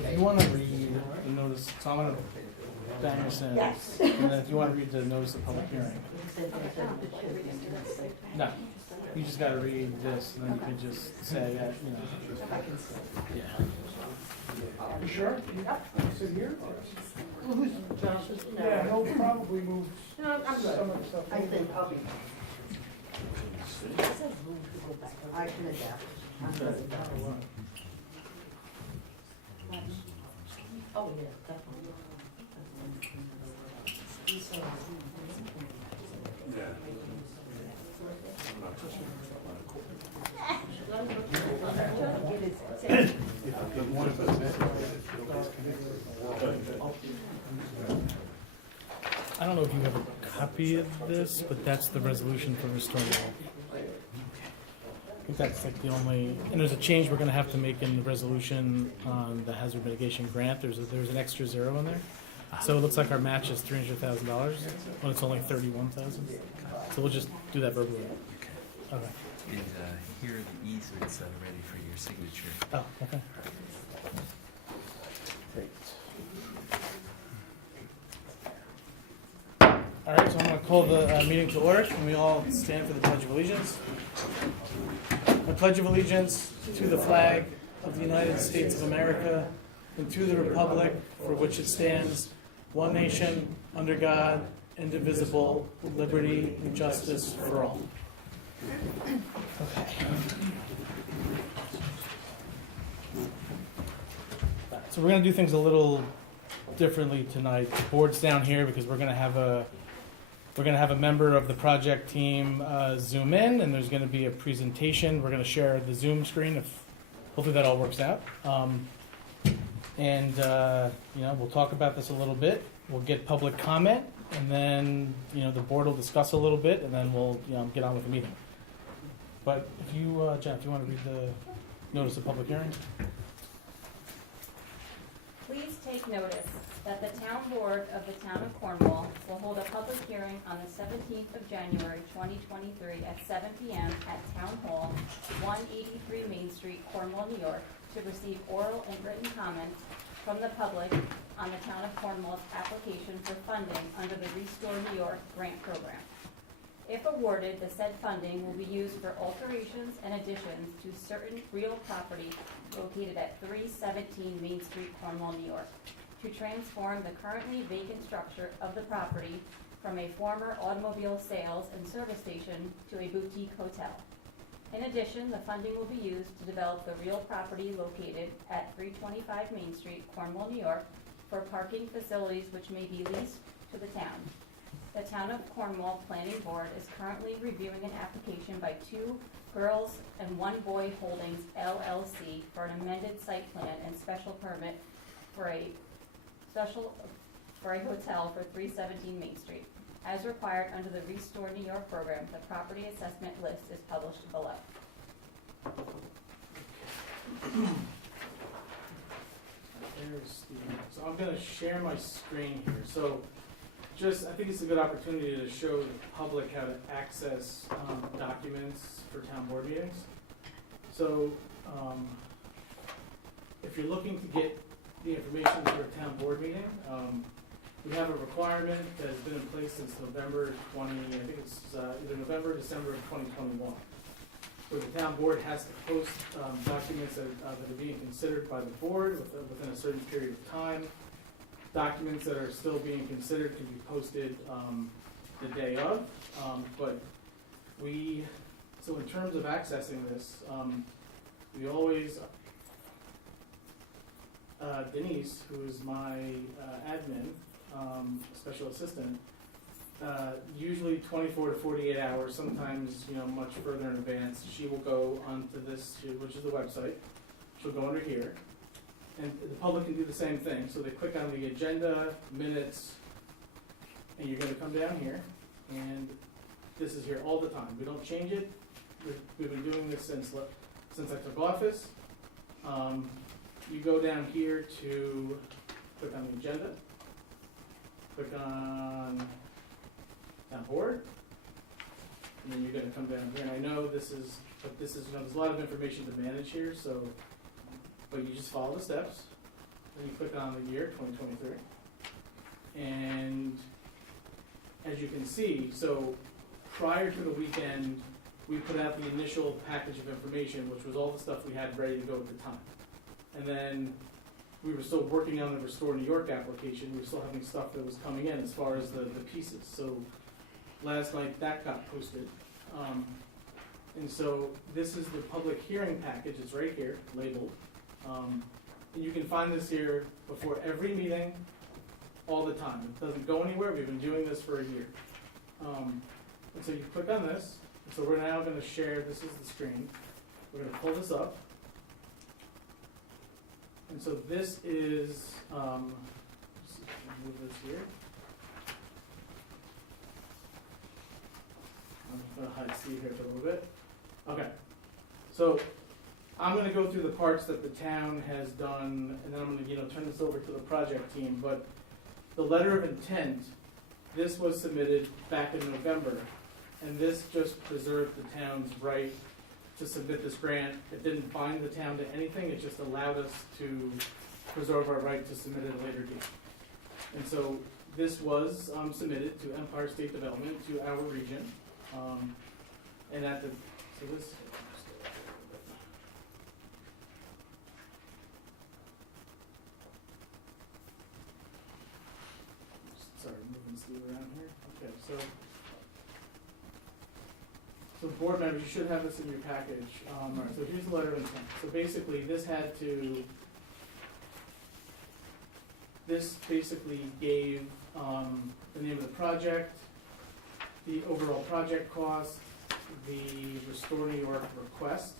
So if you want to read the notice, so I'm going to bang this in. Yes. And then if you want to read the notice of public hearing. No, you just got to read this, and then you can just say that, you know. Yeah. You sure? Yep. Sit here? Who's Johnson? Yeah, he'll probably move No, I'm some good. of the stuff. I think I'll be. It says move to go back. I can adapt. I'm good. Oh, yeah, definitely. I don't know if you have a copy of this, but that's the resolution for restoring the home. I think that's like the only, and there's a change we're gonna have to make in the resolution on the hazard mitigation grant. There's an extra zero in there. So it looks like our match is $300,000 when it's only 31,000. So we'll just do that verbally. Okay. And here are the easements that are ready for your signature. Oh, okay. Great. All right, so I'm going to call the meeting to order. Can we all stand for the Pledge of Allegiance? I pledge of allegiance to the flag of the United States of America and to the republic for which it stands, one nation, under God, indivisible, with liberty and justice for all. Okay. So we're going to do things a little differently tonight. The board's down here because we're going to have a member of the project team zoom in, and there's going to be a presentation. We're going to share the Zoom screen. Hopefully that all works out. We'll talk about this a little bit. We'll get public comment, and then the board will discuss a little bit, and then we'll get on with the meeting. But if you, Jen, if you want to read the notice of public hearing. Please take notice that the Town Board of the Town of Cornwall will hold a public hearing on the 17th of January 2023 at 7 p.m. at Town Hall, 183 Main Street, Cornwall, New York, to receive oral and written comments from the public on the Town of Cornwall's application for funding under the Restore New York grant program. If awarded, the said funding will be used for alterations and additions to certain real property located at 317 Main Street, Cornwall, New York, to transform the currently vacant structure of the property from a former automobile sales and service station to a boutique hotel. In addition, the funding will be used to develop the real property located at 325 Main Street, Cornwall, New York, for parking facilities which may be leased to the town. The Town of Cornwall Planning Board is currently reviewing an application by Two Girls and One Boy Holdings LLC for an amended site plan and special permit for a hotel for 317 Main Street. As required under the Restore New York program, the property assessment list is published below. So I'm going to share my screen here. So I think it's a good opportunity to show the public how to access documents for town board meetings. So if you're looking to get the information for a town board meeting, we have a requirement that has been in place since November either November or December of 2021, where the town board has to post documents that are being considered by the board within a certain period of time. Documents that are still being considered can be posted the day of, so in terms of accessing this, we always, Denise, who is my admin, special assistant, usually 24 to 48 hours, sometimes much further in advance, she will go onto this, which is the website. She'll go under here. And the public can do the same thing. So they click on the agenda, minutes, and you're going to come down here. And this is here all the time. We don't change it. We've been doing this since I took office. You go down here to click on the agenda, click on town board, and then you're going to come down here. And I know this is there's a lot of information to manage here, but you just follow the steps. then you click on the year, 2023. And as you can see, so prior to the weekend, we put out the initial package of information, which was all the stuff we had ready to go at the time. And then we were still working on the Restore New York application. We were still having stuff that was coming in as far as the pieces. So last night that got posted. And so this is the public hearing package. It's right here, labeled. And you can find this here before every meeting, all the time. It doesn't go anywhere. We've been doing this for a year. And so you click on this. So we're now going to share, this is the screen. We're going to pull this up. And so this is, let's see if I can move this here. I'm just going to hide Steve here for a little bit. Okay. So I'm going to go through the parts that the town has done, and then I'm going to, turn this over to the project team. But the letter of intent, this was submitted back in November. And this just preserved the town's right to submit this grant. It didn't bind the town to anything, it just allowed us to preserve our right to submit at a later date. And so this was submitted to Empire State Development, to our region. And at the, so this, sorry, moving Steve around here. Okay, so board members, you should have this in your package. All right, so here's the letter of intent. So basically, this basically gave the name of the project, the overall project cost, the Restore New York request,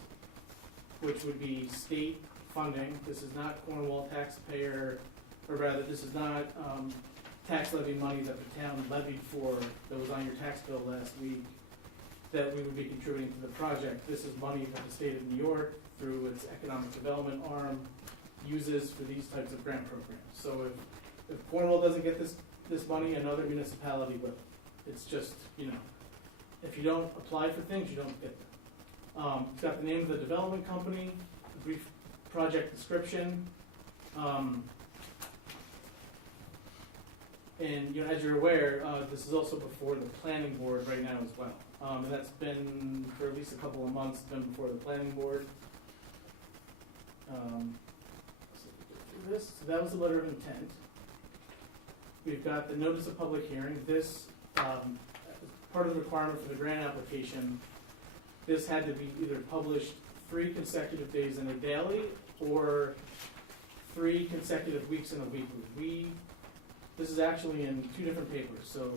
which would be state funding. This is not Cornwall taxpayer, or rather, this is not tax levy money that the town levied for that was on your tax bill last week, that we would be contributing to the project. This is money that the state of New York, through its economic development arm, uses for these types of grant programs. So if Cornwall doesn't get this money, another municipality will. It's just, if you don't apply for things, you don't get them. It's got the name of the development company, a brief project description, and as you're aware, this is also before the planning board right now as well. And that's been, for at least a couple of months, been before the planning board. So that was the letter of intent. We've got the notice of public hearing. This, part of the requirement for the grant application, this had to be either published 3 consecutive days in a daily or 3 consecutive weeks in a weekly. This is actually in 2 different papers. So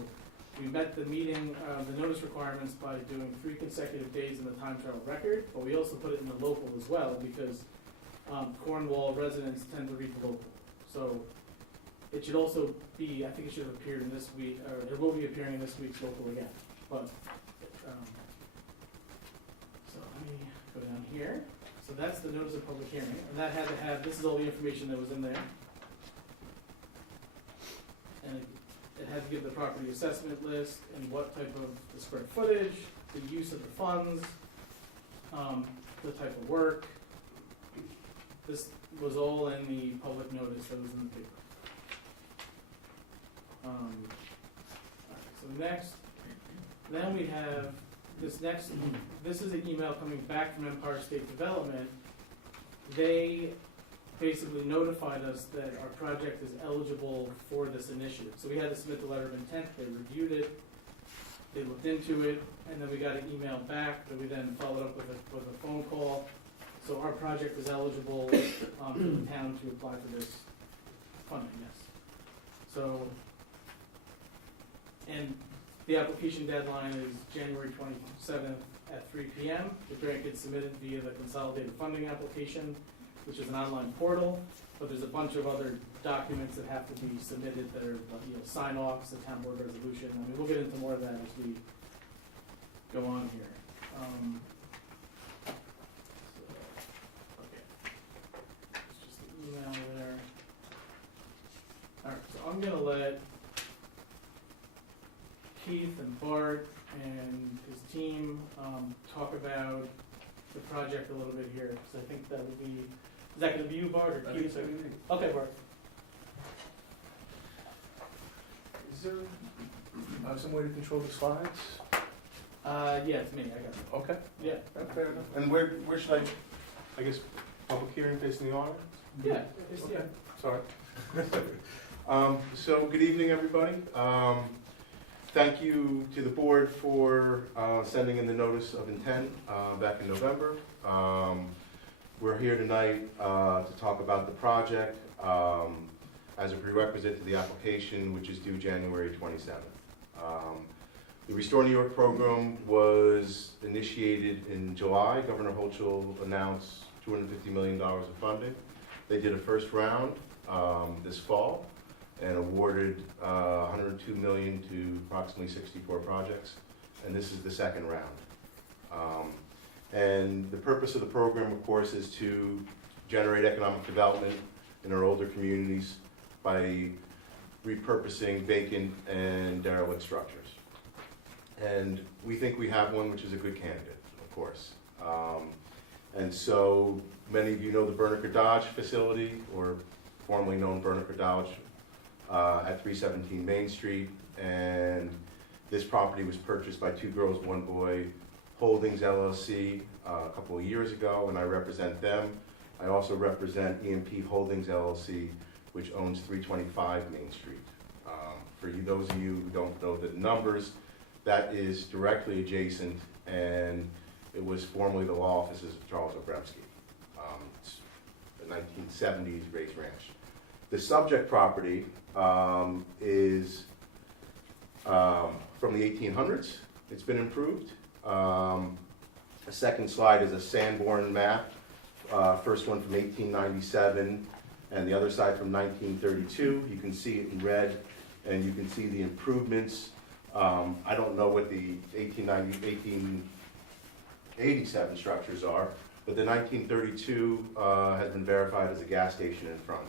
we met the meeting, the notice requirements by doing 3 consecutive days in the Time Travel Record, but we also put it in the local as well because Cornwall residents tend to read the local. So it should also be, I think it should have appeared in this week, or it will be appearing in this week's local again. But, so let me go down here. So that's the notice of public hearing, and that had to have, this is all the information that was in there. And it had to give the property assessment list and what type of the square footage, the use of the funds, the type of work. This was all in the public notice that was in the paper. So next, then we have this is an email coming back from Empire State Development. They basically notified us that our project is eligible for this initiative. So we had to submit the letter of intent, they reviewed it, they looked into it, and then we got an email back that we then followed up with a phone call. So our project is eligible for the town to apply for this funding, yes. So, and the application deadline is January 27th at 3 p.m. The grant gets submitted via the consolidated funding application, which is an online portal, but there's a bunch of other documents that have to be submitted that are, sign-offs, the town board resolution. I mean, we'll get into more of that as we go on here. It's just the email there. All right, so I'm gonna let Keith and Bart and his team talk about the project a little bit here, because I think that will be Is that gonna be you, Bart, or Keith? Okay, Bart. Is there some way to control the slides? Yeah, it's me, I got it. Okay, Yeah, fair enough. And where should I guess, public hearing facing the audience? yeah, it's, yeah. Okay, sorry. So, good evening, everybody. Thank you to the board for sending in the notice of intent back in November. We're here tonight to talk about the project as a prerequisite to the application, which is due January 27th. The Restore New York program was initiated in July. Governor Hochul announced $250 million of funding. They did a first round this fall and awarded $102 million to approximately 64 projects, and this is the second round. And the purpose of the program, of course, is to generate economic development in our older communities by repurposing vacant and derelict structures. And we think we have one which is a good candidate, of course. And so many of you know the Berniker Dodge facility, or formerly known Berniker Dodge, at 317 Main Street. And this property was purchased by Two Girls, One Boy Holdings LLC a couple of years ago, and I represent them. I also represent EMP Holdings LLC, which owns 325 Main Street. For you, those of you who don't know the numbers, that is directly adjacent, and it was formerly the law offices of Charles Obremski. It's the 1970s race ranch. The subject property is from the 1800s. It's been improved. The second slide is a Sanborn map, first one from 1897, and the other side from 1932. You can see it in red, and you can see the improvements. I don't know what the 1887 structures are, but the 1932 has been verified as a gas station in front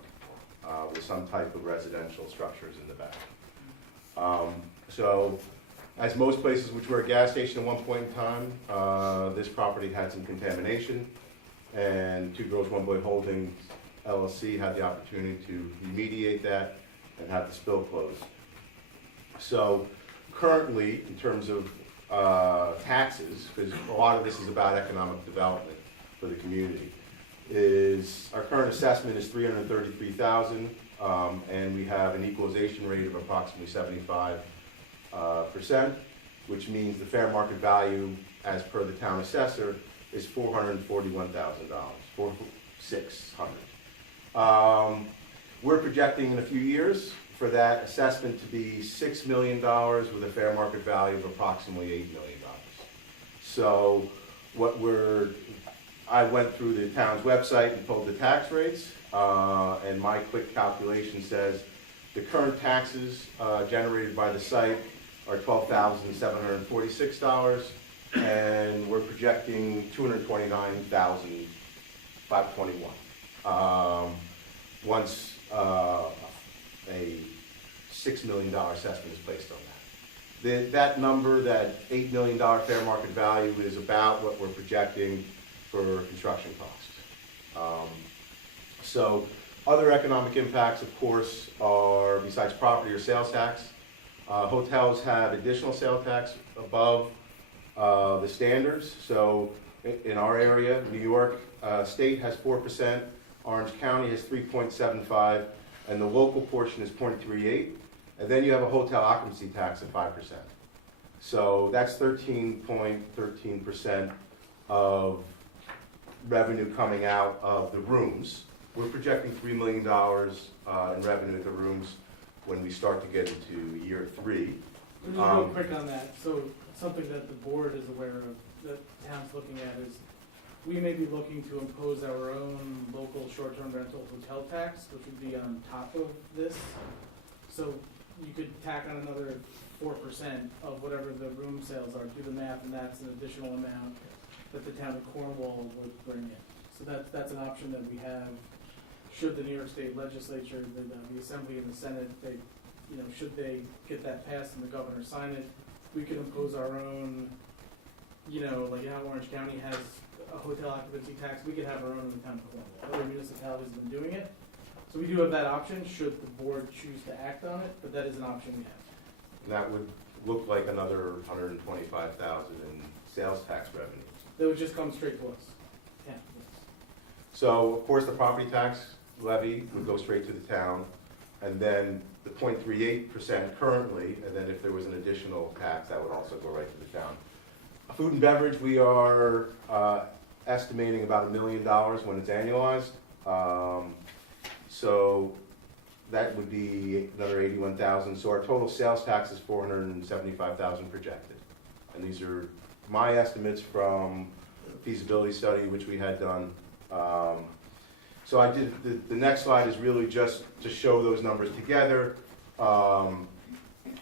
with some type of residential structures in the back. So, as most places which were a gas station at one point in time, this property had some contamination, and Two Girls, One Boy Holdings LLC had the opportunity to remediate that and have the spill closed. So, currently, in terms of taxes, because a lot of this is about economic development for the community, is our current assessment is $333,000, and we have an equalization rate of approximately 75%, which means the fair market value, as per the town assessor, is $441,000, $4,600. We're projecting in a few years for that assessment to be $6 million with a fair market value of approximately $8 million. So I went through the town's website and pulled the tax rates, and my quick calculation says the current taxes generated by the site are $12,746, and we're projecting $229,521. Once a $6 million assessment is placed on that. That number, that $8 million fair market value, is about what we're projecting for construction costs. So other economic impacts, of course, are, besides property or sales tax, hotels have additional sales tax above the standards. So in our area, New York State has 4%, Orange County has 3.75%, and the local portion is 0.38%. And then you have a hotel occupancy tax of 5%. So that's 13.13% of revenue coming out of the rooms. We're projecting $3 million in revenue at the rooms when we start to get into year 3. Just real quick on that, so something that the board is aware of, that the town's looking at, is we may be looking to impose our own local short-term rental hotel tax, which would be on top of this. So you could tack on another 4% of whatever the room sales are, do the math, and that's an additional amount that the town of Cornwall would bring in. So that's an option that we have, should the New York State Legislature, the Assembly and the Senate, they, should they get that passed and the governor sign it, we could impose our own, like how Orange County has a hotel occupancy tax, we could have our own in the town of Cornwall. Other municipalities have been doing it. So we do have that option, should the board choose to act on it, but that is an option we have. And that would look like another 125,000 in sales tax revenue. That would just come straight to us. Yeah. So, of course, the property tax levy would go straight to the town, and then the 0.38% currently, and then if there was an additional tax, that would also go right to the town. Food and beverage, we are estimating about $1 million when it's annualized. So that would be another 81,000. So our total sales tax is 475,000 projected. And these are my estimates from feasibility study, which we had done. So I did, the next slide is really just to show those numbers together,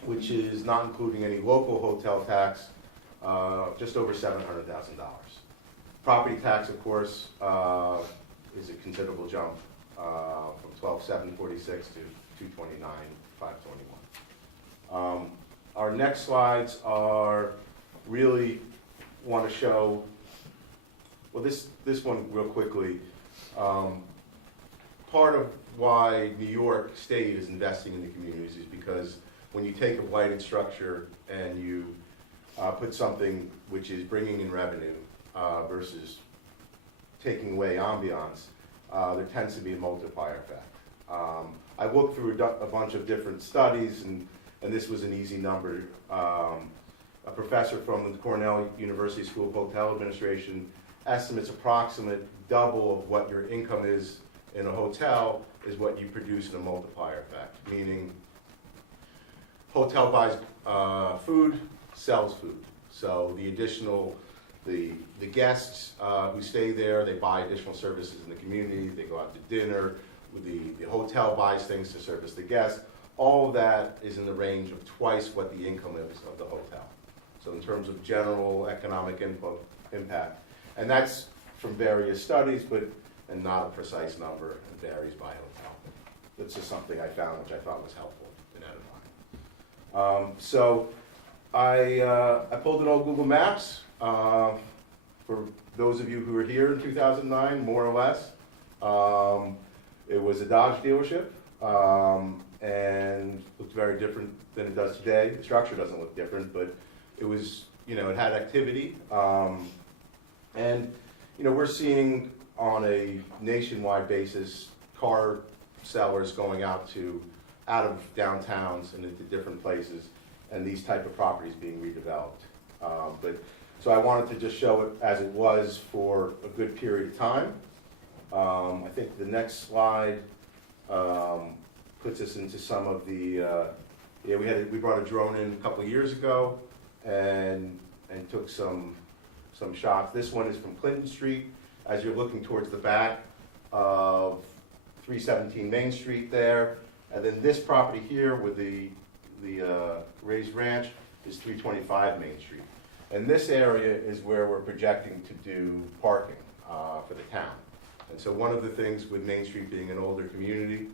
which is not including any local hotel tax, just over $700,000. Property tax, of course, is a considerable jump from 12,746 to 229,521. Our next slides are really want to show, well, this one real quickly. Part of why New York State is investing in the communities is because when you take a blighted structure and you put something which is bringing in revenue versus taking away ambiance, there tends to be a multiplier effect. I looked through a bunch of different studies, and this was an easy number. A professor from the Cornell University School of Hotel Administration estimates approximate double of what your income is in a hotel is what you produce in a multiplier effect, meaning hotel buys food, sells food. So the additional, the guests who stay there, they buy additional services in the community, they go out to dinner, the hotel buys things to service the guests. All of that is in the range of twice what the income is of the hotel. So in terms of general economic impact, and that's from various studies, and not a precise number, and varies by hotel. That's just something I found which I thought was helpful in edifying. So I pulled an old Google Maps for those of you who were here in 2009, more or less. It was a Dodge dealership and looked very different than it does today. The structure doesn't look different, but it was, it had activity. And, we're seeing on a nationwide basis car sellers going out of downtowns and into different places, and these type of properties being redeveloped. So I wanted to just show it as it was for a good period of time. I think the next slide puts us into some of the, we brought a drone in a couple of years ago and took some shots. This one is from Clinton Street, as you're looking towards the back of 317 Main Street there. And then this property here with the raised ranch is 325 Main Street. And this area is where we're projecting to do parking for the town. And so one of the things with Main Street being an older community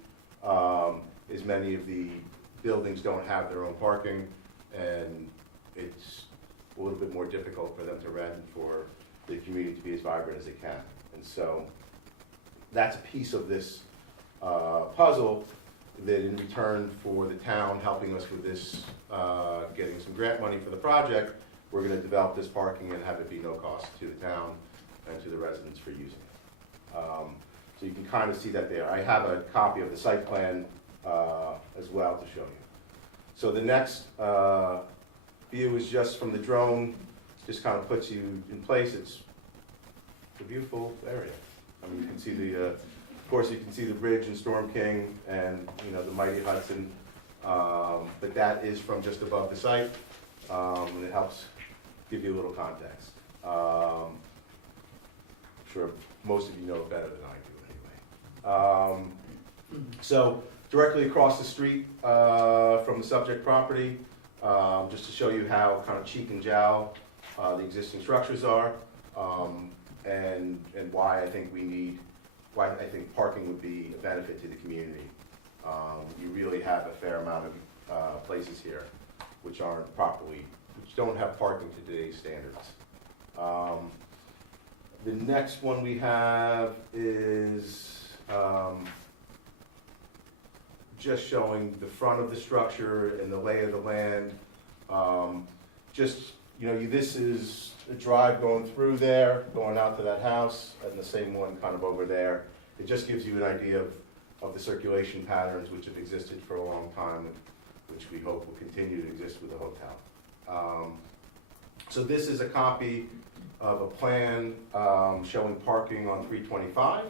is many of the buildings don't have their own parking, and it's a little bit more difficult for them to rent and for the community to be as vibrant as it can. And so that's a piece of this puzzle that in return for the town helping us with this, getting some grant money for the project, we're going to develop this parking and have it be no cost to the town and to the residents for using it. So you can kind of see that there. I have a copy of the site plan as well to show you. So the next view is just from the drone, just kind of puts you in place. It's a beautiful area. I mean, you can see of course you can see the bridge in Storm King and the mighty Hudson, but that is from just above the site, and it helps give you a little context. I'm sure most of you know it better than I do anyway. So directly across the street from the subject property, just to show you how kind of cheek and jowl the existing structures are, and why I think I think parking would be a benefit to the community. You really have a fair amount of places here which don't have parking to today's standards. The next one we have is just showing the front of the structure and the lay of the land. Just, this is a drive going through there, going out to that house, and the same one kind of over there. It just gives you an idea of the circulation patterns which have existed for a long time, which we hope will continue to exist with the hotel. So this is a copy of a plan showing parking on 325,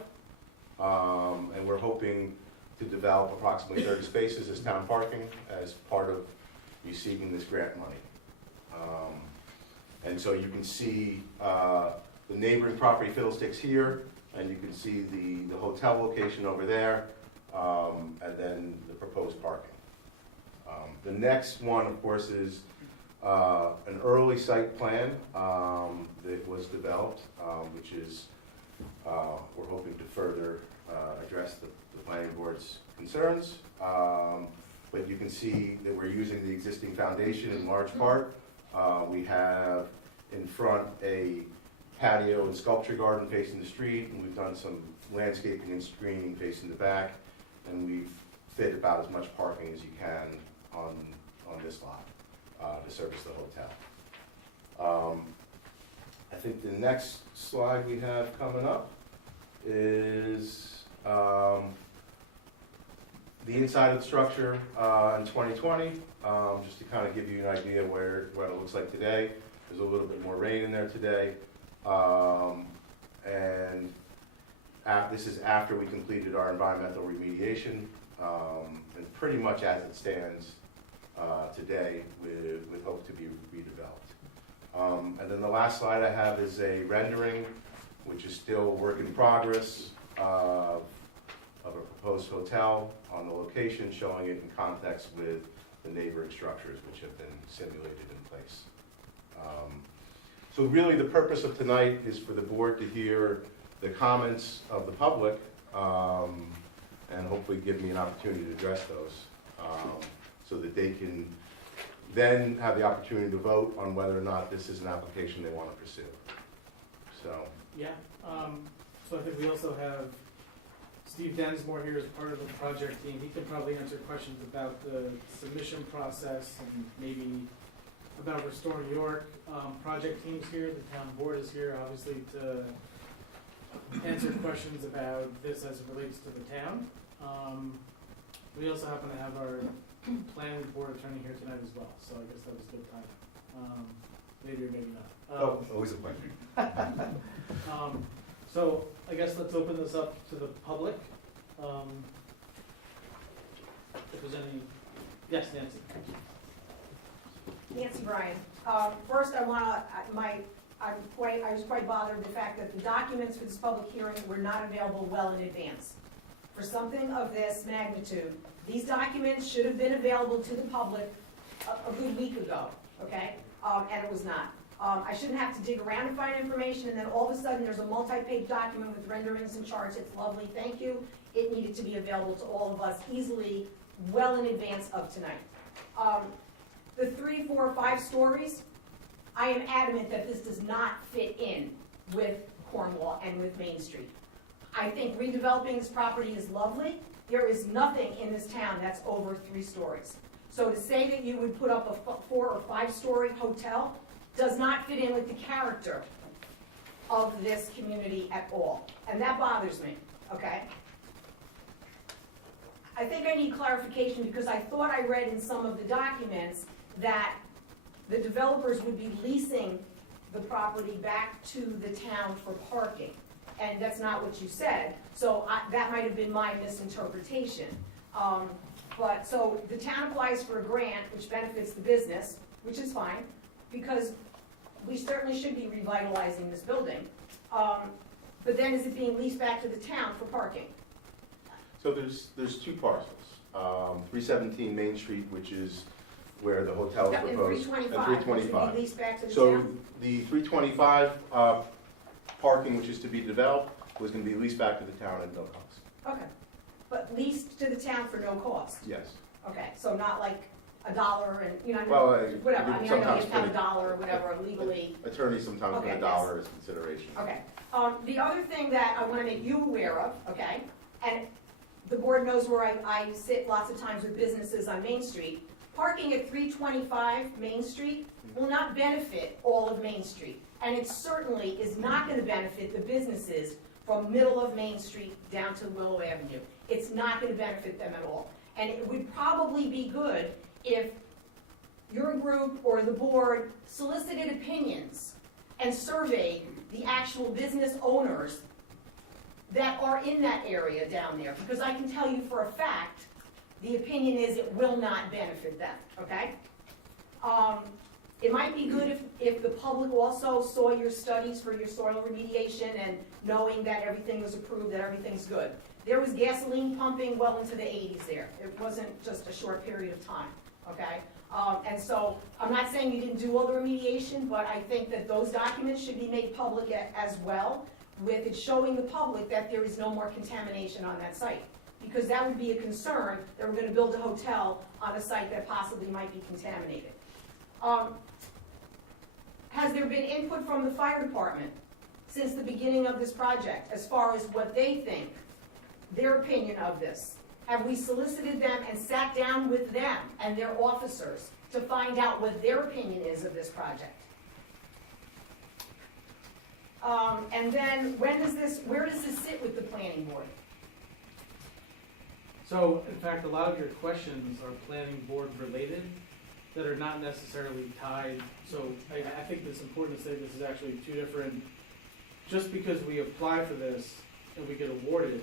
and we're hoping to develop approximately 30 spaces as town parking as part of receiving this grant money. And so you can see the neighboring property fiddlesticks here, and you can see the hotel location over there, and then the proposed parking. The next one, of course, is an early site plan that was developed, which is, we're hoping to further address the planning board's concerns. But you can see that we're using the existing foundation in large part. We have in front a patio and sculpture garden facing the street, and we've done some landscaping and screening facing the back, and we've fit about as much parking as you can on this lot to service the hotel. I think the next slide we have coming up is the inside of the structure in 2020, just to kind of give you an idea what it looks like today. There's a little bit more rain in there today. And this is after we completed our environmental remediation, and pretty much as it stands today with hope to be redeveloped. And then the last slide I have is a rendering, which is still a work in progress, of a proposed hotel on the location, showing it in context with the neighboring structures which have been simulated in place. So really the purpose of tonight is for the board to hear the comments of the public, and hopefully give me an opportunity to address those, so that they can then have the opportunity to vote on whether or not this is an application they want to pursue. So. Yeah, so I think we also have Steve Densmore here as part of the project team. He can probably answer questions about the submission process and maybe about Restore New York. Project team's here, the town board is here, obviously, to answer questions about this as it relates to the town. We also happen to have our planning board attorney here tonight as well, so I guess that was good timing. Maybe or maybe not. Always a pleasure. So I guess let's open this up to the public. If there's any, yes, Nancy. Nancy Bryan. First, I was quite bothered with the fact that the documents for this public hearing were not available well in advance. For something of this magnitude, these documents should have been available to the public a good week ago, okay? And it was not. I shouldn't have to dig around to find information, and then all of a sudden there's a multi-page document with renderings and charts. It's lovely, thank you. It needed to be available to all of us easily, well in advance of tonight. The 3, 4, 5 stories, I am adamant that this does not fit in with Cornwall and with Main Street. I think redeveloping this property is lovely. There is nothing in this town that's over 3 stories. So to say that you would put up a 4 or 5 story hotel does not fit in with the character of this community at all. And that bothers me, okay? I think I need clarification because I thought I read in some of the documents that the developers would be leasing the property back to the town for parking. And that's not what you said. So that might have been my misinterpretation. So the town applies for a grant which benefits the business, which is fine, because we certainly should be revitalizing this building. But then is it being leased back to the town for parking? So there's 2 parcels. 317 Main Street, which is where the hotel is And proposed. 325, And which 325. would be leased back to the So town? the 325 parking, which is to be developed, was going to be leased back to the town at no cost. Okay, but leased to the town for no cost? Yes. Okay, so not like $1 and, you know, Well, whatever, I mean, I know you have to have sometimes $1 or whatever legally. attorneys sometimes Okay, put a yes. dollar as consideration. Okay, the other thing that I wanna make you aware of, okay, and the board knows where I sit lots of times with businesses on Main Street. Parking at 325 Main Street will not benefit all of Main Street. And it certainly is not gonna benefit the businesses from middle of Main Street down to Willow Avenue. It's not gonna benefit them at all. And it would probably be good if your group or the board solicited opinions and surveyed the actual business owners that are in that area down there. Because I can tell you for a fact, the opinion is it will not benefit them, okay? It might be good if the public also saw your studies for your soil remediation and knowing that everything was approved, that everything's good. There was gasoline pumping well into the 80s there. It wasn't just a short period of time, okay? And so, I'm not saying you didn't do all the remediation, but I think that those documents should be made public as well, with it showing the public that there is no more contamination on that site. Because that would be a concern, that we're gonna build a hotel on a site that possibly might be contaminated. Has there been input from the fire department since the beginning of this project, as far as what they think, their opinion of this? Have we solicited them and sat down with them and their officers to find out what their opinion is of this project? And then, where does this sit with the planning board? So, in fact, a lot of your questions are planning board related that are not necessarily tied. So I think it's important to say this is actually two different, just because we apply for this and we get awarded,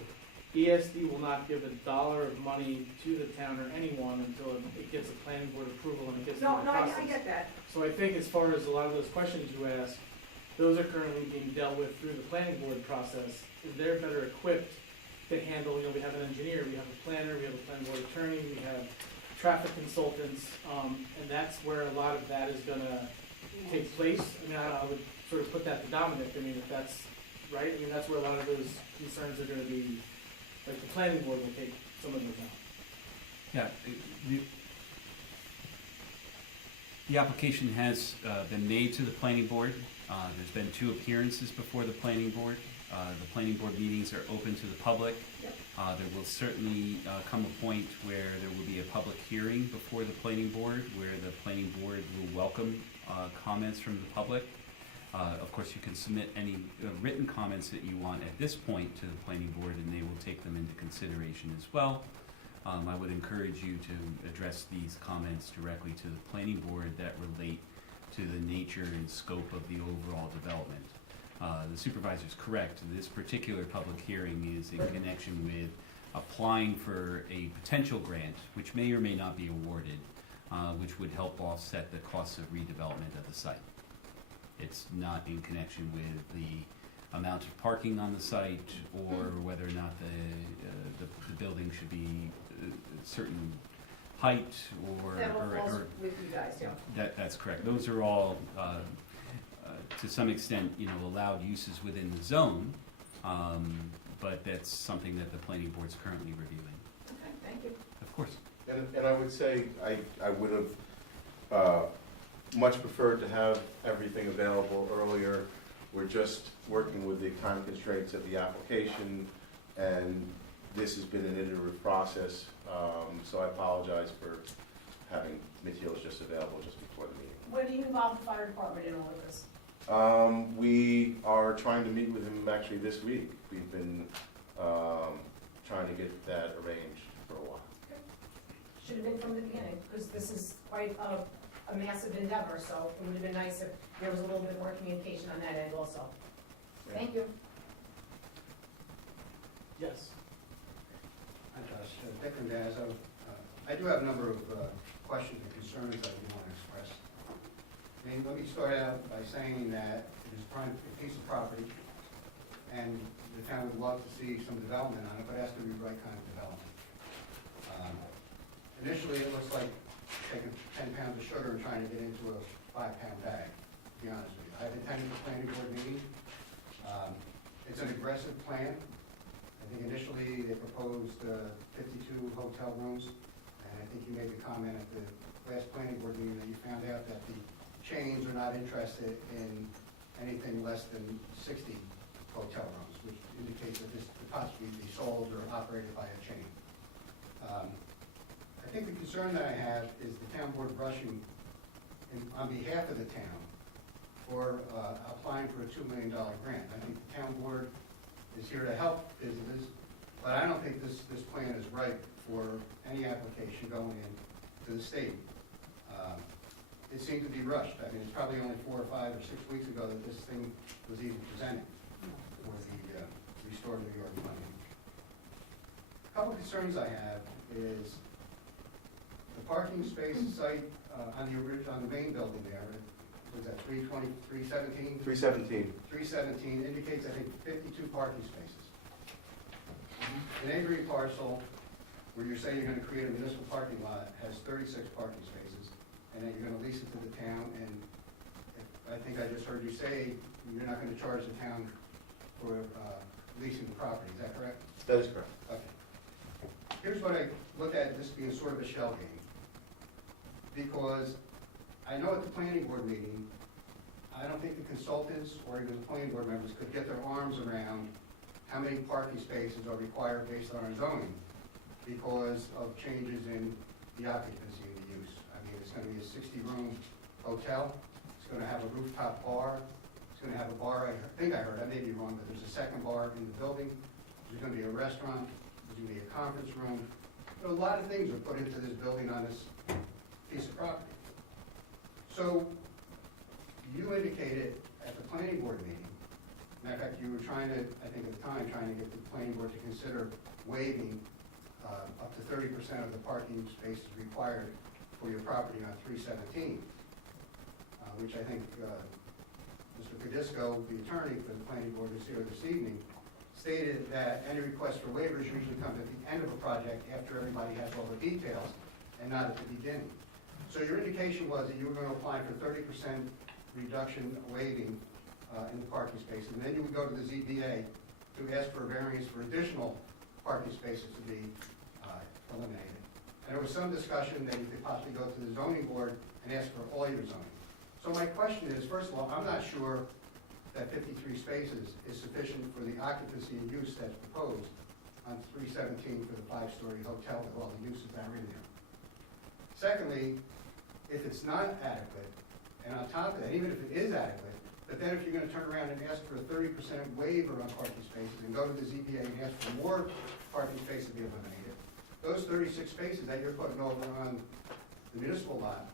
ESD will not give $1 of money to the town or anyone until it gets a planning board approval and it gets through the process. I get that. So I think as far as a lot of those questions you asked, those are currently being dealt with through the planning board process. They're better equipped to handle, we have an engineer, we have a planner, we have a planning board attorney, we have traffic consultants, and that's where a lot of that is gonna take place. I mean, I would sort of put that to Dominic, I mean, if that's right, I mean, that's where a lot of those concerns are gonna be, like the planning board will take some of those out. Yeah, the application has been made to the planning board. There's been 2 appearances before the planning board. The planning board meetings are open to the public. Yep. There will certainly come a point where there will be a public hearing before the planning board, where the planning board will welcome comments from the public. Of course, you can submit any written comments that you want at this point to the planning board, and they will take them into consideration as well. I would encourage you to address these comments directly to the planning board that relate to the nature and scope of the overall development. The supervisor's correct. This particular public hearing is in connection with applying for a potential grant, which may or may not be awarded, which would help offset the costs of redevelopment of the site. It's not in connection with the amount of parking on the site or whether or not the building should be a certain height or. That all falls with you guys, yeah. That's correct. Those are all, to some extent, allowed uses within the zone, but that's something that the planning board's currently reviewing. Okay, thank you. Of course. And I would say, I would have much preferred to have everything available earlier. We're just working with the time constraints of the application, and this has been an iterative process, so I apologize for having materials just available just before the meeting. When do you involve the fire department in all of this? We are trying to meet with him actually this week. We've been trying to get that arranged for a while. Should have been from the beginning, because this is quite a massive endeavor, so it would have been nice if there was a little bit more communication on that end also. Thank you. Yes. Hi, Josh. Dick Randazzo. I do have a number of questions and concerns that I do want to express. Let me start out by saying that it is a piece of property, and the town would love to see some development on it, but it has to be the right kind of development. Initially, it looks like taking 10 pounds of sugar and trying to get into a 5-pound bag, to be honest with you. I've attended the planning board meeting. It's an aggressive plan. I think initially they proposed 52 hotel rooms, and think you made the comment at the last planning board meeting that you found out that the chains are not interested in anything less than 60 hotel rooms, which indicates that this could possibly be sold or operated by a chain. I think the concern that I have is the town board rushing on behalf of the town for applying for a $2 million grant. I think the town board is here to help businesses, but I don't think this plan is right for any application going in to the state. It seemed to be rushed. I mean, it's probably only 4 or 5 or 6 weeks ago that this thing was even presented for the Restore New York funding. A couple of concerns I have is the parking space site on the main building there, was that 320, 317? 317. 317 indicates, I think, 52 parking spaces. The neighboring parcel, where you're saying you're gonna create a municipal parking lot, has 36 parking spaces, and then you're gonna lease it to the town, and I think I just heard you say you're not gonna charge the town for leasing the property, is that correct? That is correct. Okay. Here's what I look at this being sort of a shell game. Because I know at the planning board meeting, I don't think the consultants or even the planning board members could get their arms around how many parking spaces are required based on our zoning because of changes in the occupancy and the use. I mean, it's gonna be a 60-room hotel, it's gonna have a rooftop bar, it's gonna have a bar, I think I heard, I may be wrong, but there's a second bar in the building, there's gonna be a restaurant, there's gonna be a conference room. A lot of things are put into this building on this piece of property. So, you indicated at the planning board meeting, matter of fact, you were trying to, I think at the time, trying to get the planning board to consider waiving up to 30% of the parking spaces required for your property on 317, which I think Mr. Cadisco, the attorney for the planning board who's here this evening, stated that any request for waivers usually comes at the end of a project after everybody has all the details and not at the beginning. So your indication was that you were going to apply for 30% reduction waiving in the parking spaces, and then you would go to the ZBA to ask for a variance for additional parking spaces to be eliminated. And there was some discussion that you could possibly go to the zoning board and ask for all your zoning. So my question is, first of all, I'm not sure that 53 spaces is sufficient for the occupancy and use that's proposed on 317 for the 5-story hotel with all the uses that are in there. Secondly, if it's not adequate, and on top of that, even if it is adequate, but then if you're gonna turn around and ask for a 30% waiver on parking spaces and go to the ZBA and ask for more parking spaces to be eliminated, those 36 spaces that you're putting over on the municipal lot,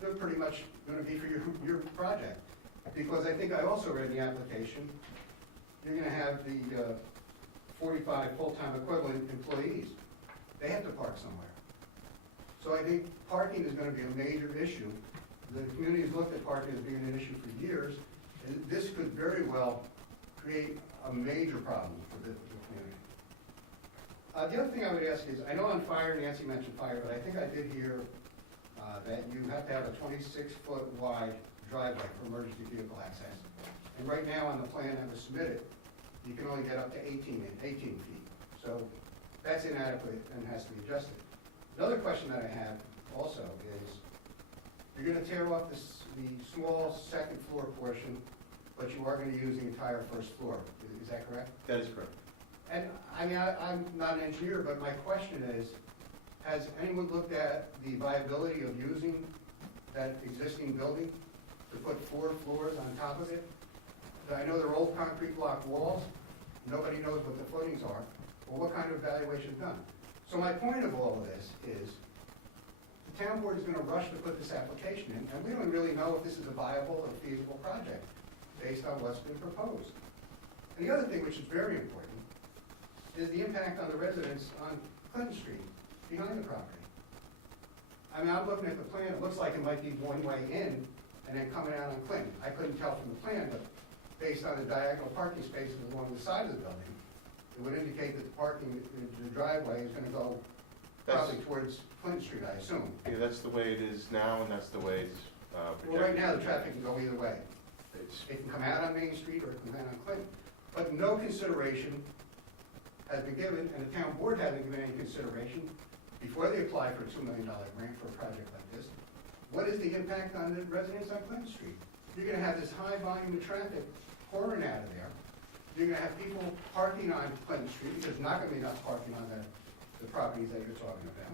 they're pretty much gonna be for your project. Because I think I also read in the application, you're gonna have the 45 full-time equivalent employees. They have to park somewhere. So I think parking is gonna be a major issue. The community has looked at parking as being an issue for years, and this could very well create a major problem for the community. The other thing I would ask is, I know on fire, Nancy mentioned fire, but I think I did hear that you have to have a 26-foot wide driveway for emergency vehicle access. And right now on the plan that was submitted, you can only get up to 18 feet. So that's inadequate and has to be adjusted. Another question that I have also is, you're gonna tear off the small second floor portion, but you are gonna use the entire first floor. Is that correct? That is correct. And I mean, I'm not an engineer, but my question is, has anyone looked at the viability of using that existing building to put 4 floors on top of it? I know they're old concrete block walls. Nobody knows what the footings are. Well, what kind of evaluation is done? So my point of all of this is, the town board is going to rush to put this application in, and we don't really know if this is a viable or feasible project based on what's been proposed. And the other thing, which is very important, is the impact on the residents on Clinton Street behind the property. I mean, I'm looking at the plan, it looks like it might be one way in and then coming out on Clinton. I couldn't tell from the plan, but based on the diagonal parking spaces along the side of the building, it would indicate that the driveway is gonna go probably towards Clinton Street, I assume. Yeah, that's the way it is now, and that's the way it's projected. Well, right now, the traffic can go either way. It can come out on Main Street or it can come out on Clinton. But no consideration has been given, and the town board hasn't given any consideration before they apply for a $2 million grant for a project like this, what is the impact on the residents on Clinton Street? You're gonna have this high volume of traffic pouring out of there. You're gonna have people parking on Clinton Street, because there's not gonna be enough parking on the properties that you're talking about.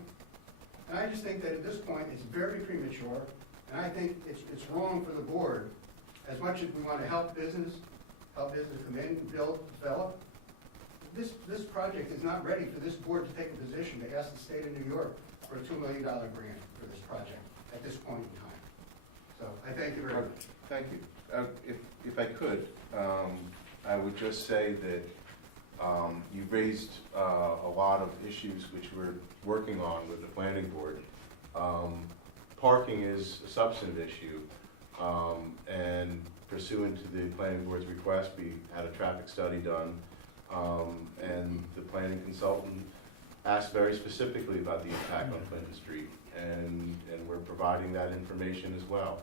And I just think that at this point, it's very premature, and I think it's wrong for the board. As much as we want to help business come in, build, develop, this project is not ready for this board to take a position to ask the state of New York for a $2 million grant for this project at this point in time. So I thank you very much. Thank you. If I could, I would just say that you've raised a lot of issues which we're working on with the planning board. Parking is a substantive issue, and pursuant to the planning board's request, we had a traffic study done, and the planning consultant asked very specifically about the impact on Clinton Street, and we're providing that information as well.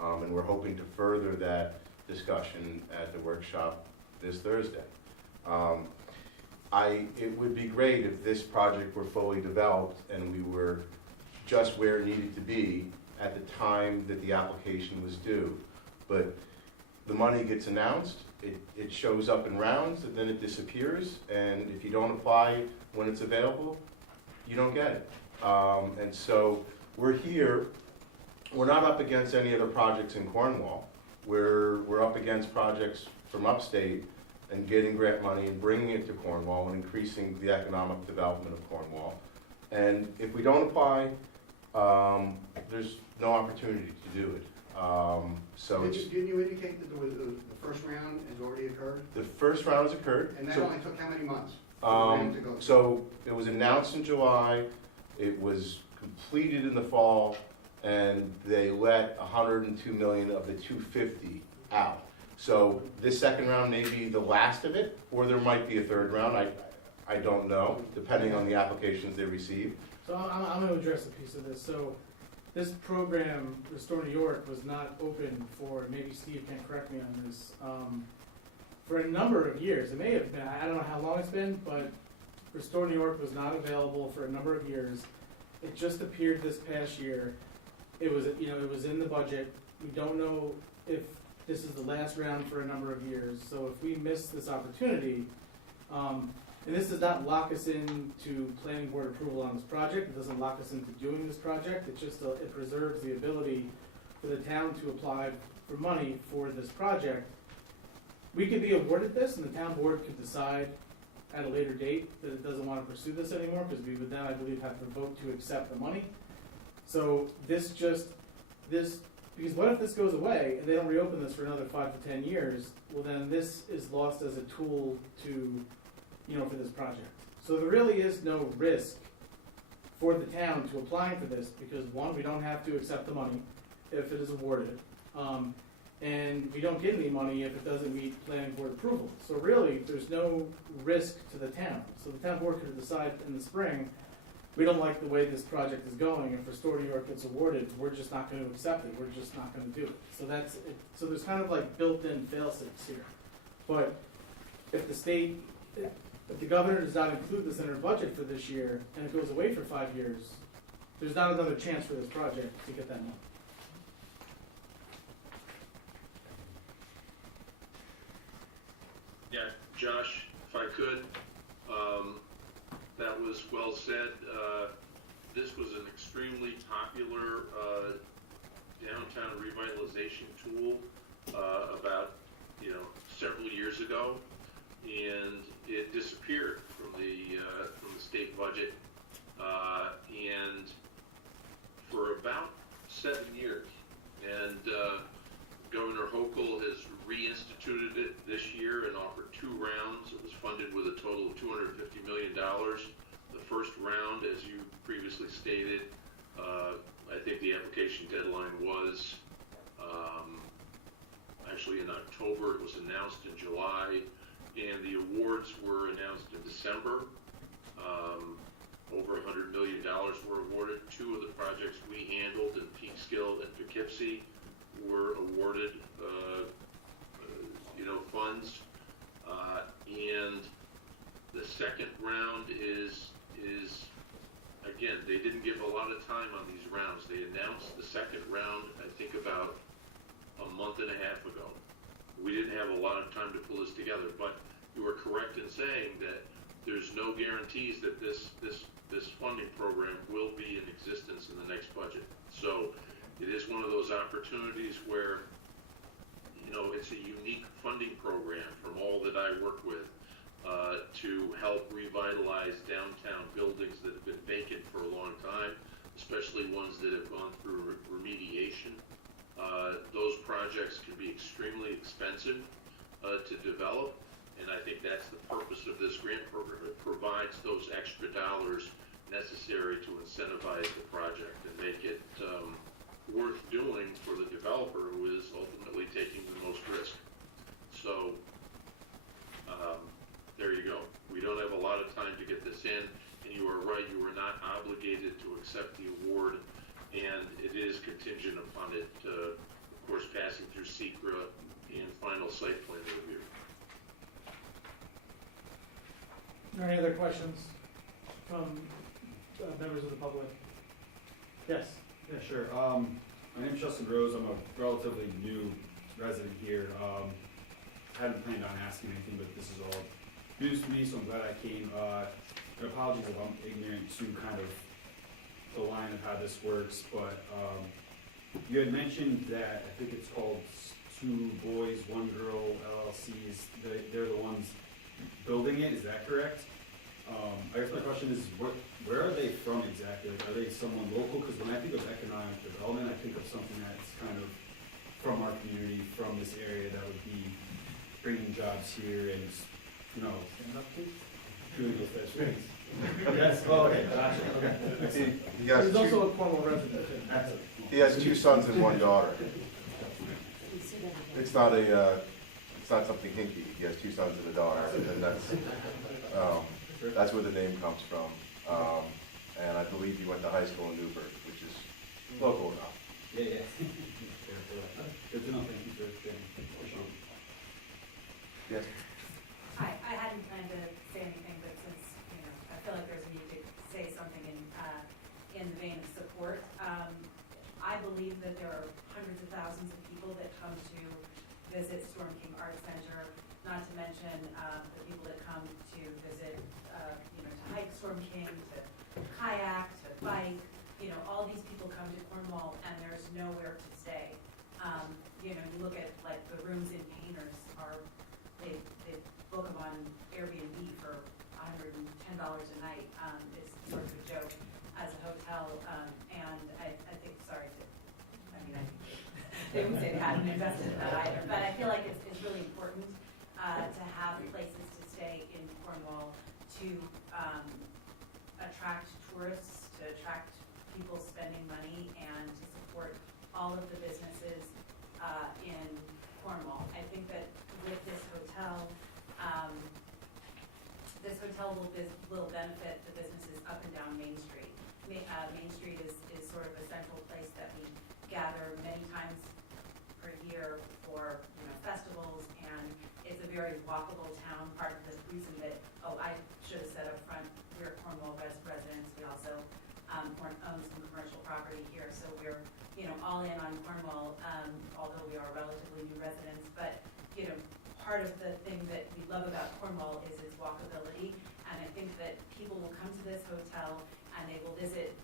And we're hoping to further that discussion at the workshop this Thursday. It would be great if this project were fully developed and we were just where it needed to be at the time that the application was due. But the money gets announced, it shows up in rounds, and then it disappears, and if you don't apply when it's available, you don't get it. And so we're here, we're not up against any other projects in Cornwall. We're up against projects from upstate and getting grant money and bringing it to Cornwall and increasing the economic development of Cornwall. And if we don't apply, there's no opportunity to do it. So it's, Didn't you indicate that the first round has already occurred? the first round has occurred. And that So, only took how many months? for the round to go through? so it was announced in July, it was completed in the fall, and they let 102 million of the 250 out. So this second round may be the last of it, or there might be a third round, I don't know, depending on the applications they receive. So I'm gonna address a piece of this. So this program, Restore New York, was not open for, maybe Steve can correct me on this, for a number of years. It may have been, I don't know how long it's been, but Restore New York was not available for a number of years. It just appeared this past year. It was, it was in the budget. We don't know if this is the last round for a number of years. So if we miss this opportunity, and this does not lock us into planning board approval on this project. It doesn't lock us into doing this project. It just, it preserves the ability for the town to apply for money for this project. We could be awarded this, and the town board could decide at a later date that it doesn't want to pursue this anymore, because we would then, I believe, have to vote to accept the money. So because what if this goes away and they don't reopen this for another 5 to 10 years? Well, then this is lost as a tool to, for this project. So there really is no risk for the town to applying for this, because one, we don't have to accept the money if it is awarded. And we don't get any money if it doesn't meet planning board approval. So really, there's no risk to the town. So the town board could decide in the spring, we don't like the way this project is going. If Restore New York gets awarded, we're just not going to accept it. We're just not going to do it. So that's it. So there's kind of like built-in fail-safes here. But if the governor does not include this in her budget for this year, and it goes away for 5 years, there's not another chance for this project to get that money. Yeah, Josh, if I could, that was well said. This was an extremely popular downtown revitalization tool about several years ago, and it disappeared from the state budget, and for about 7 years. And Governor Hochul has reinstituted it this year and offered 2 rounds. It was funded with a total of $250 million. The first round, as you previously stated, I think the application deadline was actually in October. It was announced in July, and the awards were announced in December. Over $100 million were awarded. 2 of the projects we handled in Peekskill and Poughkeepsie were awarded funds, and the second round is again, lot of time on these rounds. They announced the second round, I think about a month and a half ago. We didn't have a lot of time to pull this together, but you were correct in saying that there's no guarantees that this funding program will be in existence in the next budget. So it is one of those opportunities where, you know, it's a unique funding program from all that I work with to help revitalize downtown buildings that have been vacant for a long time, especially ones that have gone through remediation. Those projects can be extremely expensive to develop, and I think that's the purpose of this grant program. It provides those extra dollars necessary to incentivize the project and make it worth doing for the developer who is ultimately taking the most risk. So there you go. We don't have a lot of time to get this in, and you are right, you are not obligated to accept the award, and it is contingent upon it, of course, passing through SECRA and final site plan review. Are there any other questions from members of the public? Yes. Yeah, sure. My name's Justin Rose. I'm a relatively new resident here. I hadn't planned on asking anything, but this is all news to me, so I'm glad I came. And apologies if I'm ignorant to kind of the line of how this works, but you had mentioned that I think it's called Two Boys, One Girl LLCs. They're the ones building it. Is that correct? I guess my question is, where are they from exactly? Like, are they someone local? Because when I think of economic development, I think of something that's kind of from our community, from this area, that would be bringing jobs here and, you know, doing those types of things. Yes. Oh, okay. Gotcha. Okay. He's also a Cornwall resident. Excellent. He has 2 sons and 1 daughter. It's not something hinky. He has 2 sons and a daughter, and that's where the name comes from. And I believe he went to high school in Newburgh, which is local enough. Yeah. Good to know. Thank you for sharing. Appreciate it. Yes. Hi, I hadn't planned to say anything, but since, you know, I feel like there's a need to say something in the vein of support. I believe that there are hundreds of thousands of people that come to visit Storm King Art Center, not to mention the people that come to visit, you know, to hike Storm King, to kayak, to bike. You know, all these people come to Cornwall and there's nowhere to stay. You know, you look at like the rooms in Painters they book them on Airbnb for $110 a night. It's sort of a joke as a hotel, and I think, they would say they hadn't invested in that either, but I feel like it's really important to have places to stay in Cornwall to attract tourists, to attract people spending money, and to support all of the businesses in Cornwall. I think that with this hotel will benefit the businesses up and down Main Street. Main Street is sort of a central place that we gather many times per year for, you know, festivals, and it's a very walkable town. Part of the reason that, I should have said up front, we're Cornwall residents. We also own some commercial property here, so we're, you know, all in on Cornwall, although we are relatively new residents. But, you know, part of the thing that we love about Cornwall is its walkability, and I think that people will come to this hotel and they will visit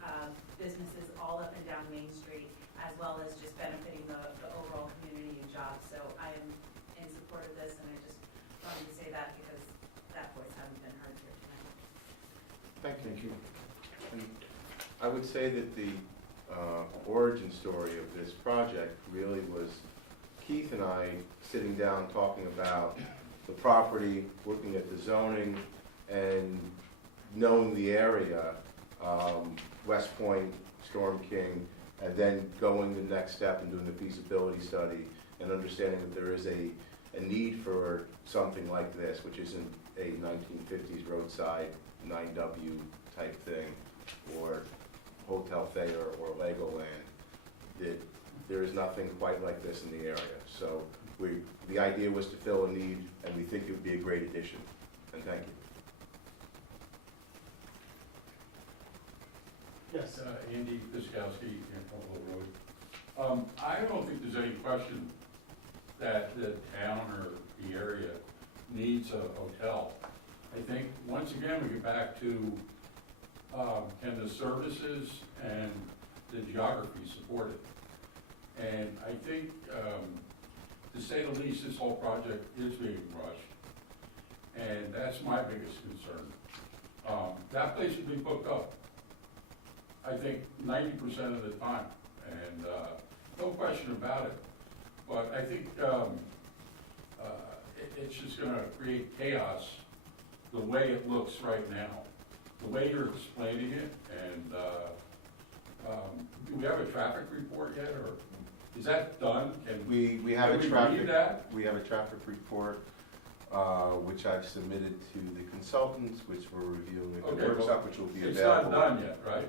businesses all up and down Main Street, as well as just benefiting the overall community and jobs. So I am in support of this, and I just wanted to say that because that voice hasn't been heard here tonight. Thank you. And I would say that the origin story of this project really was Keith and I sitting down talking about the property, looking at the zoning, and knowing the area, West Point, Storm King, and then going the next step and doing the feasibility study and understanding that there is a need for something like this, which isn't a 1950s roadside 9W type thing, or Hotel Thayer or Legoland. That there is nothing quite like this in the area. So the idea was to fill a need, and we think it would be a great addition. And thank you. Yes. Andy Piskowski, Campbell Road. I don't think there's any question that the town or the area needs a hotel. I think, once again, we get back to, can the services and the geography support it? And I think, to say the least, this whole project is being rushed. And that's my biggest concern. That place will be booked up, I think 90% of the time, and no question about it. But I think it's just going to create chaos the way it looks right now, the way you're explaining it. And do we have a traffic report yet, or is that done? Can We have a can we traffic, read that? we have a traffic report, which I've submitted to the consultants, which we're reviewing at the Okay, well, workshop, which will be It's available. not done yet, right?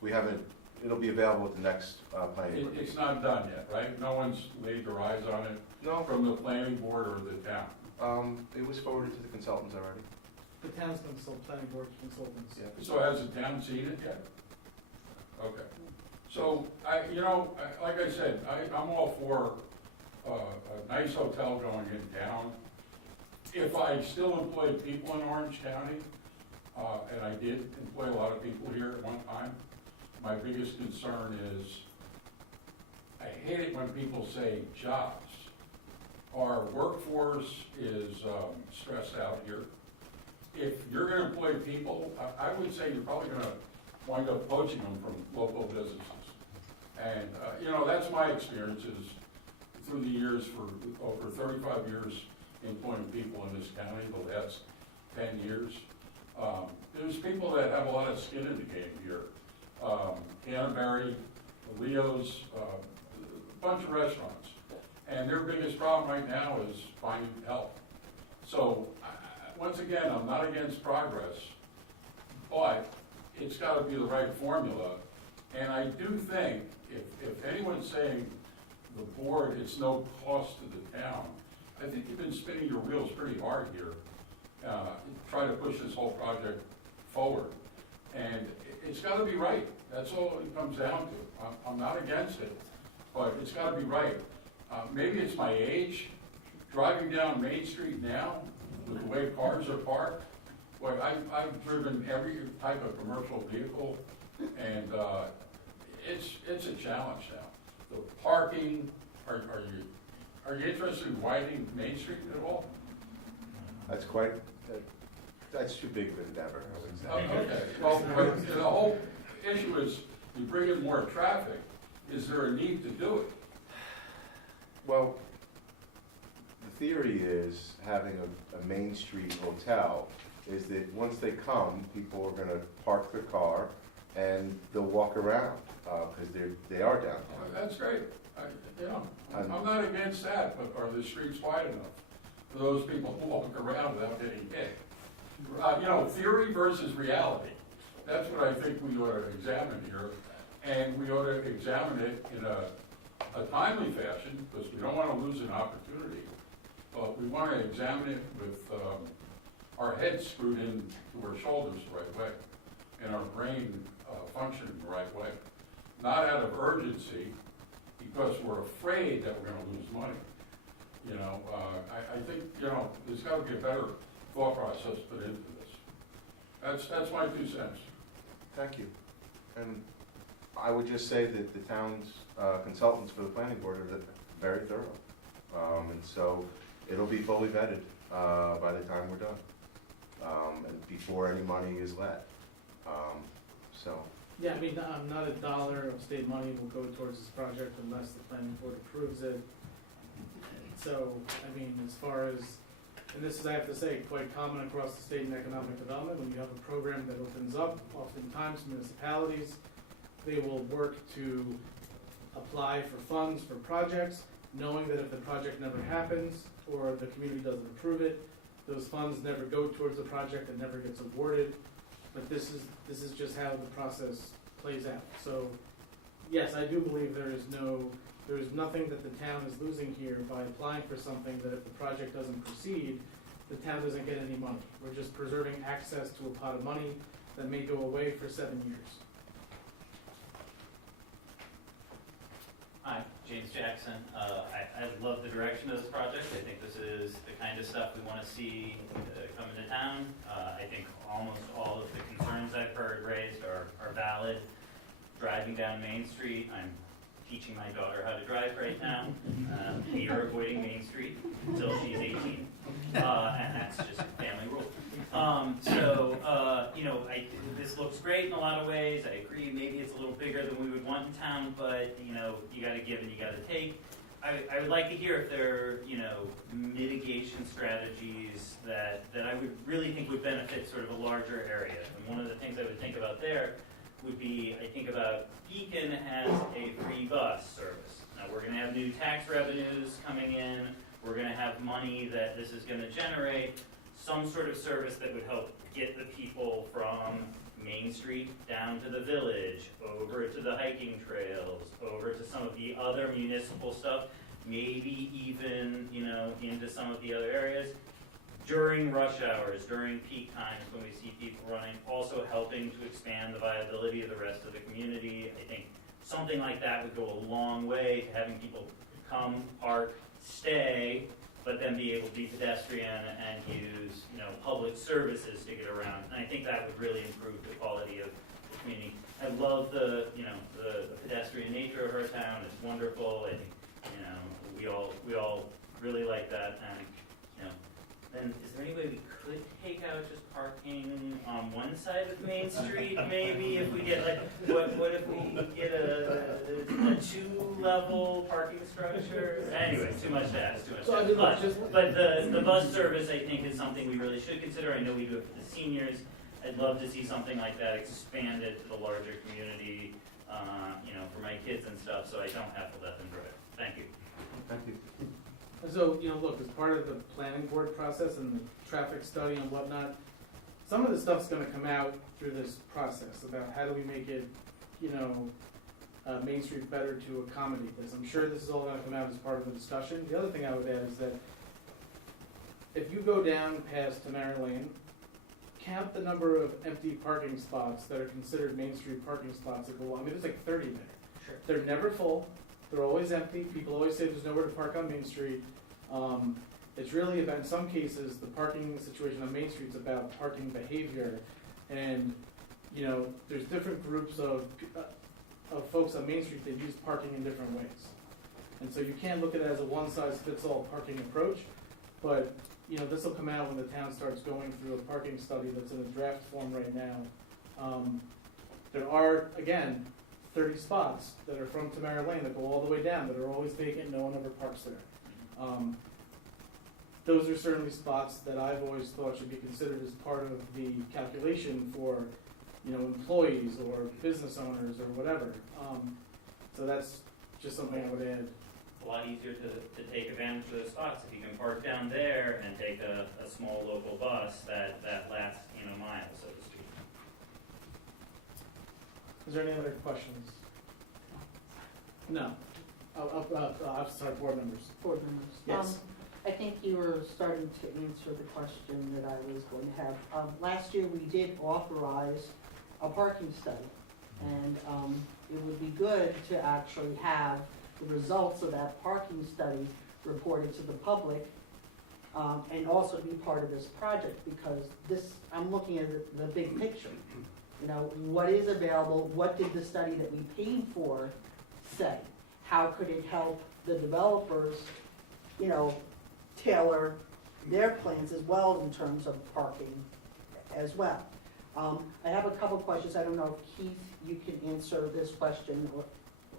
We haven't, it'll be available at the next planning board. It's not done yet, right? No one's laid their eyes on it No, from the planning board or the town. it was forwarded to the consultants already. The town's planning board consultants. Yeah. So has the town seen it yet? Okay. So, like I said, I'm all for a nice hotel going in town. If I still employed people in Orange County, and I did employ a lot of people here at one time, my biggest concern is, I hate it when people say jobs. Our workforce is stressed out here. If you're gonna employ people, I would say you're probably gonna wind up poaching them from local businesses. And, that's my experiences through the years for over 35 years employing people in this county, the last 10 years. There's people that have a lot of skin in the game here. Canterbury, Leo's, a bunch of restaurants. And their biggest problem right now is finding help. So, once again, I'm not against progress, but it's gotta be the right formula. And I do think, if anyone's saying the board, it's no cost to the town, I think you've been spinning your wheels pretty hard here, try to push this whole project forward. And it's gotta be right, that's all it comes down to. I'm not against it, but it's gotta be right. Maybe it's my age, driving down Main Street now, with the way cars are parked. Boy, I've driven every type of commercial vehicle, and it's a challenge now. The parking, are you interested in widening Main Street at all? That's that's too big of an endeavor, I would say. Okay, well, but the whole issue is, you bring in more traffic, is there a need to do it? Well, the theory is, having a Main Street hotel, is that once they come, people are gonna park their car and they'll walk around, because they are downtown. That's great, I'm not against that, but are the streets wide enough for those people who walk around without getting hit? Theory versus reality, that's what I think we ought to examine here, and we ought to examine it in a timely fashion, because we don't want to lose an opportunity, but we want to examine it with our heads screwed into our shoulders the right way, and our brain functioning the right way. Not out of urgency, because we're afraid that we're going to lose money. I think, there's got to be a better thought process put into this. That's my 2 cents. Thank you. And I would just say that the town's consultants for the planning board are very thorough. And so it'll be fully vetted by the time we're done, and before any money is let. So. Yeah, I mean, not a dollar of state money will go towards this project unless the planning board approves it. So, I mean, as far as, and this is, I have to say, quite common across the state in economic development, when you have a program that opens up, oftentimes municipalities, they will work to apply for funds for projects, knowing that if the project never happens, or the community doesn't approve it, those funds never go towards the project and never gets awarded. But this is just how the process plays out. So, yes, I do believe there is nothing that the town is losing here by applying for something that if the project doesn't proceed, the town doesn't get any money. We're just preserving access to a pot of money that may go away for 7 years. name's Jackson. I love the direction of this project. I think this is the kind of stuff we want to see come into town. I think almost all of the concerns I've heard raised are valid. Driving down Main Street, I'm teaching my daughter how to drive right now. We are avoiding Main Street until she's 18, and that's just family rule. This looks great in a lot of ways. I agree, maybe it's a little bigger than we would want in town, but, you gotta give and you gotta take. I would like to hear if there are, mitigation strategies that I would really think would benefit sort of a larger area. And one of the things I would think about there would be, I think about Beacon has a free bus service. Now, we're gonna have new tax revenues coming in. We're gonna have money that this is gonna generate. Some sort of service that would help get the people from Main Street down to the village, over to the hiking trails, over to some of the other municipal stuff, maybe even, into some of the other areas. During rush hours, during peak times when we see people running, also helping to expand the viability of the rest of the community. I think something like that would go a long way to having people come, park, stay, but then be able to be pedestrian and use, public services to get around. And I think that would really improve the quality of the community. I love the pedestrian nature of our town. It's wonderful. I think, we all really like that. And, then is there any way we could take out just parking on one side of Main Street? Maybe if we get what if we get a 2-level parking structure? Anyway, too much to ask. But the bus service, I think, is something we really should consider. I know we do it for the seniors. I'd love to see something like that expanded to the larger community, for my kids and stuff, so I don't have to let them drive. Thank you. Thank you. And so, look, as part of the planning board process and the traffic study and whatnot, some of the stuff's gonna come out through this process about how do we make it, Main Street better to accommodate this. I'm sure this is all gonna come out as part of the discussion. The other thing I would add is that if you go down past Tamara Lane, count the number of empty parking spots that are considered Main Street parking spots that go, there's like 30 there. Sure. They're never full. They're always empty. People always say there's nowhere to park on Main Street. It's really about, in some cases, the parking situation on Main Street is about parking behavior. And, there's different groups of folks on Main Street that use parking in different ways. And so you can't look at it as a one-size-fits-all parking approach, but, this will come out when the town starts going through a parking study that's in a draft form right now. There are, again, 30 spots that are from Tamara Lane that go all the way down that are always vacant, no one ever parks there. Those are certainly spots that I've always thought should be considered as part of the calculation for, employees or business owners or whatever. So that's just something I would add. It's a lot easier to take advantage of those spots if you can park down there and take a small local bus that lasts, miles, so to speak. Is there any other questions? No. I'm sorry, board members. Board members. Yes. I think you were starting to answer the question that I was going to have. Last year, we did authorize a parking study, and it would be good to actually have the results of that parking study reported to the public, and also be part of this project, because I'm looking at the big picture. What is available, what did the study that we paid for say? How could it help the developers, tailor their plans as well in terms of parking as well? I have a couple questions. I don't know if Keith, you can answer this question, or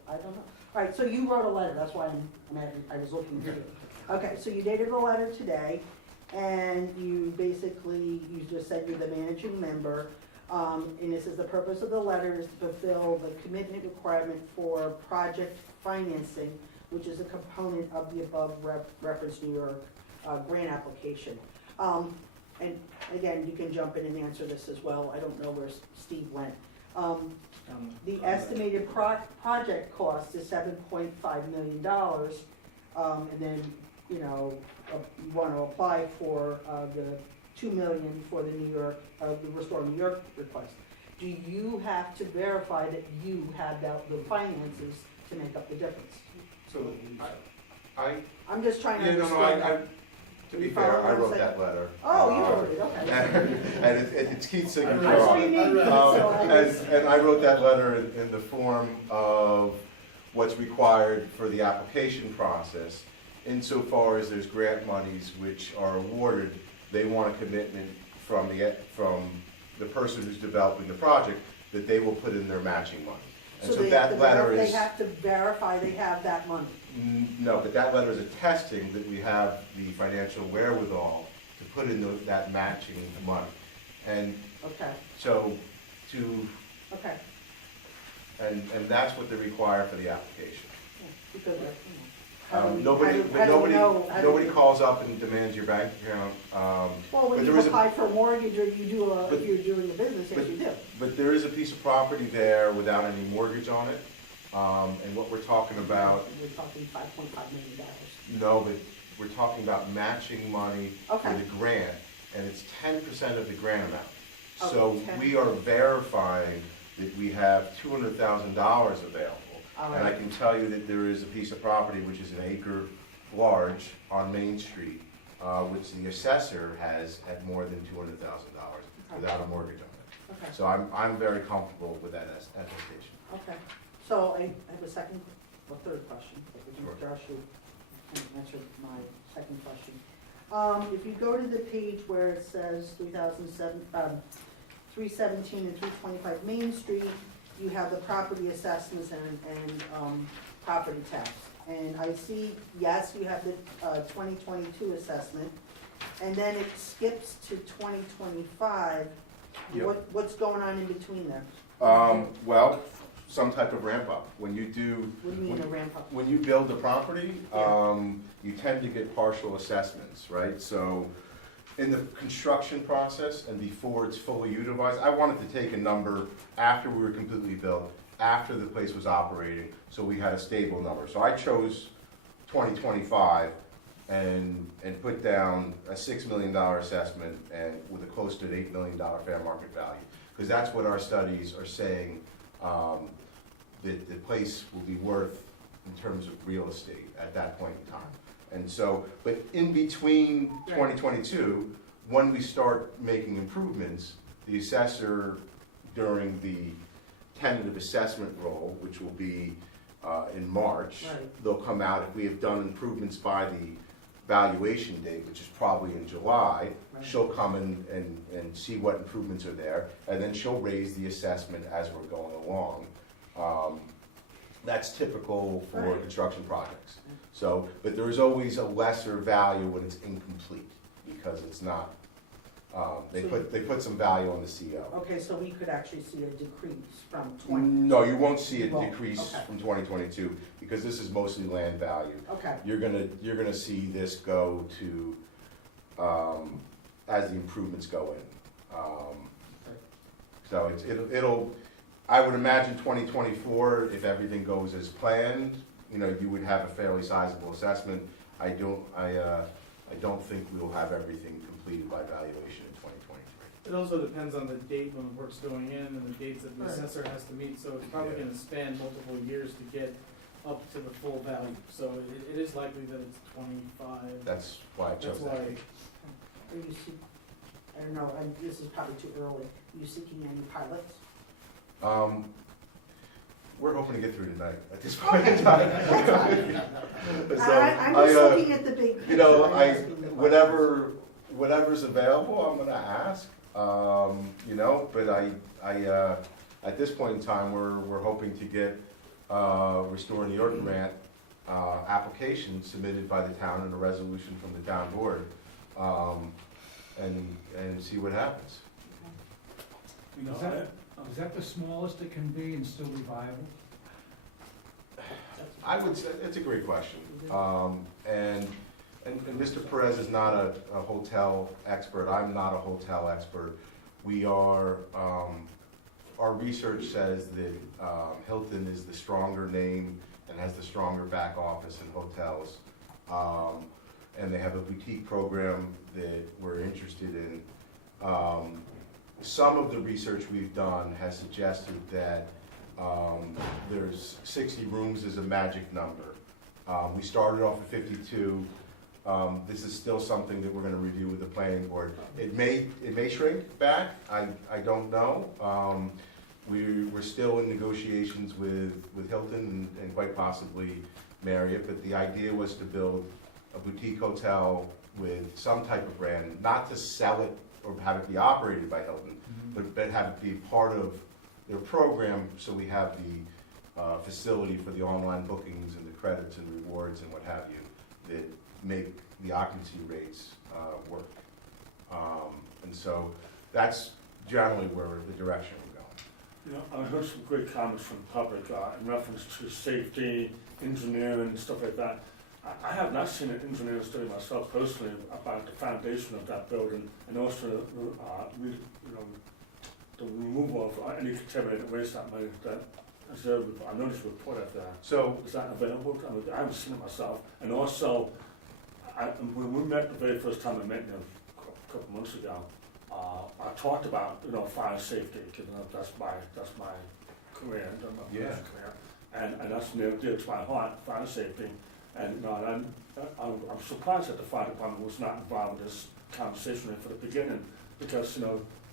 I don't know. All right, so you wrote a letter. That's why I was looking for you. Okay, so you dated a letter today, and you just said you're the managing member. And it says the purpose of the letter is to fulfill the commitment requirement for project financing, which is a component of the above referenced New York grant application. And again, you can jump in and answer this as well. I don't know where Steve went. The estimated project cost is $7.5 million. And then, you want to apply for the $2 million for the the Restore New York request. Do you have to verify that you have the finances to make up the difference? So, I'm just trying to Yeah, no, understand. to be You fair, follow I what I'm wrote saying? that letter. Oh, you wrote it, okay. And it's Keith's signature I saw on your it. name, so I was. And I wrote that letter in the form of what's required for the application process. Insofar as there's grant monies which are awarded, they want a commitment from the person who's developing the project that they will put in their matching money. And so that letter is. They have to verify they have that money. No, but that letter is attesting that we have the financial wherewithal to put in that matching money. And Okay, so okay. and that's what they require for the application. Yeah, because, how do we- Nobody, how do- but how do we nobody, know- how do nobody we- calls up and demands your bank account. Well, but when there you is a- apply for a mortgage or you do But- if you're doing a business, yes, but- you do. But there is a piece of property there without any mortgage on it. And what we're talking about, We're talking $5.5 million. no, but we're talking about matching money for Okay. the grant, and it's 10% of the grant amount. Okay, So 10. we are verifying that we have $200,000 available. All And I right, can tell you that there is a piece of property which is an acre large on Main Street, which the assessor has at more than $200,000 without a mortgage on it. okay, So I'm very comfortable with that attestation. okay. So I have a second, or third question, but we can, Sure. Josh, you can answer my second question. If you go to the page where it says 317 and 325 Main Street, you have the property assessments and property tax. And I see, yes, you have the 2022 assessment, and then it skips to 2025. Yep. What's going on in between there? Well, some type of ramp up. When you do, What do you mean a ramp up? when you build a property, Yeah. you tend to get partial assessments, right? So in the construction process and before it's fully utilized, I wanted to take a number after we were completely built, after the place was operating, so we had a stable number. So I chose 2025 and put down a $6 million assessment and with a close to an $8 million fair market value. Because that's what our studies are saying, that the place will be worth in terms of real estate at that point in time. And so, but in between 2022, when we start making improvements, the assessor during the tentative assessment roll, which will be in March, Right. they'll come out, if we have done improvements by the valuation date, which is probably in July, Right. she'll come and see what improvements are there, and then she'll raise the assessment as we're going along. That's typical for Right. construction projects. So, but there is always a lesser value when it's incomplete, because it's not, they put some value on the CO. Okay, so we could actually see a decrease from 20, No, you won't see a You won't, decrease okay. from 2022, because this is mostly land value. okay, You're gonna see this go to, as the improvements go in. So it'll, I would imagine 2024, if everything goes as planned, you would have a fairly sizable assessment. I don't think we will have everything completed by valuation in 2023. it also depends on the date when the work's going in and the dates that the Right. assessor has to meet, so it's probably Yeah. gonna span multiple years to get up to the full value. So it is likely that it's 25. That's why I That's chose why, that. are you I don't know, and this is probably too early, are you seeking any pilots? We're hoping to get through tonight at this point in time. So, I'm just looking at the big picture. I'm asking the questions. whatever's available, I'm gonna ask. But at this point in time, we're hoping to get Restore New York grant application submitted by the town and a resolution from the town board, and see what happens. Is that the smallest it can be and still be viable? I would say, it's a great question. And Mr. Perez is not a hotel expert, I'm not a hotel expert. We are, our research says that Hilton is the stronger name and has the stronger back office in hotels. And they have a boutique program that we're interested in. Some of the research we've done has suggested that there's 60 rooms is a magic number We started off at 52. This is still something that we're gonna review with the planning board. It may shrink back, I don't know. We're still in negotiations with Hilton and quite possibly Marriott, but the idea was to build a boutique hotel with some type of brand, not to sell it or have it be operated by Hilton, but have it be part of their program, so we have the facility for the online bookings and the credits and rewards and what have you, that make the occupancy rates work. And so that's generally where the direction we're going. You know, I heard some great comments from the public in reference to safety, engineering, and stuff like that. I have not seen an engineering study myself personally about the foundation of that building, and also the removal of any contaminated waste that may, I noticed a report of that. So is that available? I haven't seen it myself. And also, when we met the very first time I met you a couple months ago, I talked about fire safety, because that's my career, career, and that's near dear to my heart, fire safety. And I'm surprised that the fire department was not involved in this conversation from the beginning, because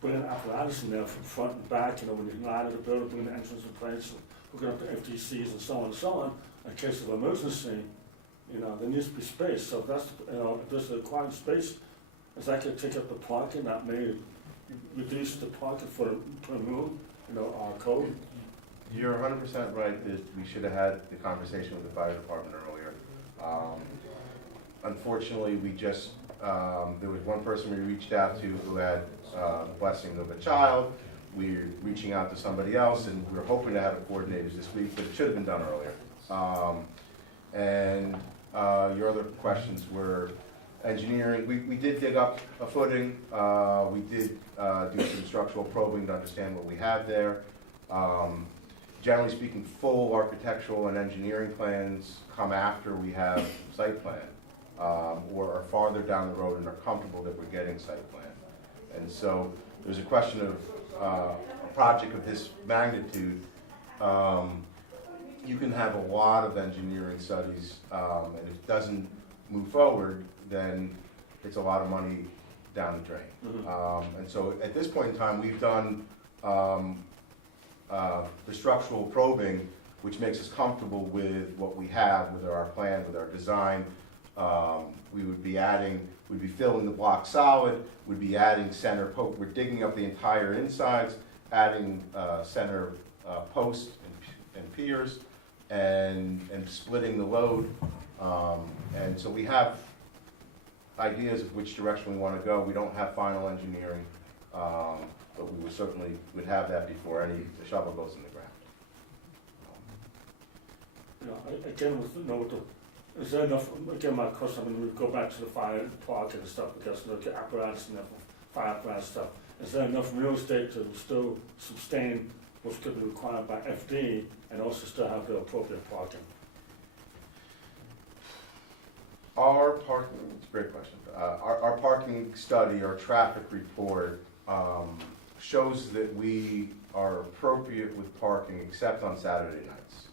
bringing apparatus in there from front and back, when you line of the building, bringing the entrance in place, and hooking up the FTCs and so on, in case of emergency, there needs to be space. So if that's, if there's a required space, is that going to take up the parking, that may reduce the parking per room, our code? You're 100% right that we should have had the conversation with the fire department earlier. Unfortunately, we just, there was one person we reached out to who had the blessing of a child. We're reaching out to somebody else, and we were hoping to have it coordinated this week, but it should have been done earlier. And your other questions were engineering. We did dig up a footing. We did do some structural probing to understand what we have there. Generally speaking, full architectural and engineering plans come after we have site plan, or are farther down the road and are comfortable that we're getting site plan. And so there's a question of a project of this magnitude. You can have a lot of engineering studies, and if it doesn't move forward, then it's a lot of money down the drain. And so at this point in time, we've done the structural probing, which makes us comfortable with what we have, with our plan, with our design. We would be adding, we'd be filling the block solid, we'd be adding center post, we're digging up the entire insides, adding center posts and piers, and splitting the load. And so we have ideas of which direction we want to go. We don't have final engineering, but we would have that before the shovel goes in the ground. Again, is there enough, again, my question, we go back to the fire park and stuff, because the apparatus and the fire apparatus stuff, is there enough real estate to still sustain what's going to be required by FD and also still have the appropriate parking? Our parking, it's a great question. Our parking study, our traffic report, shows that we are appropriate with parking except on Saturday nights,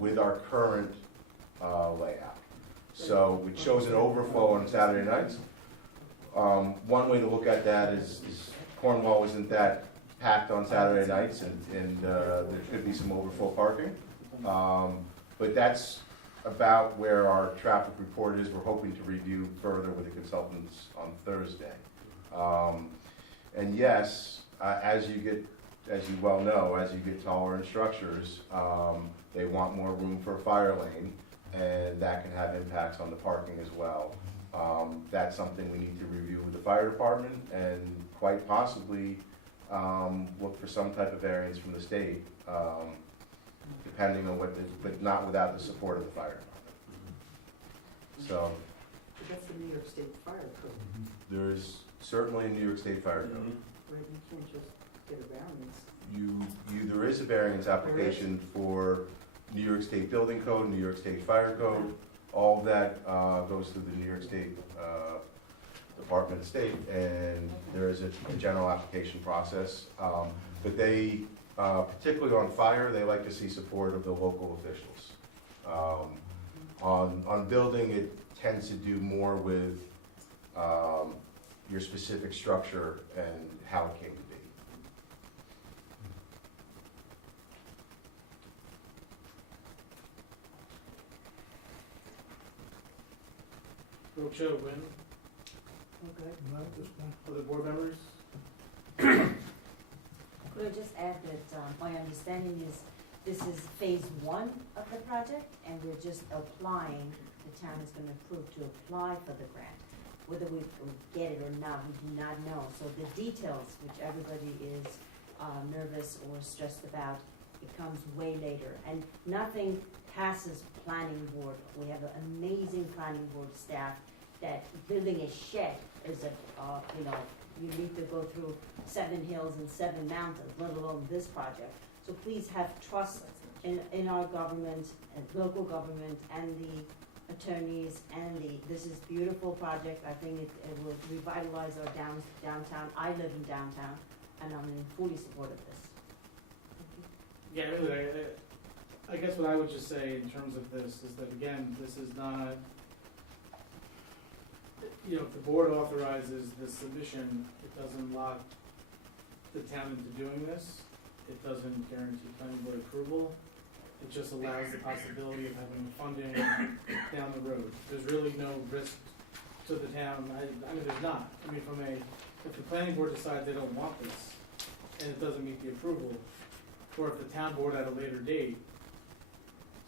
with our current layout. So it shows an overflow on Saturday nights. One way to look at that is Cornwall isn't that packed on Saturday nights, and there could be some overflow parking. But that's about where our traffic report is. We're hoping to review further with the consultants on Thursday. And yes, as you well know, as you get taller in structures, they want more room for a fire lane, and that can have impacts on the parking as well. That's something we need to review with the fire department, and quite possibly look for some type of variance from the state, depending on but not without the support of the fire department. So that's the New York State Fire Code. there's certainly a New York State Fire Code. Right, you can't just get a variance. There is a variance application for New York State Building Code, New York State Fire Code. All of that goes through the New York State Department of State, and there is a general application process. But they, particularly on fire, they like to see support of the local officials. On building, it tends to do more with, your specific structure and how it came to be. Roadshow, Win, Okay. other board members? Could I just add that my understanding is this is phase one of the project, and we're just applying, the town is gonna approve to apply for the grant. Whether we get it or not, we do not know. So the details, which everybody is nervous or stressed about, it comes way later. And nothing passes planning board. We have an amazing planning board staff that building a shed is a, you need to go through 7 hills and 7 mountains, let alone this project. So please have trust in our government and local government and the attorneys and this is beautiful project. I think it will revitalize our downtown. I live in downtown and I'm in fully support of this. Yeah, really, I guess what I would just say in terms of this is that, again, this is not, if the board authorizes this submission, it doesn't lock the town into doing this. It doesn't guarantee planning board approval. It just allows the possibility of having funding down the road. There's really no risk to the town. I mean, there's not. I mean, if the planning board decides they don't want this and it doesn't meet the approval, or if the town board at a later date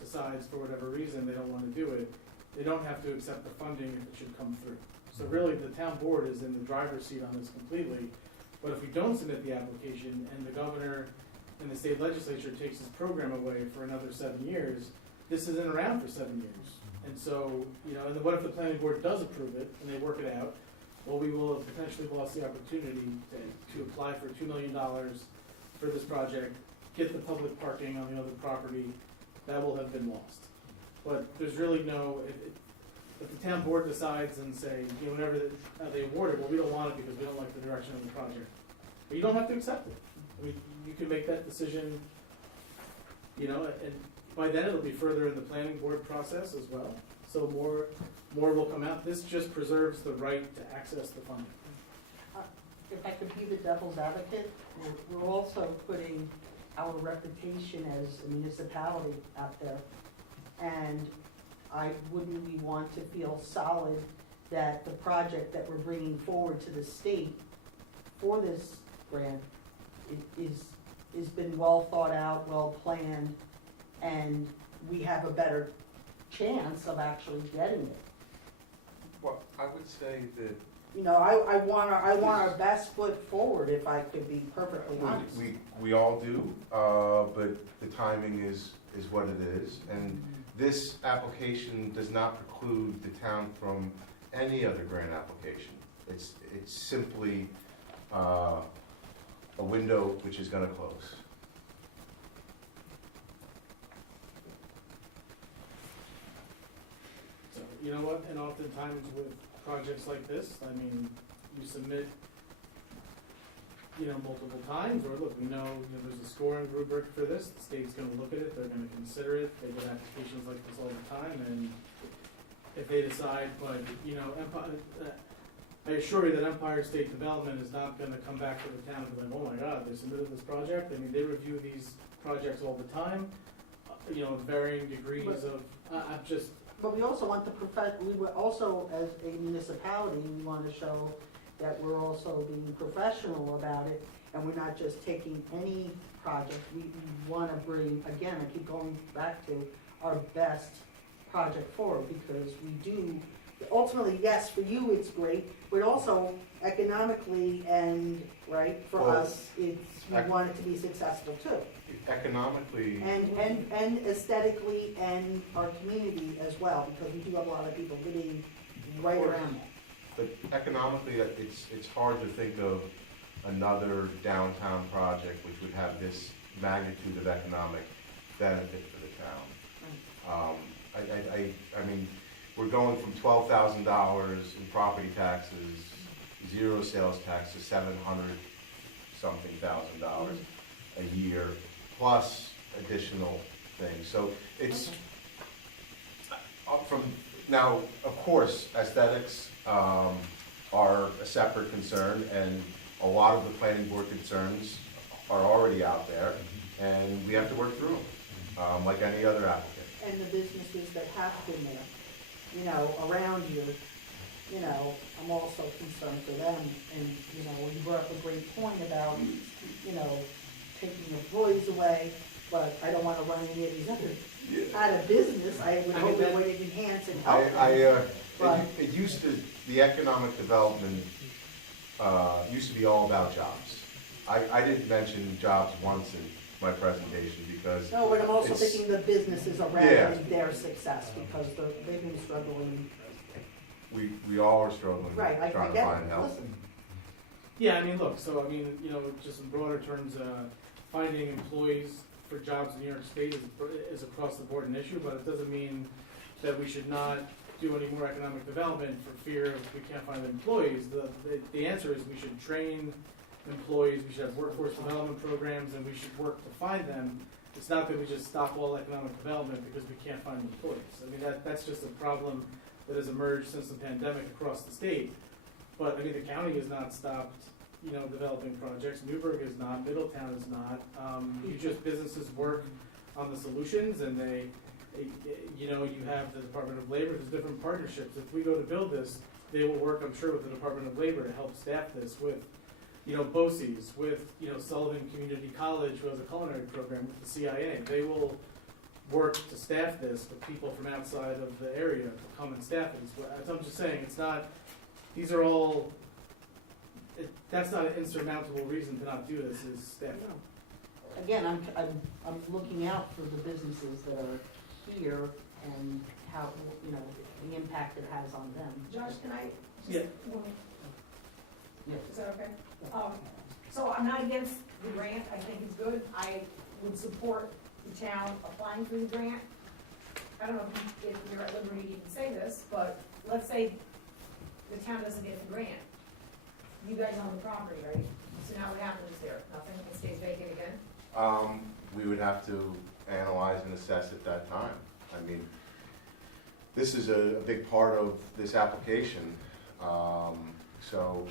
decides for whatever reason they don't want to do it, they don't have to accept the funding if it should come through. So really, the town board is in the driver's seat on this completely. But if we don't submit the application and the governor and the state legislature takes this program away for another 7 years, this isn't around for 7 years. And so, and then what if the planning board does approve it and they work it out? Well, we will have potentially lost the opportunity to apply for $2 million for this project, get the public parking on the other property. That will have been lost. But there's really no, if the town board decides and say, whenever they award it, well, we don't want it because we don't like the direction of the project. But you don't have to accept it. I mean, you can make that decision, and by then it'll be further in the planning board process as well. So more will come out. This just preserves the right to access the funding. If I could be the devil's advocate, we're also putting our reputation as a municipality out there. And wouldn't we want to feel solid that the project that we're bringing forward to the state for this grant is been well thought out, well planned, and we have a better chance of actually getting it. Well, I would say that I want our best foot forward, if I could be perfectly honest. we all do, but the timing is what it is. And this application does not preclude the town from any other grant application. It's simply a window which is going to close. So, you know what, and oftentimes with projects like this, I mean, you submit, multiple times, or look, we know, there's a scoring rubric for this, the state's gonna look at it, they're gonna consider it, they get applications like this all the time, and if they decide, but, I assure you that Empire State Development is not gonna come back to the town and be like, oh my God, they submitted this project. I mean, they review these projects all the time, varying degrees of, But we also want we were also, as a municipality, we want to show that we're also being professional about it, and we're not just taking any project. We want to bring, again, I keep going back to our best project forward, because we do, ultimately, yes, for you it's great, but also economically and, right, for us, we want it to be successful too. Economically. And aesthetically, and our community as well, because we do have a lot of people living right around that. But economically, it's hard to think of another downtown project which would have this magnitude of economic benefit for the town. I mean, we're going from $12,000 in property taxes, 0 sales tax, to $700-something thousand a year, plus additional things. So it's, Now, of course, aesthetics are a separate concern, and a lot of the planning board concerns are already out there, and we have to work through them, like any other applicant. And the businesses that have been there, you know, around you, you know, I'm also concerned for them. And, you know, you brought up a great point about, you know, taking employees away, but I don't wanna run any of these others out of business. I would hope that way to enhance and help them. But- It used to, the economic development used to be all about jobs. I didn't mention jobs once in my presentation because. No, but I'm also it's- thinking the businesses around Yeah. their success, because they've been struggling. We all are struggling, Right, I trying to get find it. help. Listen. Yeah, I mean, look, so I mean, you know, just in broader terms, finding employees for jobs in New York State is across the board an issue, but it doesn't mean that we should not do any more economic development for fear of we can't find employees. The answer is we should train employees, we should have workforce development programs, and we should work to find them. It's not that we just stop all economic development because we can't find employees. I mean, that's just a problem that has emerged since the pandemic across the state. But, I mean, the county has not stopped, you know, developing projects. Newburgh is not, Middletown is not. Businesses work on the solutions, and you know, you have the Department of Labor, there's different partnerships. If we go to build this, they will work, I'm sure, with the Department of Labor to help staff this with, you know, BOCES, with, you know, Sullivan Community College, who has a culinary program, with the CIA. They will work to staff this with people from outside of the area to come and staff it. As I'm just saying, it's not, these are all, that's not an insurmountable reason to not do this, is staff. Again, I'm looking out for the businesses that are here and how, you know, the impact it has on them. Josh, can I Yeah. just, Yeah. is that okay? So I'm not against the grant, I think it's good. I would support the town applying for the grant. I don't know if you're at liberty to even say this, but let's say the town doesn't get the grant. You guys own the property, right? So now what happens there? Nothing, it stays vacant again? We would have to analyze and assess at that time. I mean, this is a big part of this application, so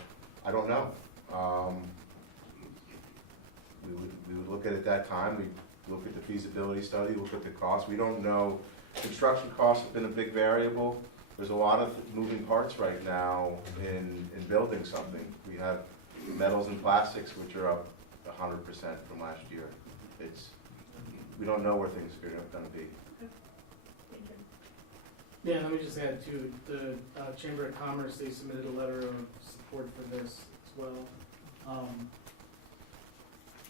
I don't know. We would look at it at that time, we'd look at the feasibility study, look at the cost. We don't know, construction costs have been a big variable. There's a lot of moving parts right now in building something. We have metals and plastics, which are up 100% from last year. We don't know where things are gonna be. Yeah, and let me just add too, the Chamber of Commerce, they submitted a letter of support for this as well.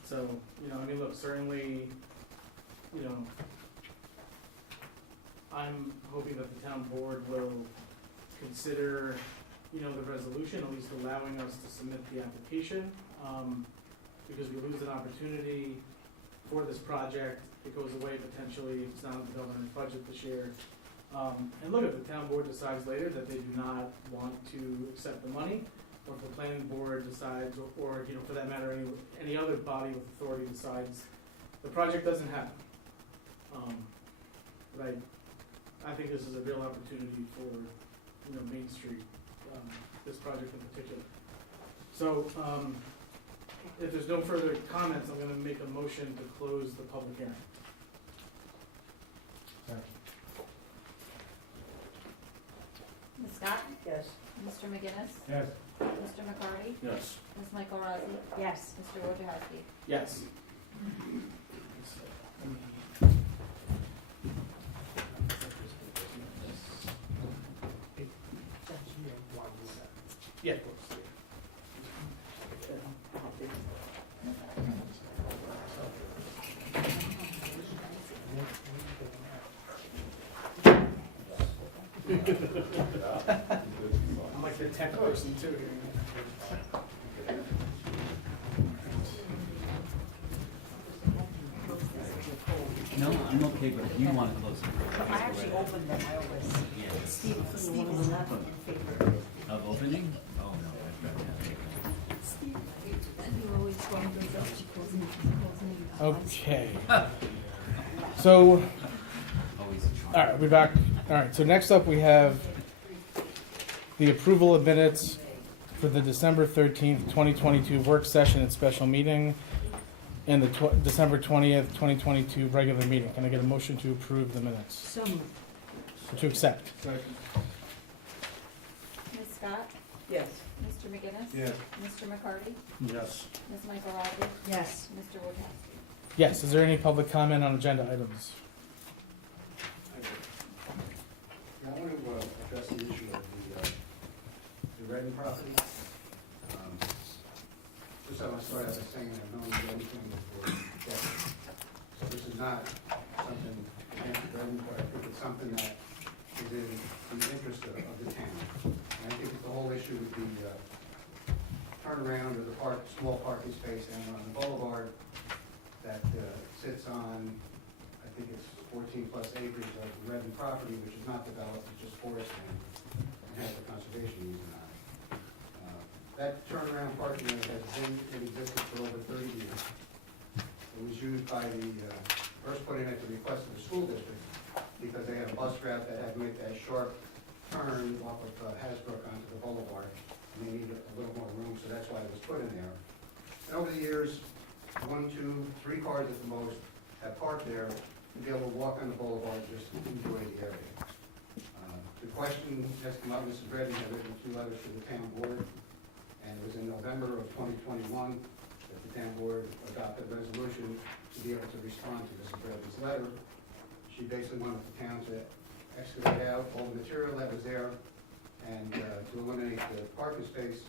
So, you know, I mean, look, certainly, you know, I'm hoping that the town board will consider, you know, the resolution, at least allowing us to submit the application, because we lose an opportunity for this project. It goes away potentially, if it's not in the governor's budget this year. And look, if the town board decides later that they do not want to accept the money, or if the planning board decides, or, you know, for that matter, any other body with authority decides the project doesn't happen. But I think this is a real opportunity for, you know, Main Street, this project in particular. So, if there's no further comments, I'm gonna make a motion to close the public hearing. Ms. Scott? Yes. Mr. McGinnis? Yes. Mr. McCarty? Yes. Ms. Michael Rossi? Yes. Mr. Wojciechowski? Yes. Yeah, of course. I'm like the tech person too here. No, I'm okay, but if you want to close it. I actually opened them, I always, Yeah. Steve is not in favor. Of opening? Oh, no, I've got that. Okay. So, Always a charm. all right, we're back All right, so next up we have the approval of minutes for the December 13th, 2022 work session and special meeting and the December 20th, 2022 regular meeting. Can I get a motion to approve the minutes? So moved. Or to accept? Ms. Scott? Yes. Mr. McGinnis? Yes. Mr. McCarty? Yes. Ms. Michaelozzi? Yes. Mr. Wojciechowski? Yes. Is there any public comment on agenda items? Yeah, I want to address the issue of the Redden property. Just I want to start out by saying I've known the Redden family for decades. So this is not something against Redden, but I think it's something that is in the interest of the town. And I think that the whole issue with the turnaround of the small parking space down on the boulevard that sits on, I think it's 14 plus acres of the Redden property, which is not developed, it's just forest land, and has a conservation easement on it. That turnaround parking area has been in existence for over 30 years. It was used by first put in at the request of the school district, because they had a bus route that had to make that sharp turn off of Hasbrook onto the boulevard, and they needed a little more room, so that's why it was put in there. And over the years, 1, 2, 3 cars at the most have parked there to be able to walk on the boulevard, just to enjoy the area. The question has come up, Mrs. Redden had written 2 letters to the town board, and it was in November of 2021 that the town board adopted a resolution to be able to respond to Mrs. Redden's letter. She basically wanted the town to excavate out all the material that was there and to eliminate the parking space.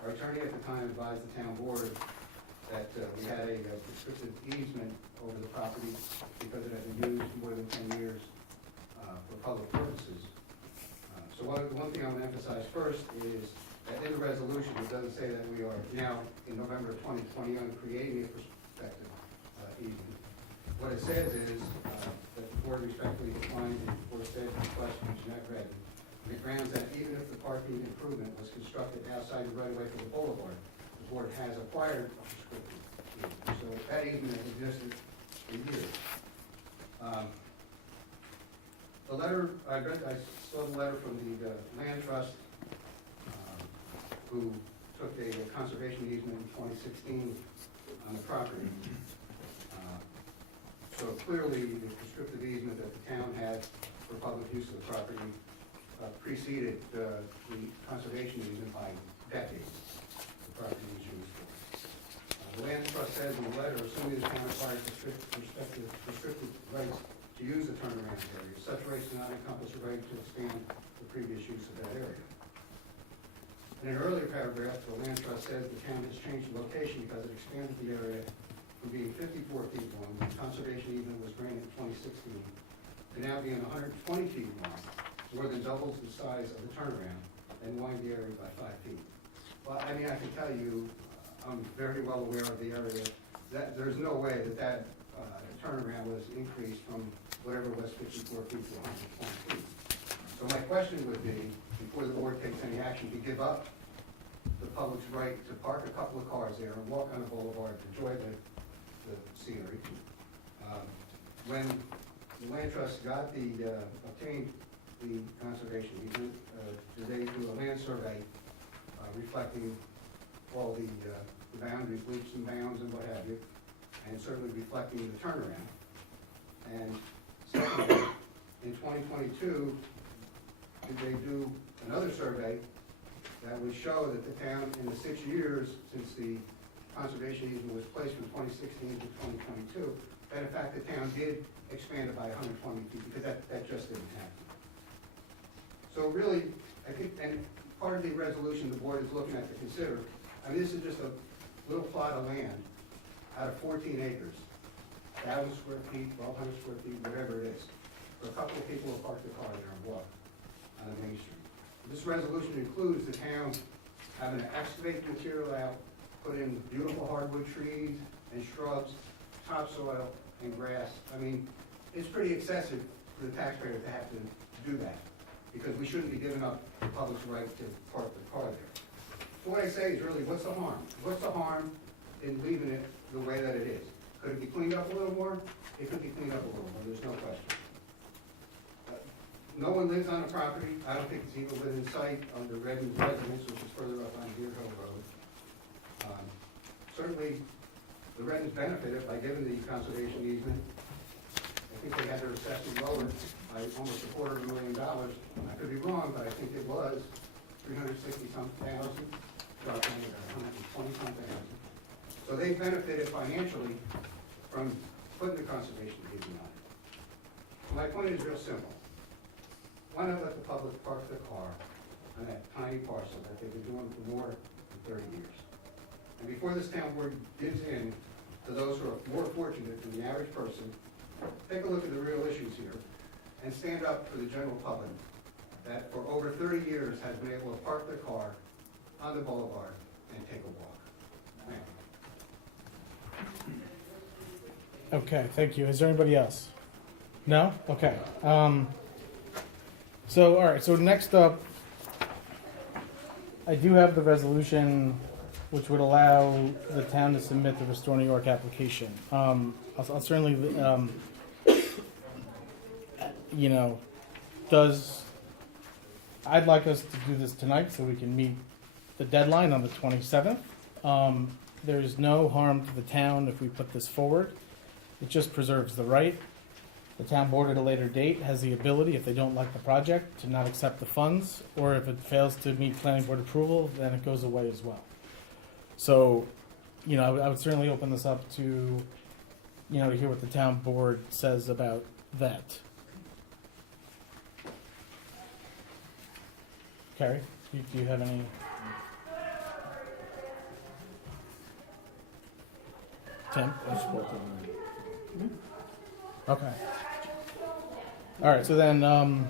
Our attorney at the time advised the town board that we had a prescriptive easement over the property because it had been used more than 10 years for public purposes. So one thing I want to emphasize first is that in the resolution, it doesn't say that we are now, in November of 2021, creating a prospective easement. What it says is that the board respectfully declines the aforesaid request from Jeanette Redden on the grounds that even if the parking improvement was constructed outside the right-of-way for the boulevard, the board has acquired a prescriptive easement. So that easement has existed for years. The letter, I saw the letter from the land trust who took a conservation easement in 2016 on the property. So clearly, the prescriptive easement that the town had for public use of the property preceded the conservation easement by decades. The property was used for. The land trust says in the letter, assuming the town acquired prescriptive rights to use the turnaround area, such rights do not encompass a right to expand the previous use of that area. In an earlier paragraph, the land trust says the town has changed the location because it expanded the area from being 54 feet long, when the conservation easement was granted in 2016, to now being 120 feet long, more than doubles the size of the turnaround, and widen the area by 5 feet. Well, I mean, I can tell you, I'm very well aware of the area, that there's no way that turnaround was increased from whatever was 54 feet to 120 feet. So my question would be, before the board takes any action, to give up the public's right to park a couple of cars there and walk on the boulevard, enjoy the scenery. When the land trust obtained the conservation easement, they do a land survey reflecting all the boundaries, leaps and bounds and what have you, and certainly reflecting the turnaround. And secondly, in 2022, they do another survey that would show that the town, in the 6 years since the conservation easement was placed from 2016 to 2022, that in fact the town did expand it by 120 feet, because that just didn't happen. So really, I think, and part of the resolution the board is looking at to consider, I mean, this is just a little plot of land out of 14 acres, 1,000 square feet, 1,200 square feet, whatever it is, for a couple of people to park their car there and walk on Main Street. This resolution includes the town having to excavate material out, put in beautiful hardwood trees and shrubs, topsoil and grass. I mean, it's pretty excessive for the taxpayer to have to do that, because we shouldn't be giving up the public's right to park their car there. So what I say is really, what's the harm? What's the harm in leaving it the way that it is? Could it be cleaned up a little more? It could be cleaned up a little more, there's no question. But no one lives on the property. I don't think it's even within sight of the Redmond residence, which is further up on Deer Hill Road. Certainly, the Redmonds benefited by giving the conservation easement. I think they had their assessment lowered by almost $250,000. I could be wrong, but I think it was 360-some thousand, dropped down to 120-some thousand. So they benefited financially from putting the conservation easement on it. My point is real simple. Why not let the public park their car on that tiny parcel that they've been doing for more than 30 years? And before this town board gives in to those who are more fortunate than the average person, take a look at the real issues here and stand up for the general public that for over 30 years has been able to park their car on the boulevard and take a walk. Thank you. Okay, thank you. Is there anybody else? No? Okay. So, all right, so next up, I do have the resolution which would allow the town to submit the Restore New York application. I'll certainly, I'd like us to do this tonight so we can meet the deadline on the 27th. There's no harm to the town if we put this forward. It just preserves the right. The town board at a later date has the ability, if they don't like the project, to not accept the funds, or if it fails to meet planning board approval, then it goes away as well. So, I would certainly open this up to, to hear what the town board says about that. Carrie, do you have any? Tim? Okay. All right, so then I'm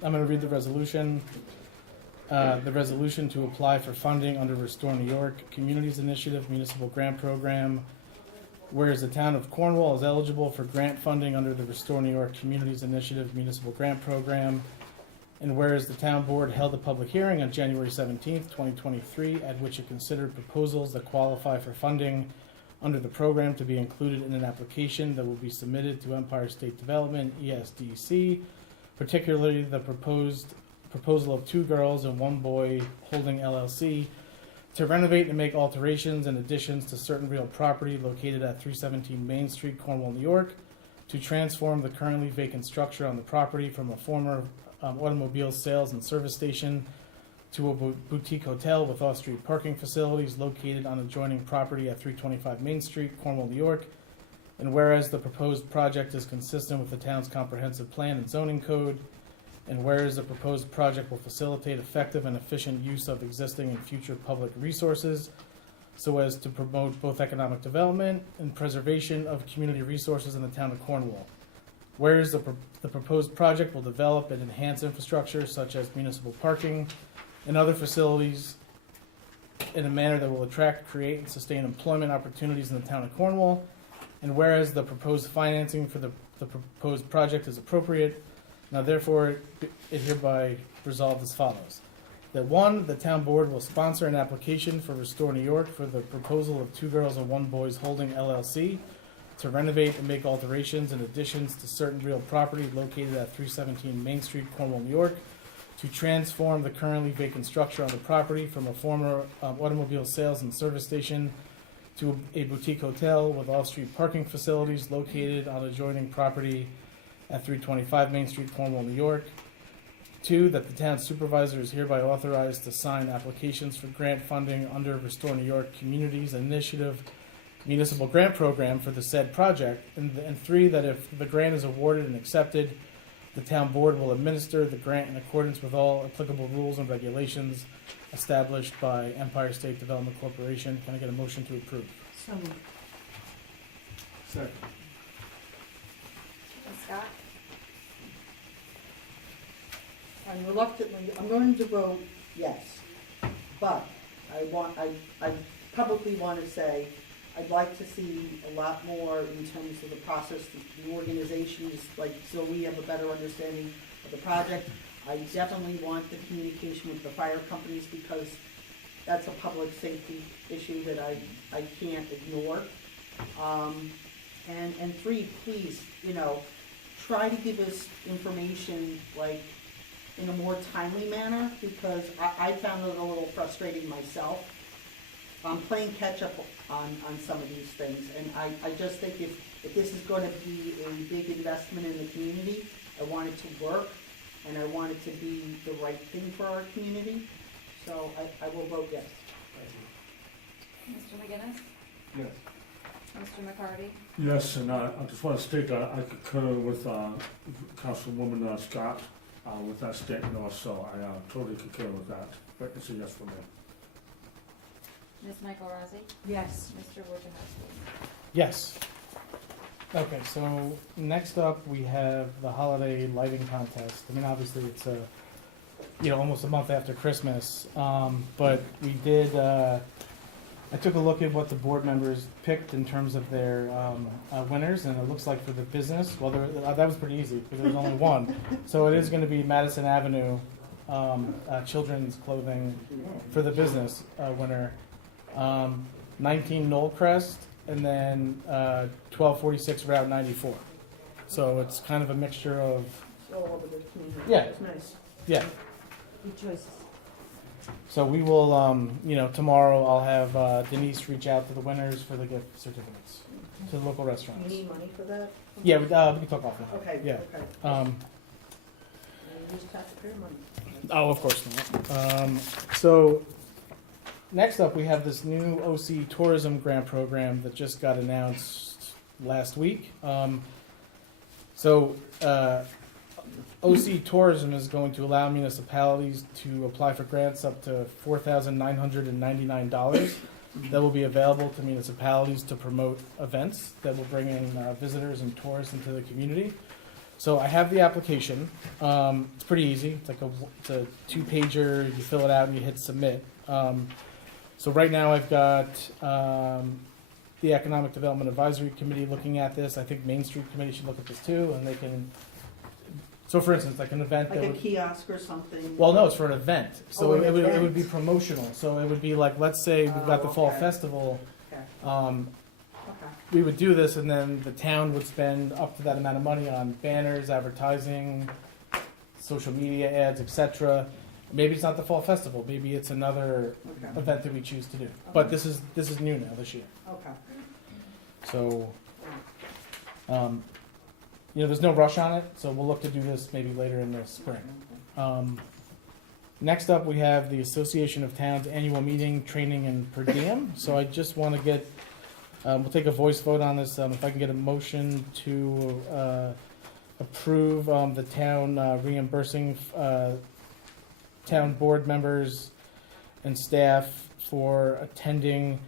going to read the resolution. The resolution to apply for funding under Restore New York Communities Initiative Municipal Grant Program. Whereas the town of Cornwall is eligible for grant funding under the Restore New York Communities Initiative Municipal Grant Program. And whereas the town board held a public hearing on January 17th, 2023, at which it considered proposals that qualify for funding under the program to be included in an application that will be submitted to Empire State Development, ESDC, particularly the proposal of 2 girls and 1 boy holding LLC to renovate and make alterations and additions to certain real property located at 317 Main Street, Cornwall, New York, to transform the currently vacant structure on the property from a former automobile sales and service station to a boutique hotel with off-street parking facilities located on adjoining property at 325 Main Street, Cornwall, New York. And whereas the proposed project is consistent with the town's comprehensive plan and zoning code, and whereas the proposed project will facilitate effective and efficient use of existing and future public resources so as to promote both economic development and preservation of community resources in the town of Cornwall. Whereas the proposed project will develop and enhance infrastructure such as municipal parking and other facilities in a manner that will attract, create, and sustain employment opportunities in the town of Cornwall. And whereas the proposed financing for the proposed project is appropriate, now therefore it hereby resolved as follows. That 1, the town board will sponsor an application for Restore New York for the proposal of 2 girls and 1 boys holding LLC to renovate and make alterations and additions to certain real property located at 317 Main Street, Cornwall, New York, to transform the currently vacant structure on the property from a former automobile sales and service station to a boutique hotel with off-street parking facilities located on adjoining property at 325 Main Street, Cornwall, New York. 2, that the town supervisor is hereby authorized to sign applications for grant funding under Restore New York Communities Initiative Municipal Grant Program for the said project. And 3, that if the grant is awarded and accepted, the town board will administer the grant in accordance with all applicable rules and regulations established by Empire State Development Corporation. Can I get a motion to approve? So moved. Second. Scott? I'm going to vote yes, but I publicly want to say, I'd like to see a lot more in terms of the process, the organizations, so we have a better understanding of the project. I definitely want the communication with the fire companies because that's a public safety issue that I can't ignore. And 3, please, try to give us information like in a more timely manner, because I found it a little frustrating myself. I'm playing catch up on some of these things, and I just think if this is gonna be a big investment in the community, I want it to work, and I want it to be the right thing for our community, so I will vote yes. Mr. McGinnis? Yes. Mr. McCarty? Yes, and I just want to state that I concur with Councilwoman Scott with that statement also. I totally concur with that, but it's a yes for me. Ms. Michael Rossi? Yes. Mr. Wojciechowski? Yes. Okay, so next up, we have the holiday lighting contest. I mean, obviously, it's almost a month after Christmas, but we did, I took a look at what the board members picked in terms of their winners, and it looks like for the business, well, that was pretty easy, because there was only one. So it is gonna be Madison Avenue children's clothing for the business winner. 19 Knollcrest, and then 1246 Route 94. So it's kind of a mixture of, So all over the community. Yeah. It's nice. yeah. Good choices. So we will, tomorrow I'll have Denise reach out to the winners for the gift certificates to the local You restaurants. need money for that? Yeah, we can talk offline. Okay, Yeah. okay. Um, And use taxpayer money. Oh, of course not. So, next up, we have this new OC Tourism Grant Program that just got announced last week. OC Tourism is going to allow municipalities to apply for grants up to $4,999 that will be available to municipalities to promote events that will bring in visitors and tourists into the community. So I have the application. It's pretty easy. It's a 2-pager. You fill it out and you hit submit. So right now I've got the Economic Development Advisory Committee looking at this. I think Main Street Committee should look at this too, and they can. So for instance, like an event Like that a would, kiosk or something? well, no, it's for an event. So Oh, an it would event. be promotional. So it would be like, let's say we've got the fall okay. festival. Okay. Um, Okay. we would do this, and then the town would spend up to that amount of money on banners, advertising, social media ads, etc. Maybe it's not the fall festival. Maybe it's another Okay. event that we choose to do. But this is new now this year. Okay. So, there's no rush on it. So we'll look to do this maybe later in the spring. Next up, we have the Association of Towns annual meeting, training, and per diem. So I just want to get. We'll take a voice vote on this. If I can get a motion to approve the town reimbursing town board members and staff for attending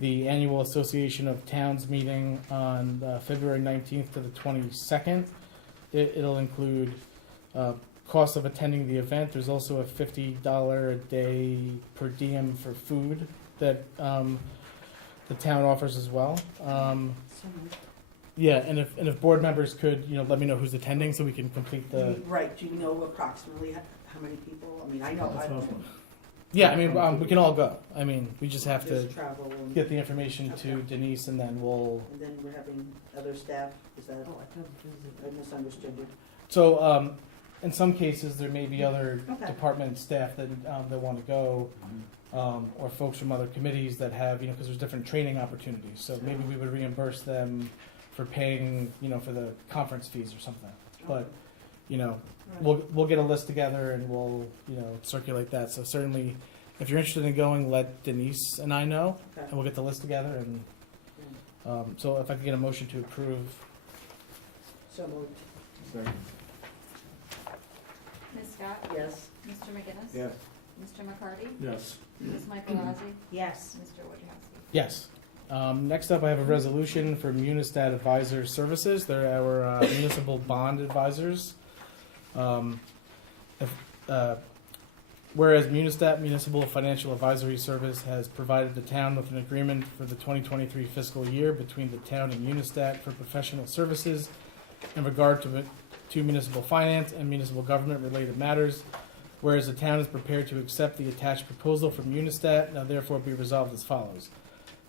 the annual Association of Towns meeting on February 19th to the 22nd. It'll include cost of attending the event. There's also a $50 a day per diem for food that the town offers as well. Yeah, and if board members could, let me know who's attending so we can complete the. Right, do you know approximately how many people? I mean, I know, Yeah, I mean, we can all go. I mean, we just have to just travel and. get the information to Okay. Denise, and then we'll. And then we're having other staff, is that, Oh, I thought it was I misunderstood you. So, in some cases, there may be other Okay. department staff that want to go, or folks from other committees that have, because there's different training opportunities. So maybe we would reimburse them for paying, for the conference fees or something. But, we'll get a list together and we'll, circulate that. So certainly, if you're interested in going, let Denise and I know, Okay. and we'll get the list together. And so if I could get a motion to approve. So moved. Ms. Scott? Yes. Mr. McGinnis? Yes. Mr. McCarty? Yes. Ms. Michael Rossi? Yes. Mr. Wojciechowski? Yes. Next up, I have a resolution for Munistat Advisor Services. They're our municipal bond advisors. Whereas Munistat Municipal Financial Advisory Service has provided the town with an agreement for the 2023 fiscal year between the town and Munistat for professional services in regard to municipal finance and municipal government related matters. Whereas the town is prepared to accept the attached proposal from Munistat, now therefore be resolved as follows.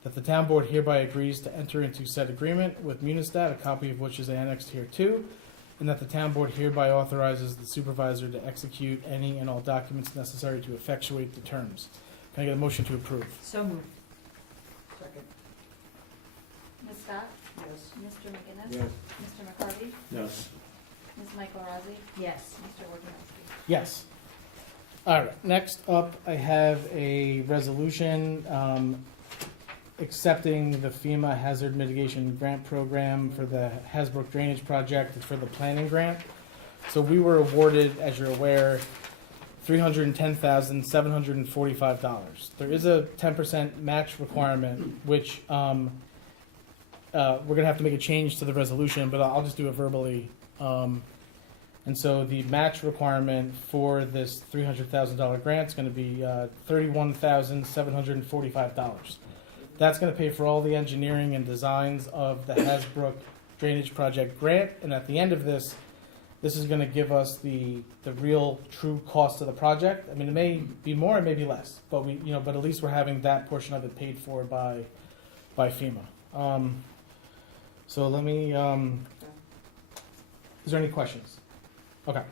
That the town board hereby agrees to enter into said agreement with Munistat, a copy of which is annexed here too, and that the town board hereby authorizes the supervisor to execute any and all documents necessary to effectuate the terms. Can I get a motion to approve? So moved. Second. Ms. Scott? Yes. Mr. McGinnis? Yes. Mr. McCarty? Yes. Ms. Michael Rossi? Yes. Mr. Wojciechowski? Yes. All right, next up, I have a resolution accepting the FEMA Hazard Mitigation Grant Program for the Hasbrook Drainage Project. It's for the planning grant. So we were awarded, as you're aware, $310,745. There is a 10% match requirement, which we're gonna have to make a change to the resolution, but I'll just do it verbally. And so the match requirement for this $300,000 grant is going to be $31,745. That's going to pay for all the engineering and designs of the Hasbrook Drainage Project grant. And at the end of this is going to give us the real true cost of the project. I mean, it may be more, it may be less, but but at least we're having that portion of it paid for by FEMA. So let me. Is there any questions? Okay.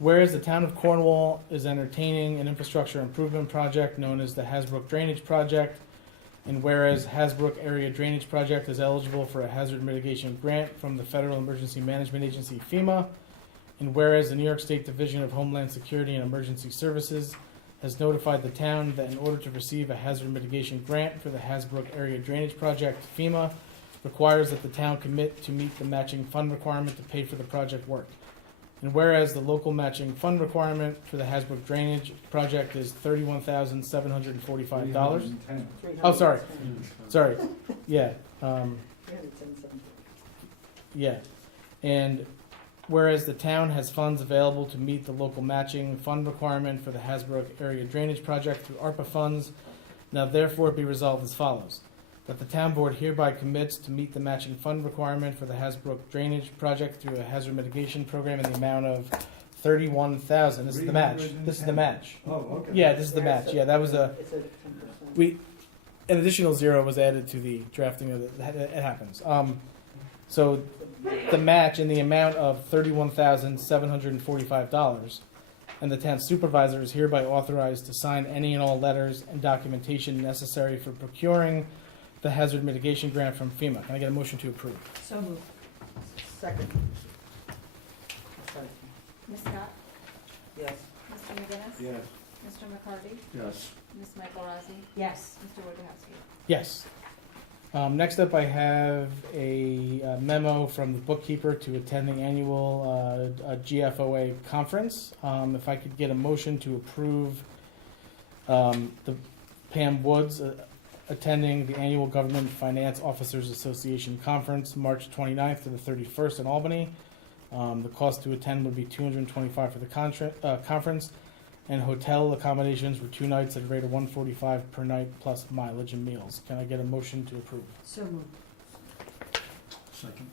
Whereas the town of Cornwall is entertaining an infrastructure improvement project known as the Hasbrook Drainage Project, and whereas Hasbrook Area Drainage Project is eligible for a hazard mitigation grant from the Federal Emergency Management Agency, FEMA, and whereas the New York State Division of Homeland Security and Emergency Services has notified the town that in order to receive a hazard mitigation grant for the Hasbrook Area Drainage Project, FEMA requires that the town commit to meet the matching fund requirement to pay for the project work. And whereas the local matching fund requirement for the Hasbrook Drainage Project is $31,745. Oh, sorry. Yeah. Yeah. And whereas the town has funds available to meet the local matching fund requirement for the Hasbrook Area Drainage Project through ARPA funds, now therefore be resolved as follows. That the town board hereby commits to meet the matching fund requirement for the Hasbrook Drainage Project through a hazard mitigation program in the amount of $31,000. This is the match. This is the match. Oh, okay. Yeah, this is the match. Yeah, that was an additional zero was added to the drafting of it happens. So the match in the amount of $31,745, and the town supervisor is hereby authorized to sign any and all letters and documentation necessary for procuring the hazard mitigation grant from FEMA. Can I get a motion to approve? So moved. Second. Ms. Scott? Yes. Mr. McGinnis? Yes. Mr. McCarty? Yes. Ms. Michael Rossi? Yes. Mr. Wojciechowski? Yes. Next up, I have a memo from the bookkeeper to attend the annual GFOA conference. If I could get a motion to approve the Pam Woods attending the annual Government Finance Officers Association Conference, March 29th to the 31st in Albany. The cost to attend would be $225 for the conference, and hotel accommodations for 2 nights at a rate of $145 per night plus mileage and meals. Can I get a motion to approve? So moved. Second.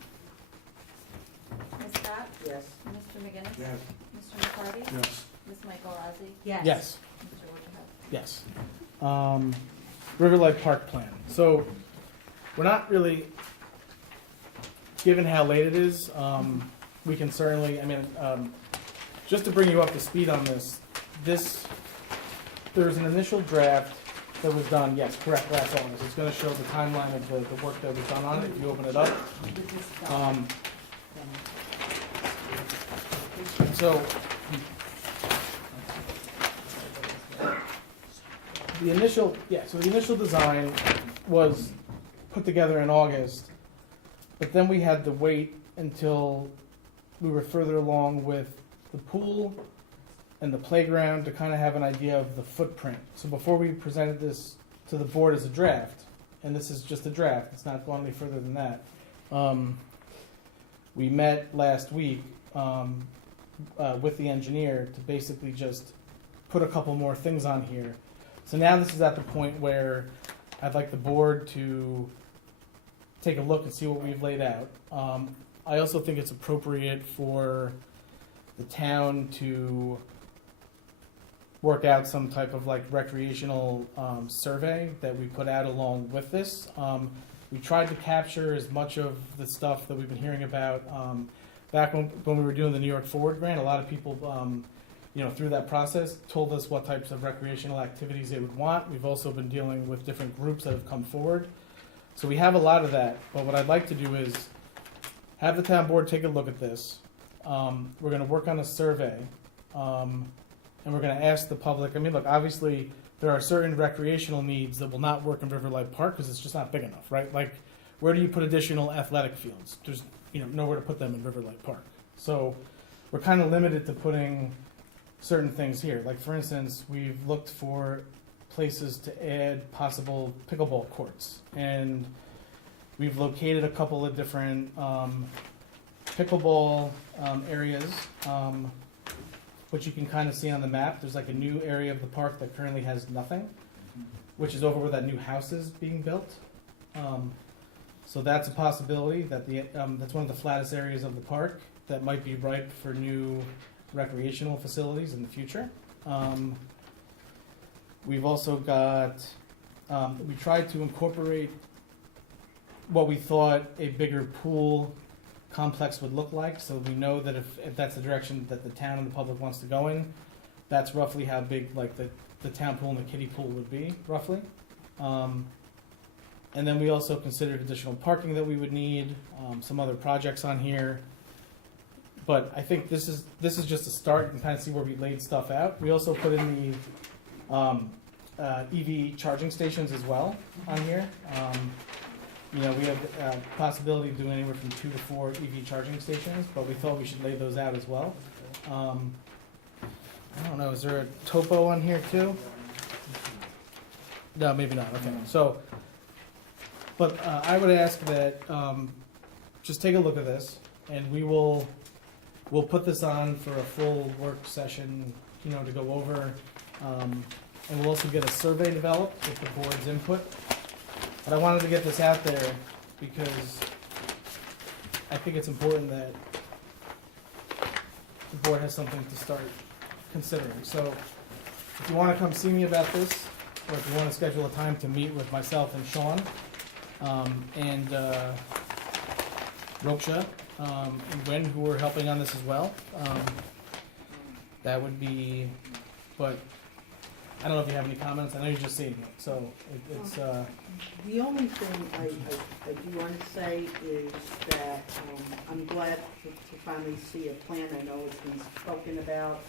Ms. Scott? Yes. Mr. McGinnis? Yes. Mr. McCarty? Yes. Ms. Michael Rossi? Yes. Yes. Mr. Wojciechowski? Yes. Riverlight Park plan. So we're not really, given how late it is, we can certainly, just to bring you up to speed on this, there was an initial draft that was done, yes, correct, last August. It's going to show the timeline of the work that was done on it if you open it up. So the initial design was put together in August, but then we had to wait until we were further along with the pool and the playground to kind of have an idea of the footprint. So before we presented this to the board as a draft, and this is just a draft, it's not going any further than that, we met last week with the engineer to basically just put a couple more things on here. So now this is at the point where I'd like the board to take a look and see what we've laid out. I also think it's appropriate for the town to work out some type of like recreational survey that we put out along with this. We tried to capture as much of the stuff that we've been hearing about back when we were doing the New York Forward grant, a lot of people, through that process, told us what types of recreational activities they would want. We've also been dealing with different groups that have come forward. So we have a lot of that, but what I'd like to do is have the town board take a look at this. We're gonna work on a survey, and we're gonna ask the public, I mean, look, obviously, there are certain recreational needs that will not work in Riverlight Park because it's just not big enough, right? Like, where do you put additional athletic fields? There's, nowhere to put them in Riverlight Park. So we're kind of limited to putting certain things here. Like, for instance, we've looked for places to add possible pickleball courts. And we've located a couple of different pickleball areas, which you can kind of see on the map. There's like a new area of the park that currently has nothing, which is over where that new house is being built. So that's a possibility. That's one of the flattest areas of the park that might be ripe for new recreational facilities in the future. We've also got, we tried to incorporate what we thought a bigger pool complex would look like, so we know that if that's the direction that the town and the public wants to go in, that's roughly how big like the town pool and the kiddie pool would be, roughly. And then we also considered additional parking that we would need, some other projects on here. But I think this is just a start. You can kind of see where we laid stuff out. We also put in the EV charging stations as well on here. We have a possibility of doing anywhere from 2 to 4 EV charging stations, but we thought we should lay those out as well. I don't know, is there a topo on here too? No, maybe not, okay. So, but I would ask that just take a look at this, and we'll put this on for a full work session, to go over, and we'll also get a survey developed with the board's input. But I wanted to get this out there because I think it's important that the board has something to start considering. So if you want to come see me about this, or if you want to schedule a time to meet with myself and Sean and Roksha and Gwen, who are helping on this as well, that would be, but I don't know if you have any comments. I know you're just seeing it, so it's. The only thing I do want to say is that I'm glad to finally see a plan. I know it's been spoken about.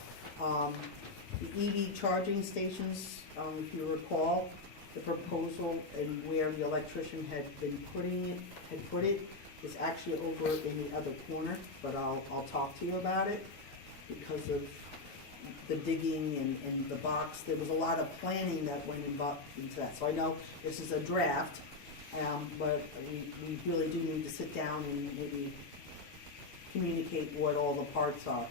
The EV charging stations, if you recall, the proposal and where the electrician had put it is actually over in the other corner. But I'll talk to you about it because of the digging and the box. There was a lot of planning that went into that. So I know this is a draft, but we really do need to sit down and maybe communicate what all the parts are.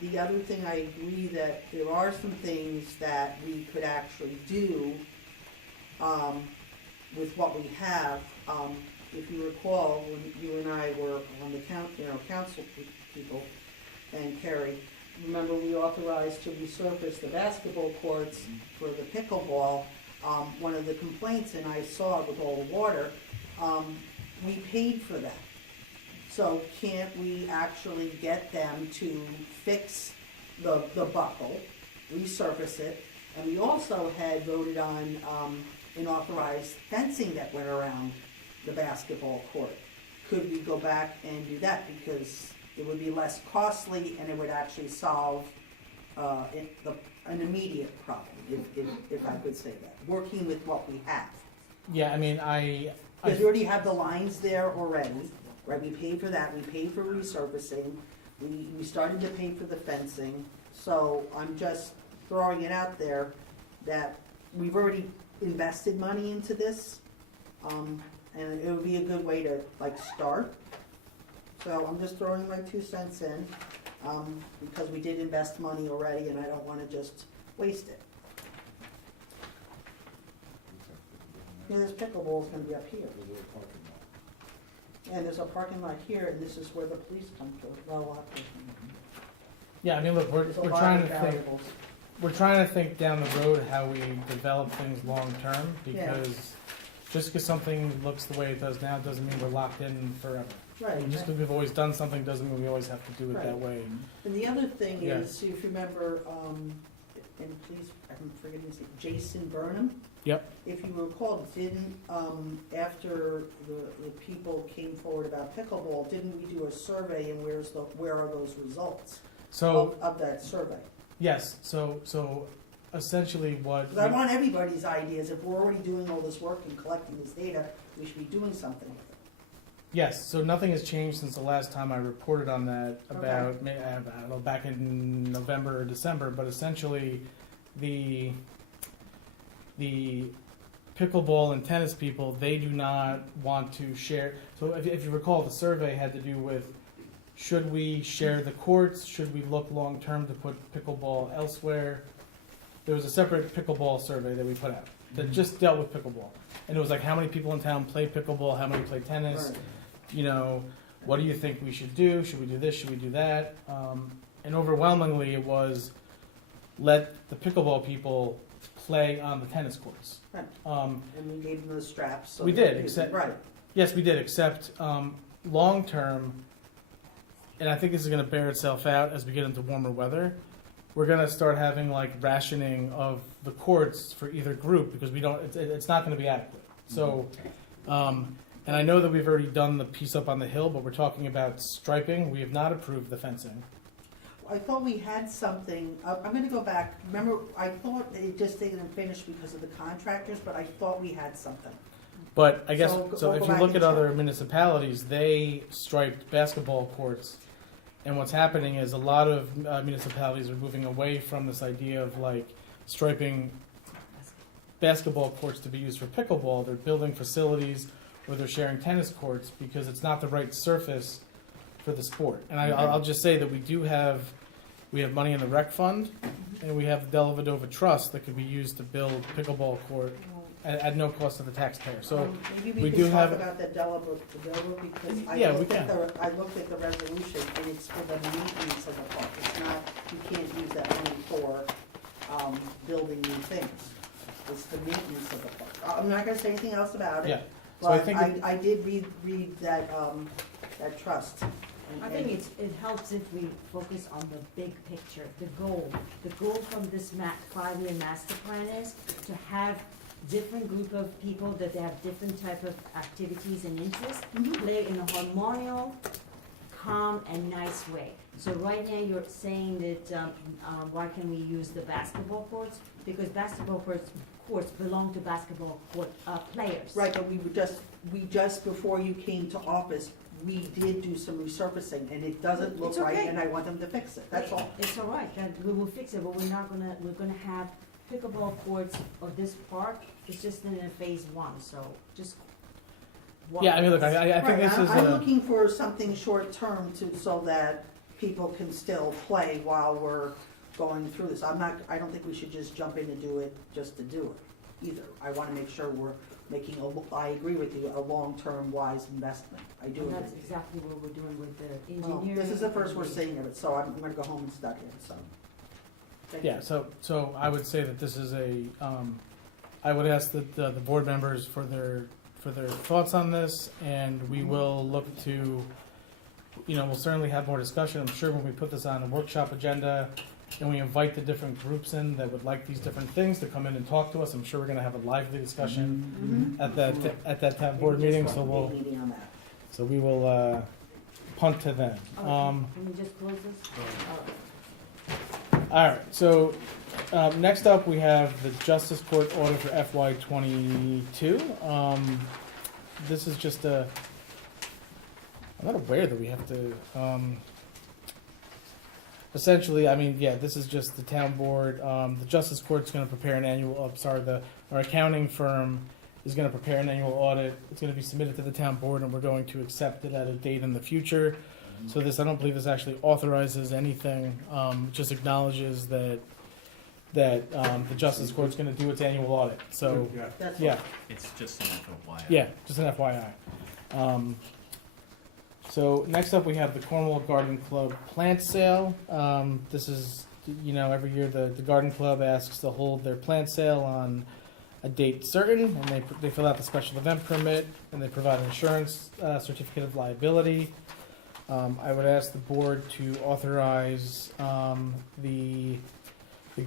The other thing, I agree that there are some things that we could actually do with what we have. If you recall, when you and I were on the council people, and Carrie, remember we authorized to resurface the basketball courts for the pickleball. One of the complaints, and I saw it with all the water, we paid for that. So can't we actually get them to fix the buckle, resurface it? And we also had voted on an authorized fencing that went around the basketball court. Could we go back and do that? Because it would be less costly and it would actually solve an immediate problem, if I could say that, working with what we have. Yeah, I mean, Because we already have the lines there already, right? We paid for that, we paid for resurfacing, we started to pay for the fencing. So I'm just throwing it out there that we've already invested money into this, and it would be a good way to start. So I'm just throwing my 2 cents in, because we did invest money already and I don't want to just waste it. Yeah, this pickleball is going to be up here. And there's a parking lot here, and this is where the police come to. Yeah, I mean, look, we're trying to think. We're trying to think down the road how we develop things long term, because just because something looks the way it does now doesn't mean we're locked in forever. Right. Just because we've always done something doesn't mean we always have to do it that Right. way. And the other thing Yeah. is, if you remember, and please, I'm forgetting his name, Jason Burnham. Yep. If you recall, didn't, after the people came forward about pickleball, didn't we do a survey and where are those results So, of that survey? yes, so essentially what. Because I want everybody's ideas. If we're already doing all this work and collecting this data, we should be doing something with it. Yes, so nothing has changed since the last time I reported on that about, I don't know, back in November or December, but essentially the pickleball and tennis people, they do not want to share. So if you recall, the survey had to do with, should we share the courts? Should we look long-term to put pickleball elsewhere? There was a separate pickleball survey that we put out that just dealt with pickleball. And it was like, how many people in town play pickleball? How many play tennis? Right. You know, what do you think we should do? Should we do this? Should we do that? And overwhelmingly, it was let the pickleball people play on the tennis courts. Right. And we gave them the straps. So We that did, they- except- Right. Yes, we did, except long term, and I think this is going to bear itself out as we get into warmer weather. We're going to start having like rationing of the courts for either group because we don't. It's not going to be adequate. So, and I know that we've already done the piece up on the hill, but we're talking about striping. We have not approved the fencing. I thought we had something, I'm gonna go back, remember, I thought they just didn't finish because of the contractors, but I thought we had something. But I guess, So so we'll if go you back look and at check. other municipalities, they striped basketball courts. And what's happening is a lot of municipalities are moving away from this idea of like striping basketball courts to be used for pickleball. They're building facilities where they're sharing tennis courts because it's not the right surface for the sport. And I'll just say that we have money in the rec fund, and we have the Della Vedova Trust that could be used to build pickleball court at no cost to the taxpayer. So Maybe we we do can have- talk about that Della Vedova because Yeah, we can. I looked at the resolution and it's for the maintenance of the park. It's not, you can't use that money for, building new things. It's the maintenance of the park. I'm not gonna say anything else about it. Yeah. So I But think I did read that, that trust. I think it helps if we focus on the big picture, the goal. The goal from this 5-year master plan is to have different group of people that they have different type of activities and interests, play in a harmonious, calm, and nice way. So right now, you're saying that, why can we use the basketball courts? Because basketball courts belong to basketball court, players. Right, but we just, before you came to office, we did do some resurfacing, and it doesn't look It's right, okay. and I want them to fix it, that's all. It's all right, then we will fix it, but we're gonna have pickleball courts of this park, it's just in a phase 1, so just. walk yeah, I mean, look, this. I think Right, this is I'm a, looking for something short-term so that people can still play while we're going through this. I don't think we should just jump in and do it just to do it, either. I wanna make sure we're making I agree with you, a long-term wise investment, I do And agree. that's exactly what we're doing with the Well, engineering. this is the first we're seeing of it, so I'm gonna go home and study it, so. Thank yeah, you. so I would say that this is I would ask the board members for their thoughts on this, and we will look to, we'll certainly have more discussion. I'm sure when we put this on a workshop agenda and we invite the different groups in that would like these different things to come in and talk to us, I'm sure we're gonna have a lively discussion at that town board meeting, so Meeting on that. so we will punt to them. Okay, can we just close this? All right, so next up, we have the Justice Court order for FY '22. This is just I'm not aware that we have to, essentially, I mean, yeah, this is just the town board. The Justice Court's gonna prepare an annual, our accounting firm is gonna prepare an annual audit. It's gonna be submitted to the town board, and we're going to accept it at a date in the future. So this, I don't believe this actually authorizes anything, just acknowledges that the Justice Court's gonna do its annual audit, so, That's yeah, It's just an FYI. yeah, just an FYI. So next up, we have the Cornwall Garden Club plant sale. This is, every year the Garden Club asks to hold their plant sale on a date certain, and they fill out the special event permit, and they provide an insurance certificate of liability. I would ask the board to authorize the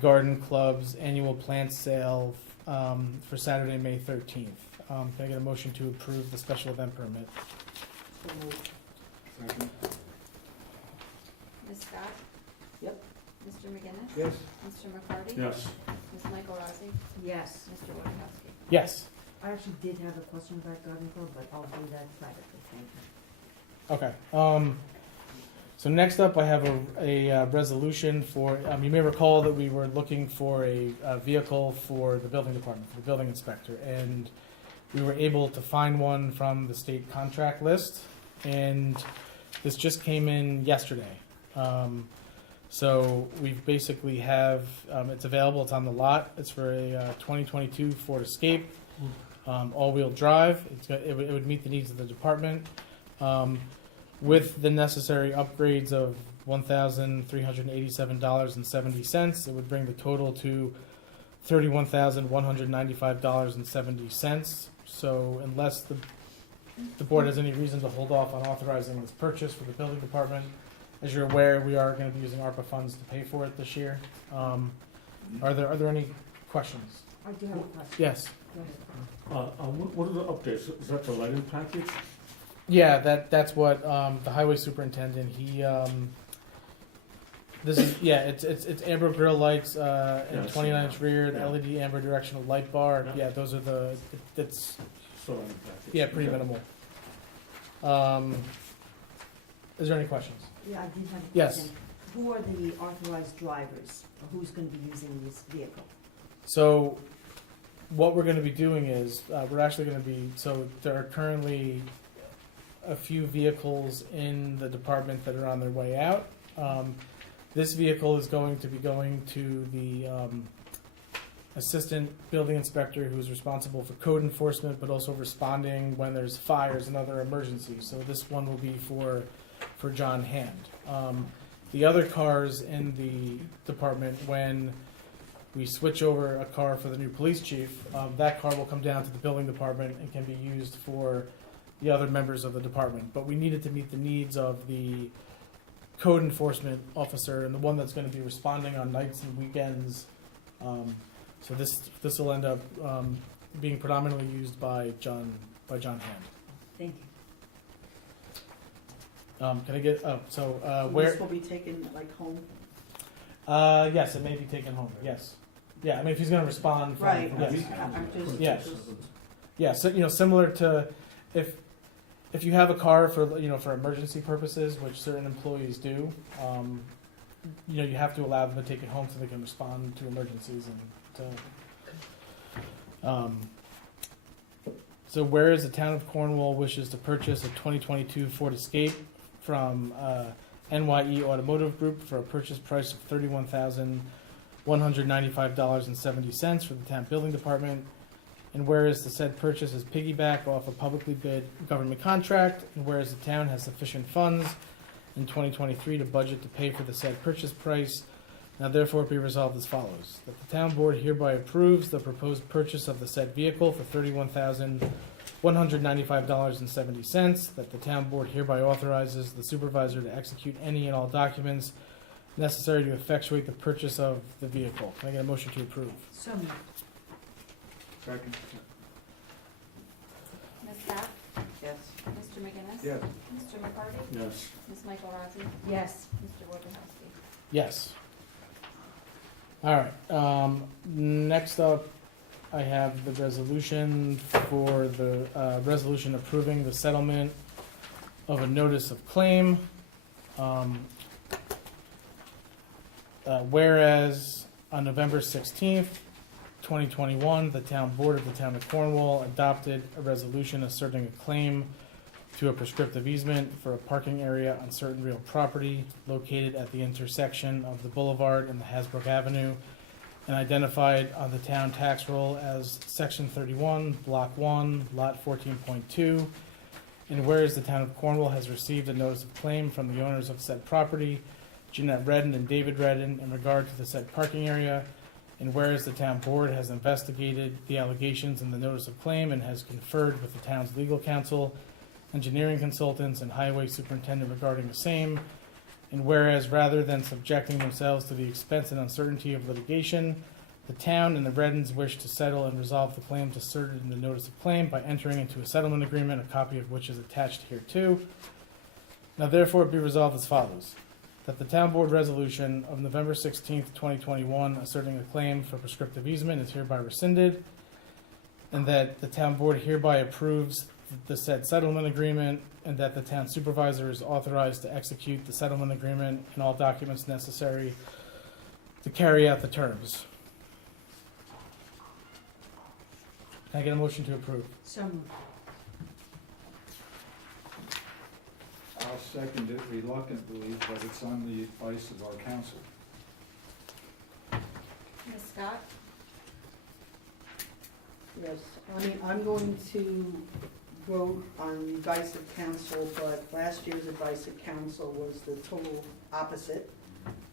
Garden Club's annual plant sale for Saturday, May 13th. Can I get a motion to approve the special event permit? Second. Ms. Scott? Yep. Mr. McGinnis? Yes. Mr. McCarty? Yes. Ms. Michael Rossi? Yes. Mr. Wojciechowski? Yes. I actually did have a question about Garden Club, but I'll do that privately, thank you. Okay. So next up, I have a resolution for, you may recall that we were looking for a vehicle for the building department, for the building inspector, and we were able to find one from the state contract list, and this just came in yesterday. So we basically have, it's available, it's on the lot, it's for a 2022 Ford Escape, all-wheel drive. It would meet the needs of the department. With the necessary upgrades of $1,387.70, it would bring the total to $31,195.70. So unless the board has any reason to hold off on authorizing this purchase for the building department, as you're aware, we are going to be using ARPA funds to pay for it this year. Are there any questions? I do have a question. Yes. What are the updates? Is that the lighting package? Yeah, that's what the highway superintendent, this is, it's amber grill lights and 29-inch rear, the LED amber directional light bar. Yeah, those are it's pretty minimal. Is there any questions? Yeah, I did have a Yes. question. Who are the authorized drivers, or who's gonna be using this vehicle? So what we're going to be doing is we're actually going to be, so there are currently a few vehicles in the department that are on their way out. This vehicle is going to be going to the assistant building inspector who is responsible for code enforcement, but also responding when there's fires and other emergencies. So this one will be for John Hand. The other cars in the department, when we switch over a car for the new police chief, that car will come down to the building department and can be used for the other members of the department. But we needed to meet the needs of the code enforcement officer and the one that's going to be responding on nights and weekends. So this will end up being predominantly used by John Hand. Thank you. Can I get where? This will be taken like home? Yes, it may be taken home. Yes. Yeah, I mean, if he's going to respond. Right. Yes. Yeah. So similar to if you have a car for for emergency purposes, which certain employees do, you have to allow them to take it home so they can respond to emergencies and. So whereas the town of Cornwall wishes to purchase a 2022 Ford Escape from NYE Automotive Group for a purchase price of $31,195.70 for the town building department, and whereas the said purchase is piggyback off a publicly bid government contract, and whereas the town has sufficient funds in 2023 to budget to pay for the said purchase price, now therefore be resolved as follows: that the town board hereby approves the proposed purchase of the said vehicle for $31,195.70, that the town board hereby authorizes the supervisor to execute any and all documents necessary to effectuate the purchase of the vehicle. Can I get a motion to approve? So moved. Second. Ms. Scott? Yes. Mr. McGinnis? Yes. Mr. McCarty? Yes. Ms. Michael Rossi? Yes. Mr. Wojciechowski? Yes. All right. Next up, I have the resolution for the resolution approving the settlement of a notice of claim. Whereas on November 16th, 2021, the town board of the town of Cornwall adopted a resolution asserting a claim to a prescriptive easement for a parking area on certain real property located at the intersection of the Boulevard and the Hasbrook Avenue, and identified on the town tax roll as Section 31, Block 1, Lot 14.2. And whereas the town of Cornwall has received a notice of claim from the owners of said property, Jeanette Redden and David Redden, in regard to the said parking area, And whereas the town board has investigated the allegations in the notice of claim and has conferred with the town's legal counsel, engineering consultants, and highway superintendent regarding the same. And whereas rather than subjecting themselves to the expense and uncertainty of litigation, the town and the Reddens wish to settle and resolve the claims asserted in the notice of claim by entering into a settlement agreement, a copy of which is attached hereto. Now therefore be resolved as follows. That the town board resolution of November 16th, 2021, asserting a claim for prescriptive easement is hereby rescinded, and that the town board hereby approves the said settlement agreement, and that the town supervisor is authorized to execute the settlement agreement and all documents necessary to carry out the terms. Can I get a motion to approve? So moved. I'll second it reluctantly, but it's on the advice of our counsel. Ms. Scott? Yes, I mean, I'm going to vote on the advice of council, but last year's advice of council was the total opposite.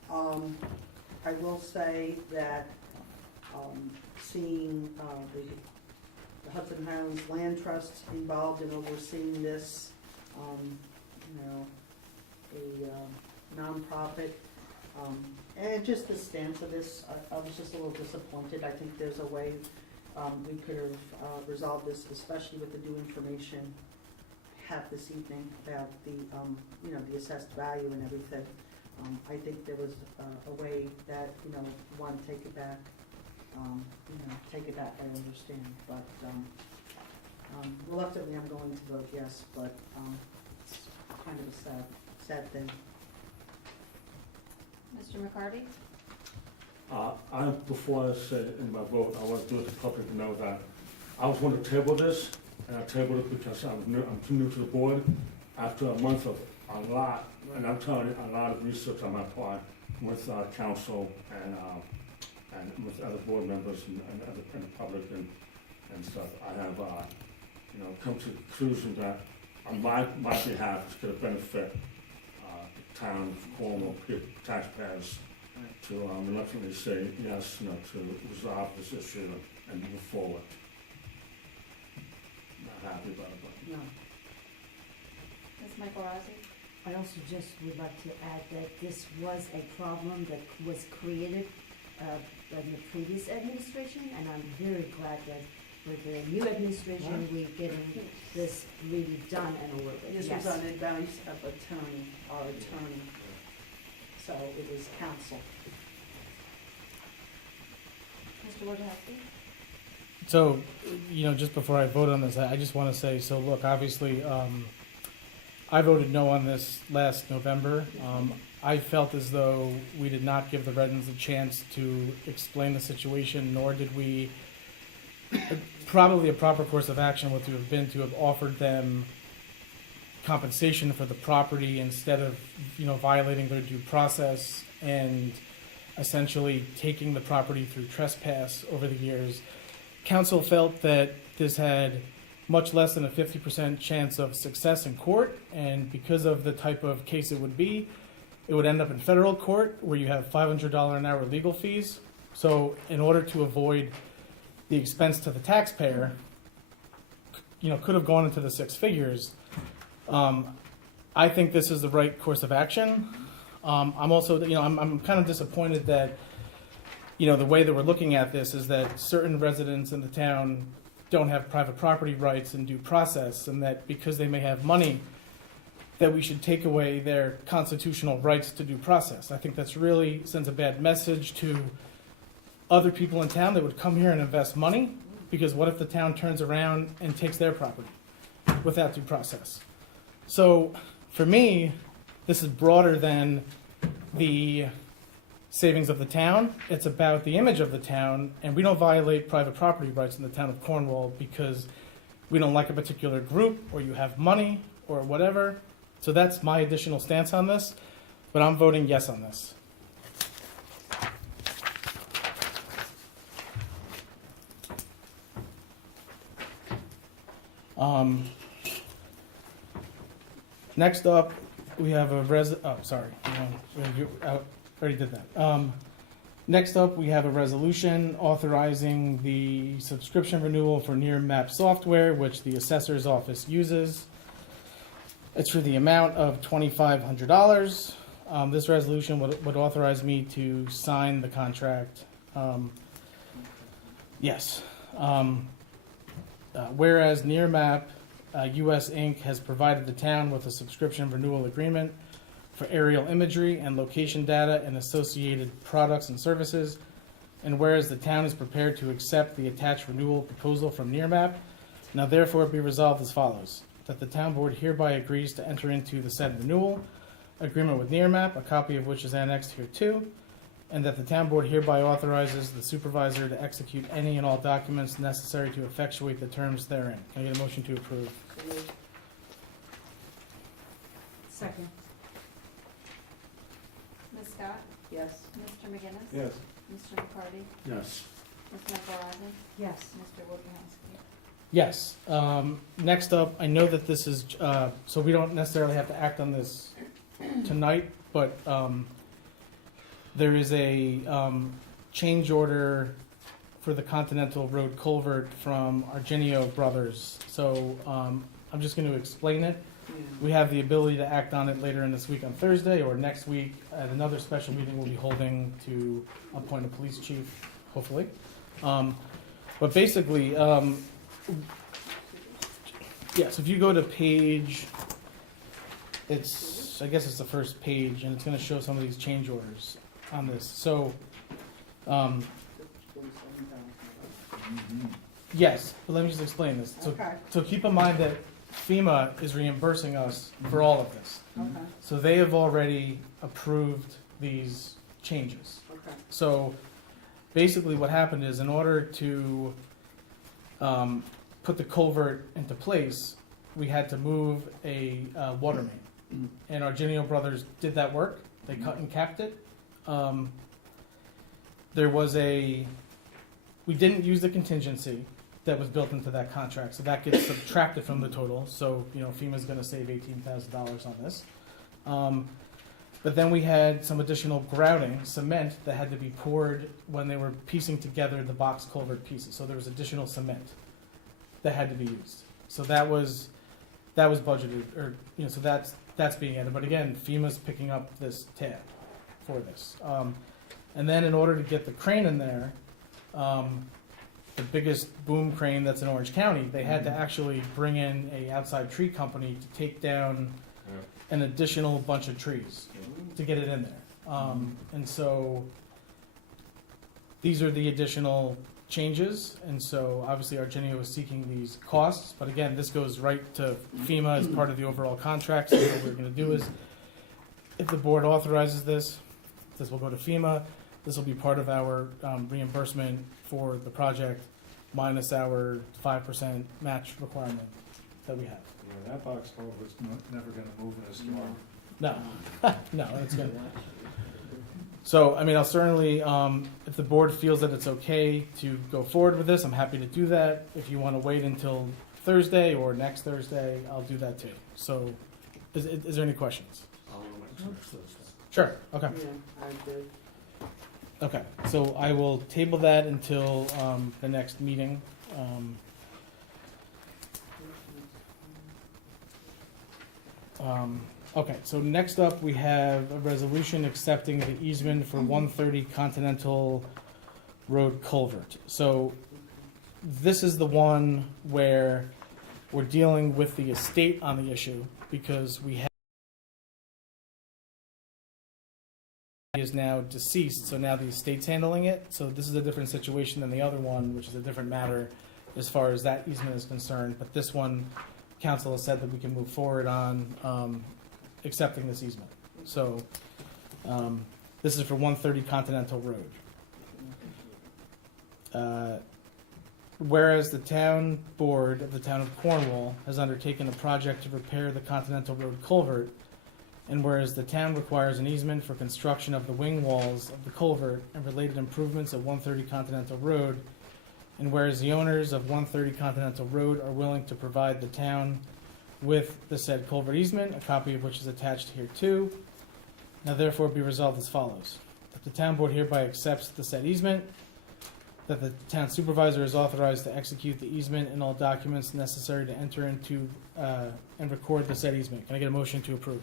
I will say that, seeing, the Hudson Highlands Land Trust involved in overseeing this, a nonprofit, and just the stance of this, I was just a little disappointed. I think there's a way we could have resolved this, especially with the new information had this evening about the, the assessed value and everything. I think there was a way that, want to take it back, take it back, I understand, but reluctantly I'm going to vote yes, but it's kind of a sad thing. Mr. McCarty? Before I say in my vote, I want to let the public know that I was going to table this, and I tabled it because I'm too new to the board. After a month of a lot, and I'm telling you, a lot of research on my part with council and with other board members and the public and stuff, I have come to the conclusion that on my behalf, it's going to benefit the town of Cornwall taxpayers to reluctantly say yes, to resolve this issue and move forward. Not happy about it, but. No. Ms. Michael Rossi? I also just would like to add that this was a problem that was created in the previous administration, and I'm very glad that with the new administration, we're getting this really done and over with. This Yes. was on advice of our attorney, so it was counsel. Mr. Wojciechowski? So, just before I vote on this, I just want to say, so look, obviously, I voted no on this last November. I felt as though we did not give the Reddens a chance to explain the situation, nor did we, probably a proper course of action would have been to have offered them compensation for the property instead of, violating their due process and essentially taking the property through trespass over the years. Council felt that this had much less than a 50% chance of success in court, and because of the type of case it would end up in federal court where you have $500 an hour legal fees. So in order to avoid the expense to the taxpayer, could have gone into the six figures. I think this is the right course of action. I'm also, I'm kind of disappointed that, the way that we're looking at this is that certain residents in the town don't have private property rights and due process, and that because they may have money, that we should take away their constitutional rights to due process. I think that's really sends a bad message to other people in town that would come here and invest money, because what if the town turns around and takes their property without due process? So for me, this is broader than the savings of the town. It's about the image of the town, and we don't violate private property rights in the town of Cornwall because we don't like a particular group or you have money or whatever. So that's my additional stance on this, but I'm voting yes on this. Next up, we have a already did that. Next up, we have a resolution authorizing the subscription renewal for Near Map software, which the assessor's office uses. It's for the amount of $2,500. This resolution would authorize me to sign the contract. Yes. Whereas Near Map US Inc. has provided the town with a subscription renewal agreement for aerial imagery and location data and associated products and services, and whereas the town is prepared to accept the attached renewal proposal from Near Map, now therefore be resolved as follows: that the town board hereby agrees to enter into the said renewal agreement with Near Map, a copy of which is annexed here too, and that the town board hereby authorizes the supervisor to execute any and all documents necessary to effectuate the terms therein. Can I get a motion to approve? Second. Ms. Scott? Yes. Mr. McGinnis? Yes. Mr. McCarty? Yes. Ms. Michaelozzi? Yes. Mr. Wojciechowski? Yes. Next up, I know that this is, so we don't necessarily have to act on this tonight, but there is a change order for the Continental Road culvert from Argenio Brothers. So I'm just going to explain it. We have the ability to act on it later in this week on Thursday, or next week at another special meeting we'll be holding to appoint a police chief, hopefully. But basically, yes, if you go to page, I guess it's the first page, and it's going to show some of these change orders on this. So, yes, but let me just explain this. So keep in mind that FEMA is reimbursing us for all of this. Okay. So they have already approved these changes. Okay. So basically what happened is, in order to put the culvert into place, we had to move a water main. And Argenio Brothers did that work. They cut and capped it. We didn't use the contingency that was built into that contract, so that gets subtracted from the total. So, FEMA's gonna save $18,000 on this. But then we had some additional grouting, cement, that had to be poured when they were piecing together the box culvert pieces. So there was additional cement that had to be used. So that was budgeted, or, so that's being added. But again, FEMA's picking up this tab for this. And then in order to get the crane in there, the biggest boom crane that's in Orange County, they had to actually bring in a outside tree company to take down an additional bunch of trees to get it in there. And so these are the additional changes, and so obviously Argenio is seeking these costs, but again, this goes right to FEMA as part of the overall contract. So what we're going to do is, if the board authorizes this will go to FEMA. This will be part of our reimbursement for the project, minus our 5% match requirement that we have. Yeah, that box culvert's never gonna move in a storm. No, no, it's good. So, I'll certainly, if the board feels that it's okay to go forward with this, I'm happy to do that. If you want to wait until Thursday or next Thursday, I'll do that too. So, is there any questions? Sure, okay. Yeah, I did. Okay, so I will table that until the next meeting. Okay, so next up, we have a resolution accepting the easement for 130 Continental Road culvert. So this is the one where we're dealing with the estate on the issue, because we have is now deceased, so now the estate's handling it. So this is a different situation than the other one, which is a different matter as far as that easement is concerned. But this one, council has said that we can move forward on accepting this easement. So this is for 130 Continental Road. Whereas the town board of the town of Cornwall has undertaken a project to repair the Continental Road culvert, and whereas the town requires an easement for construction of the wing walls of the culvert and related improvements at 130 Continental Road, and whereas the owners of 130 Continental Road are willing to provide the town with the said culvert easement, a copy of which is attached here too, now therefore be resolved as follows. The The town board hereby accepts the said easement, that the town supervisor is authorized to execute the easement and all documents necessary to enter into and record the said easement. Can I get a motion to approve?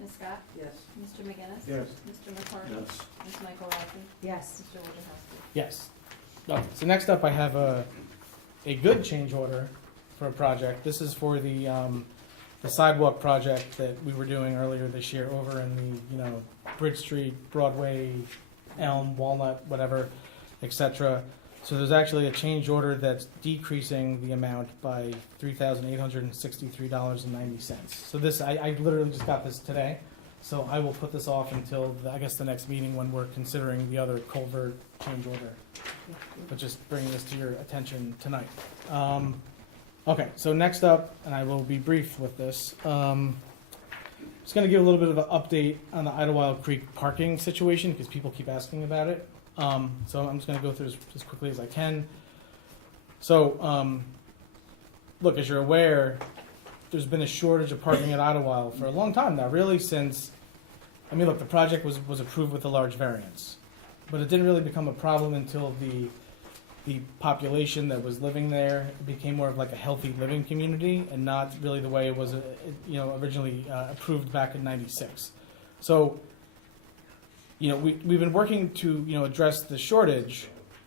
Ms. Scott? Yes. Mr. McGinnis? Yes. Mr. McCarty? Yes. Ms. Michael Rotzi? Yes. Mr. Wojciechowski? Yes. Okay, so next up, I have a good change order for a project. This is for the sidewalk project that we were doing earlier this year over in the, Bridge Street, Broadway, Elm, Walnut, whatever, etc. So there's actually a change order that's decreasing the amount by $3,863.90. So this, I literally just got this today, so I will put this off until, the next meeting when we're considering the other culvert change order. But just bringing this to your attention tonight. Okay, so next up, and I will be brief with this, just going to give a little bit of an update on the Idlewild Creek parking situation because people keep asking about it. So I'm just going to go through this as quickly as I can. So, look, as you're aware, there's been a shortage of parking at Idlewild for a long time now, really since, the project was approved with a large variance. But it didn't really become a problem until the population that was living there became more of like a healthy living community and not really the way it was, originally approved back in '96. So, we've been working to, address the shortage.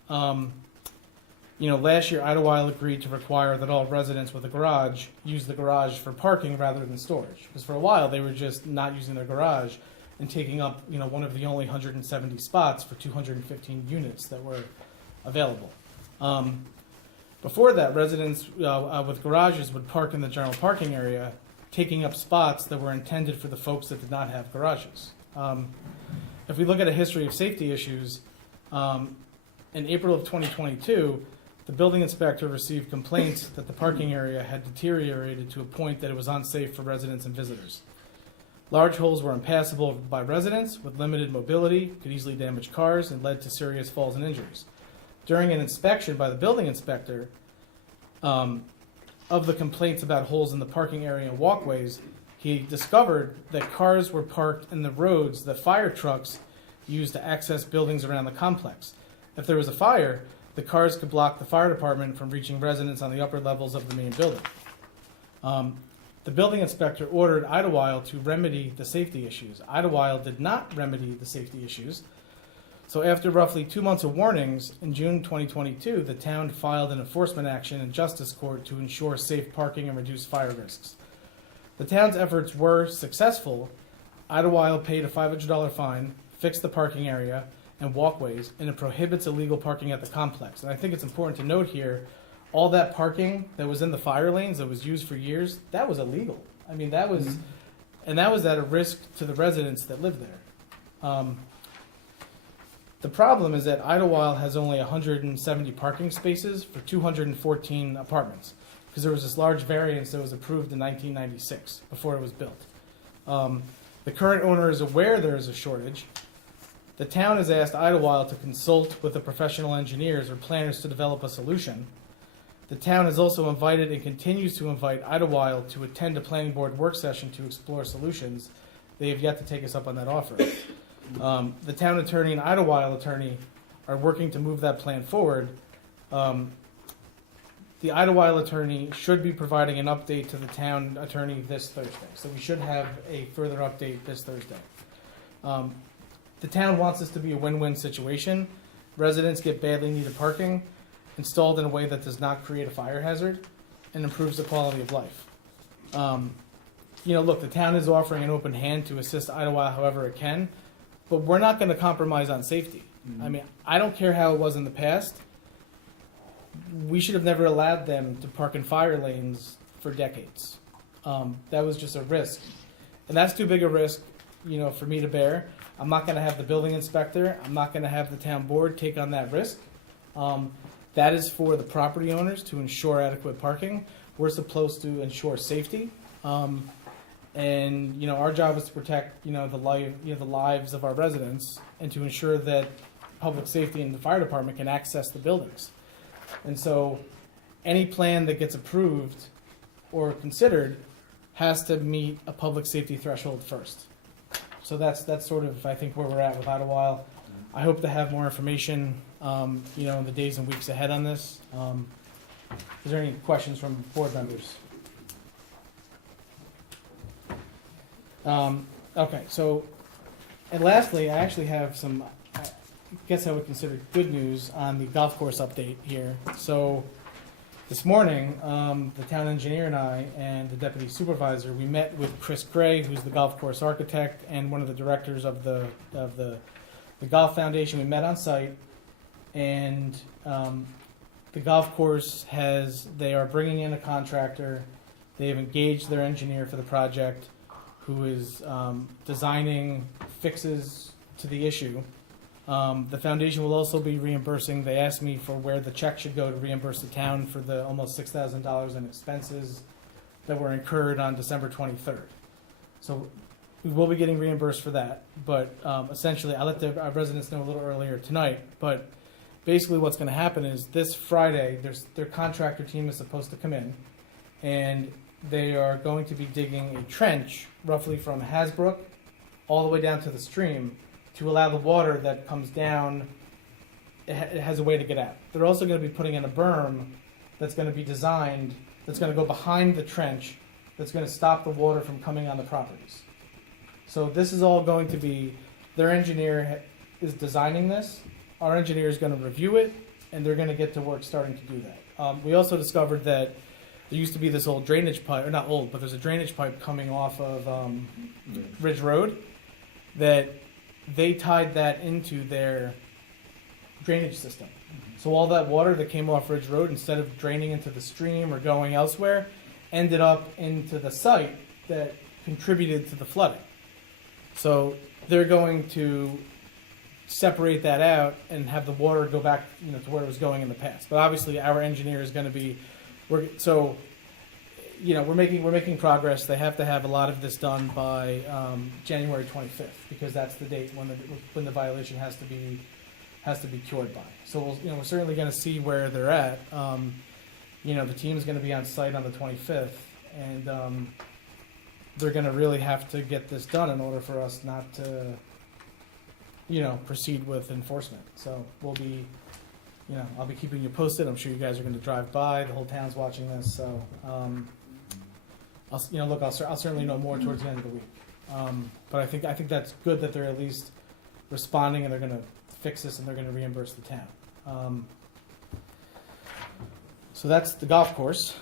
Last year Idlewild agreed to require that all residents with a garage use the garage for parking rather than storage. Because for a while they were just not using their garage and taking up, one of the only 170 spots for 215 units that were available. Before that, residents with garages would park in the general parking area, taking up spots that were intended for the folks that did not have garages. If we look at a history of safety issues, in April of 2022, the building inspector received complaints that the parking area had deteriorated to a point that it was unsafe for residents and visitors. Large holes were impassable by residents with limited mobility, could easily damage cars, and led to serious falls and injuries. During an inspection by the building inspector of the complaints about holes in the parking area and walkways, he discovered that cars were parked in the roads that fire trucks used to access buildings around the complex. If there was a fire, the cars could block the fire department from reaching residents on the upper levels of the main building. The building inspector ordered Idlewild to remedy the safety issues. Idlewild did not remedy the safety issues. So after roughly 2 months of warnings, in June 2022, the town filed an enforcement action in justice court to ensure safe parking and reduce fire risks. The town's efforts were successful. Idlewild paid a $500 fine, fixed the parking area and walkways, and it prohibits illegal parking at the complex. And I think it's important to note here, all that parking that was in the fire lanes that was used for years, that was illegal. That was, and that was at a risk to the residents that live there. The problem is that Idlewild has only 170 parking spaces for 214 apartments, because there was this large variance that was approved in 1996 before it was built. The current owner is aware there is a shortage. The town has asked Idlewild to consult with the professional engineers or planners to develop a solution. The town has also invited and continues to invite Idlewild to attend a planning board work session to explore solutions. They have yet to take us up on that offer. The town attorney and Idlewild attorney are working to move that plan forward. The Idlewild attorney should be providing an update to the town attorney this Thursday. So we should have a further update this Thursday. The town wants this to be a win-win situation. Residents get badly needed parking installed in a way that does not create a fire hazard and improves the quality of life. Look, the town is offering an open hand to assist Idlewild however it can, but we're not going to compromise on safety. I don't care how it was in the past. We should have never allowed them to park in fire lanes for decades. That was just a risk. And that's too big a risk, for me to bear. I'm not going to have the building inspector. I'm not going to have the town board take on that risk. That is for the property owners to ensure adequate parking. We're supposed to ensure safety. And our job is to protect the lives of our residents and to ensure that public safety and the fire department can access the buildings. And so any plan that gets approved or considered has to meet a public safety threshold first. So that's sort of, I think, where we're at with Idlewild. I hope to have more information, in the days and weeks ahead on this. Is there any questions from board members? Okay, so, and lastly, I actually have some, I guess I would consider good news on the golf course update here. So, this morning, the town engineer and I and the deputy supervisor, we met with Chris Gray, who's the golf course architect and one of the directors of the Golf Foundation. We met on site, and the golf course they are bringing in a contractor. They have engaged their engineer for the project, who is designing fixes to the issue. The foundation will also be reimbursing. They asked me for where the check should go to reimburse the town for the almost $6,000 in expenses that were incurred on December 23rd. So we will be getting reimbursed for that. But essentially, I let our residents know a little earlier tonight. But basically what's going to happen is this Friday, their contractor team is supposed to come in, and they are going to be digging a trench roughly from Hasbrook all the way down to the stream to allow the water that comes down, it has a way to get out. They're also going to be putting in a berm that's going to be designed, that's going to go behind the trench, that's going to stop the water from coming on the properties. So this is all going to be, their engineer is designing this, our engineer is going to review it, and they're going to get to work starting to do that. We also discovered that there used to be this old drainage pipe, or not old, but there's a drainage pipe coming off of Ridge Road that they tied that into their drainage system. So all that water that came off Ridge Road, instead of draining into the stream or going elsewhere, ended up into the site that contributed to the flooding. So they're going to separate that out and have the water go back, to where it was going in the past. But obviously, our engineer is going to be, we're making progress. They have to have a lot of this done by January 25th, because that's the date when the violation has to be cured by. So we're certainly going to see where they're at. The team is going to be on site on the 25th, and they're going to really have to get this done in order for us not to, proceed with enforcement. So we'll be, I'll be keeping you posted. I'm sure you guys are going to drive by. The whole town's watching this, so. I'll certainly know more towards the end of the week. But I think that's good that they're at least responding, and they're going to fix this, and they're going to reimburse the town. So that's the golf course.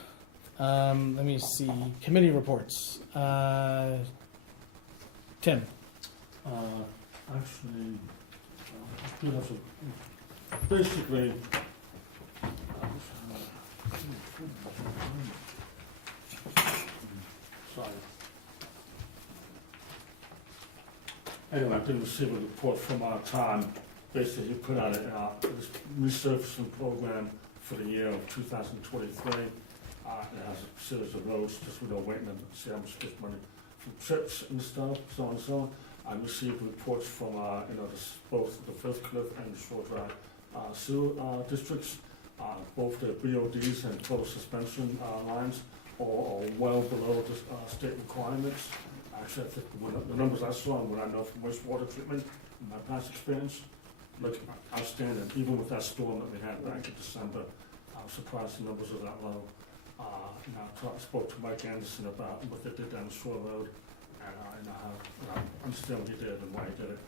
Let me see, committee reports. Tim. Actually, basically, sorry. Anyway, I did receive a report from our town. Basically, put out a resurfacing program for the year of 2023. It has a series of roads, just waiting to see how much gets money from trips and stuff, so on and so on. I received reports from both the First Cliff and the Shore Drive sewer districts. Both the BODs and total suspension lines are well below the state requirements. Actually, I think the numbers I saw and what I know from wastewater treatment, in my past experience, look outstanding. Even with that storm that we had back in December, I was surprised the numbers are that low. I spoke to Mike Anderson about what they did down the Shore Road, and I understand what he did and why he did it.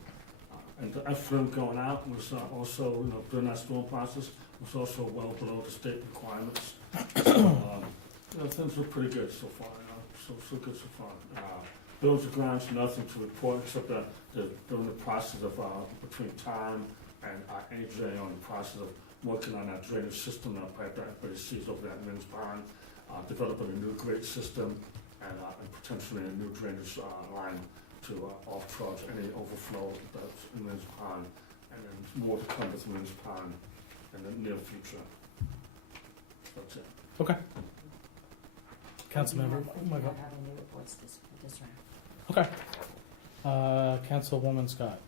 And the effluent going out was also, during that storm process, was also well below the state requirements. So, things look pretty good so far, so good so far. Buildings and grounds, nothing to report, except that they're in the process of, between Time and AJ, on the process of working on that drainage system that everybody sees over there at Men's Pond, developing a new grate system, and potentially a new drainage line to off-charge any overflow that's in Men's Pond, and then more to come with Men's Pond in the near future. That's it. Okay. Councilmember. We don't have any reports this round. Okay. Councilwoman Scott.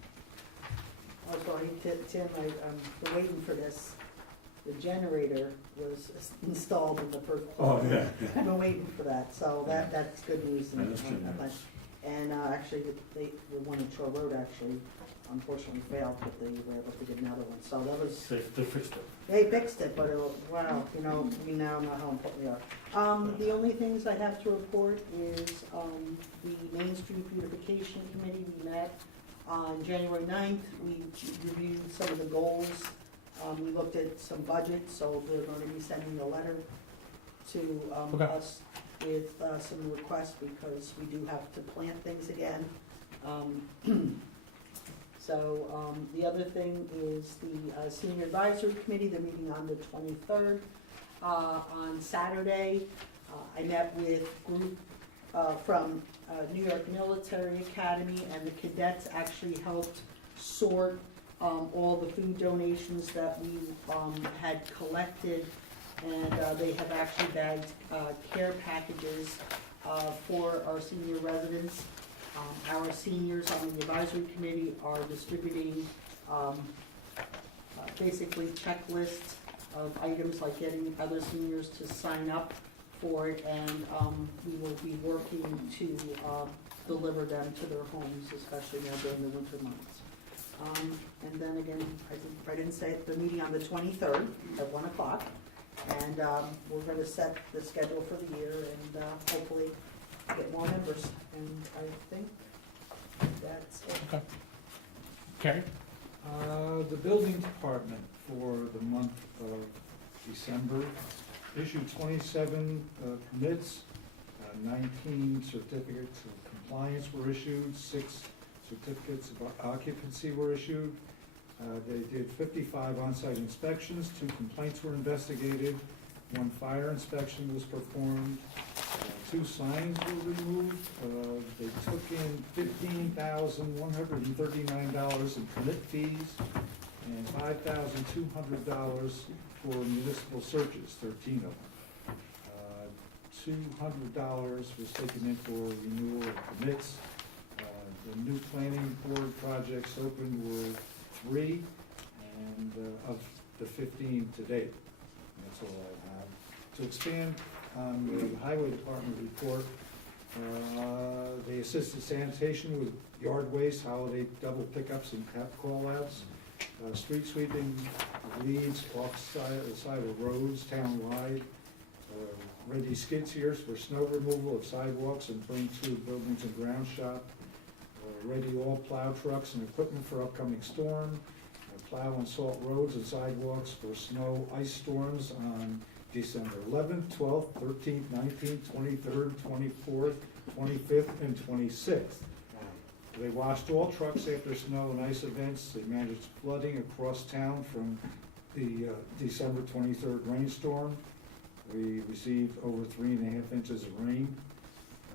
Oh, sorry, Tim, I've been waiting for this. The generator was installed in the first. Oh, yeah. I've been waiting for that, so that's good news. And, And actually, the one in Shore Road actually unfortunately failed, but they were able to get another one. So that was, They fixed it. they fixed it, but wow, you know, we now know how important they are. The only things I have to report is the Main Street Beautification Committee, we met on January 9th. We reviewed some of the goals. We looked at some budgets, so they're going to be sending a letter to us with some requests because we do have to plant things again. So the other thing is the Senior Advisory Committee, they're meeting on the 23rd. On Saturday, I met with a group from New York Military Academy, and the cadets actually helped sort all the food donations that we had collected, and they have actually bagged care packages for our senior residents. Our seniors on the advisory committee are distributing basically checklists of items, like getting other seniors to sign up for it, and we will be working to deliver them to their homes, especially now during the winter months. And then again, I didn't say it, the meeting on the 23rd at 1 o'clock, and we're going to set the schedule for the year and hopefully get more members, and I think that's it. Okay. Carrie? The building department for the month of December issued 27 permits, 19 certificates of compliance were issued, 6 certificates of occupancy were issued. They did 55 on-site inspections, 2 complaints were investigated, 1 fire inspection was performed, 2 signs were removed. They took in $15,139 in permit fees and $5,200 for municipal searches, 13 of them. $200 was taken in for renewal of permits. The new planning board projects opened were 3, and of the 15 to date. That's all I have. To expand on the highway department report, they assisted sanitation with yard waste, holiday double pickups and call-outs, street sweeping leaves off the side of roads town-wide, ready skid steers for snow removal of sidewalks and burn-through buildings and ground shop, ready all plow trucks and equipment for upcoming storm, plow and salt roads and sidewalks for snow ice storms on December 11th, 12th, 13th, 19th, 23rd, 24th, 25th, and 26th. They washed all trucks after snow and ice events. They managed flooding across town from the December 23rd rainstorm. We received over 3.5 inches of rain.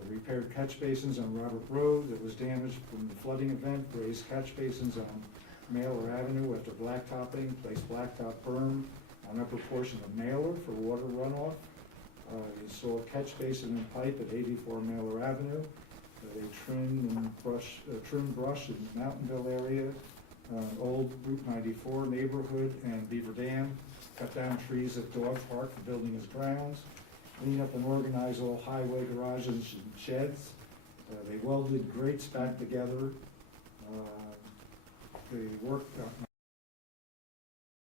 Repaired catch basins on Robert Road that was damaged from the flooding event. Raised catch basins on Mailer Avenue after blacktopping. Placed blacktop berm on upper portion of Mailer for water runoff. Installed catch basin and pipe at 84 Mailer Avenue. They trimmed brush in Mountainville area, Old Route 94 neighborhood and Beaver Dam. Cut down trees at Dog Park for building as grounds. Clean up and organize all highway garages and sheds. They welded grates back together. They worked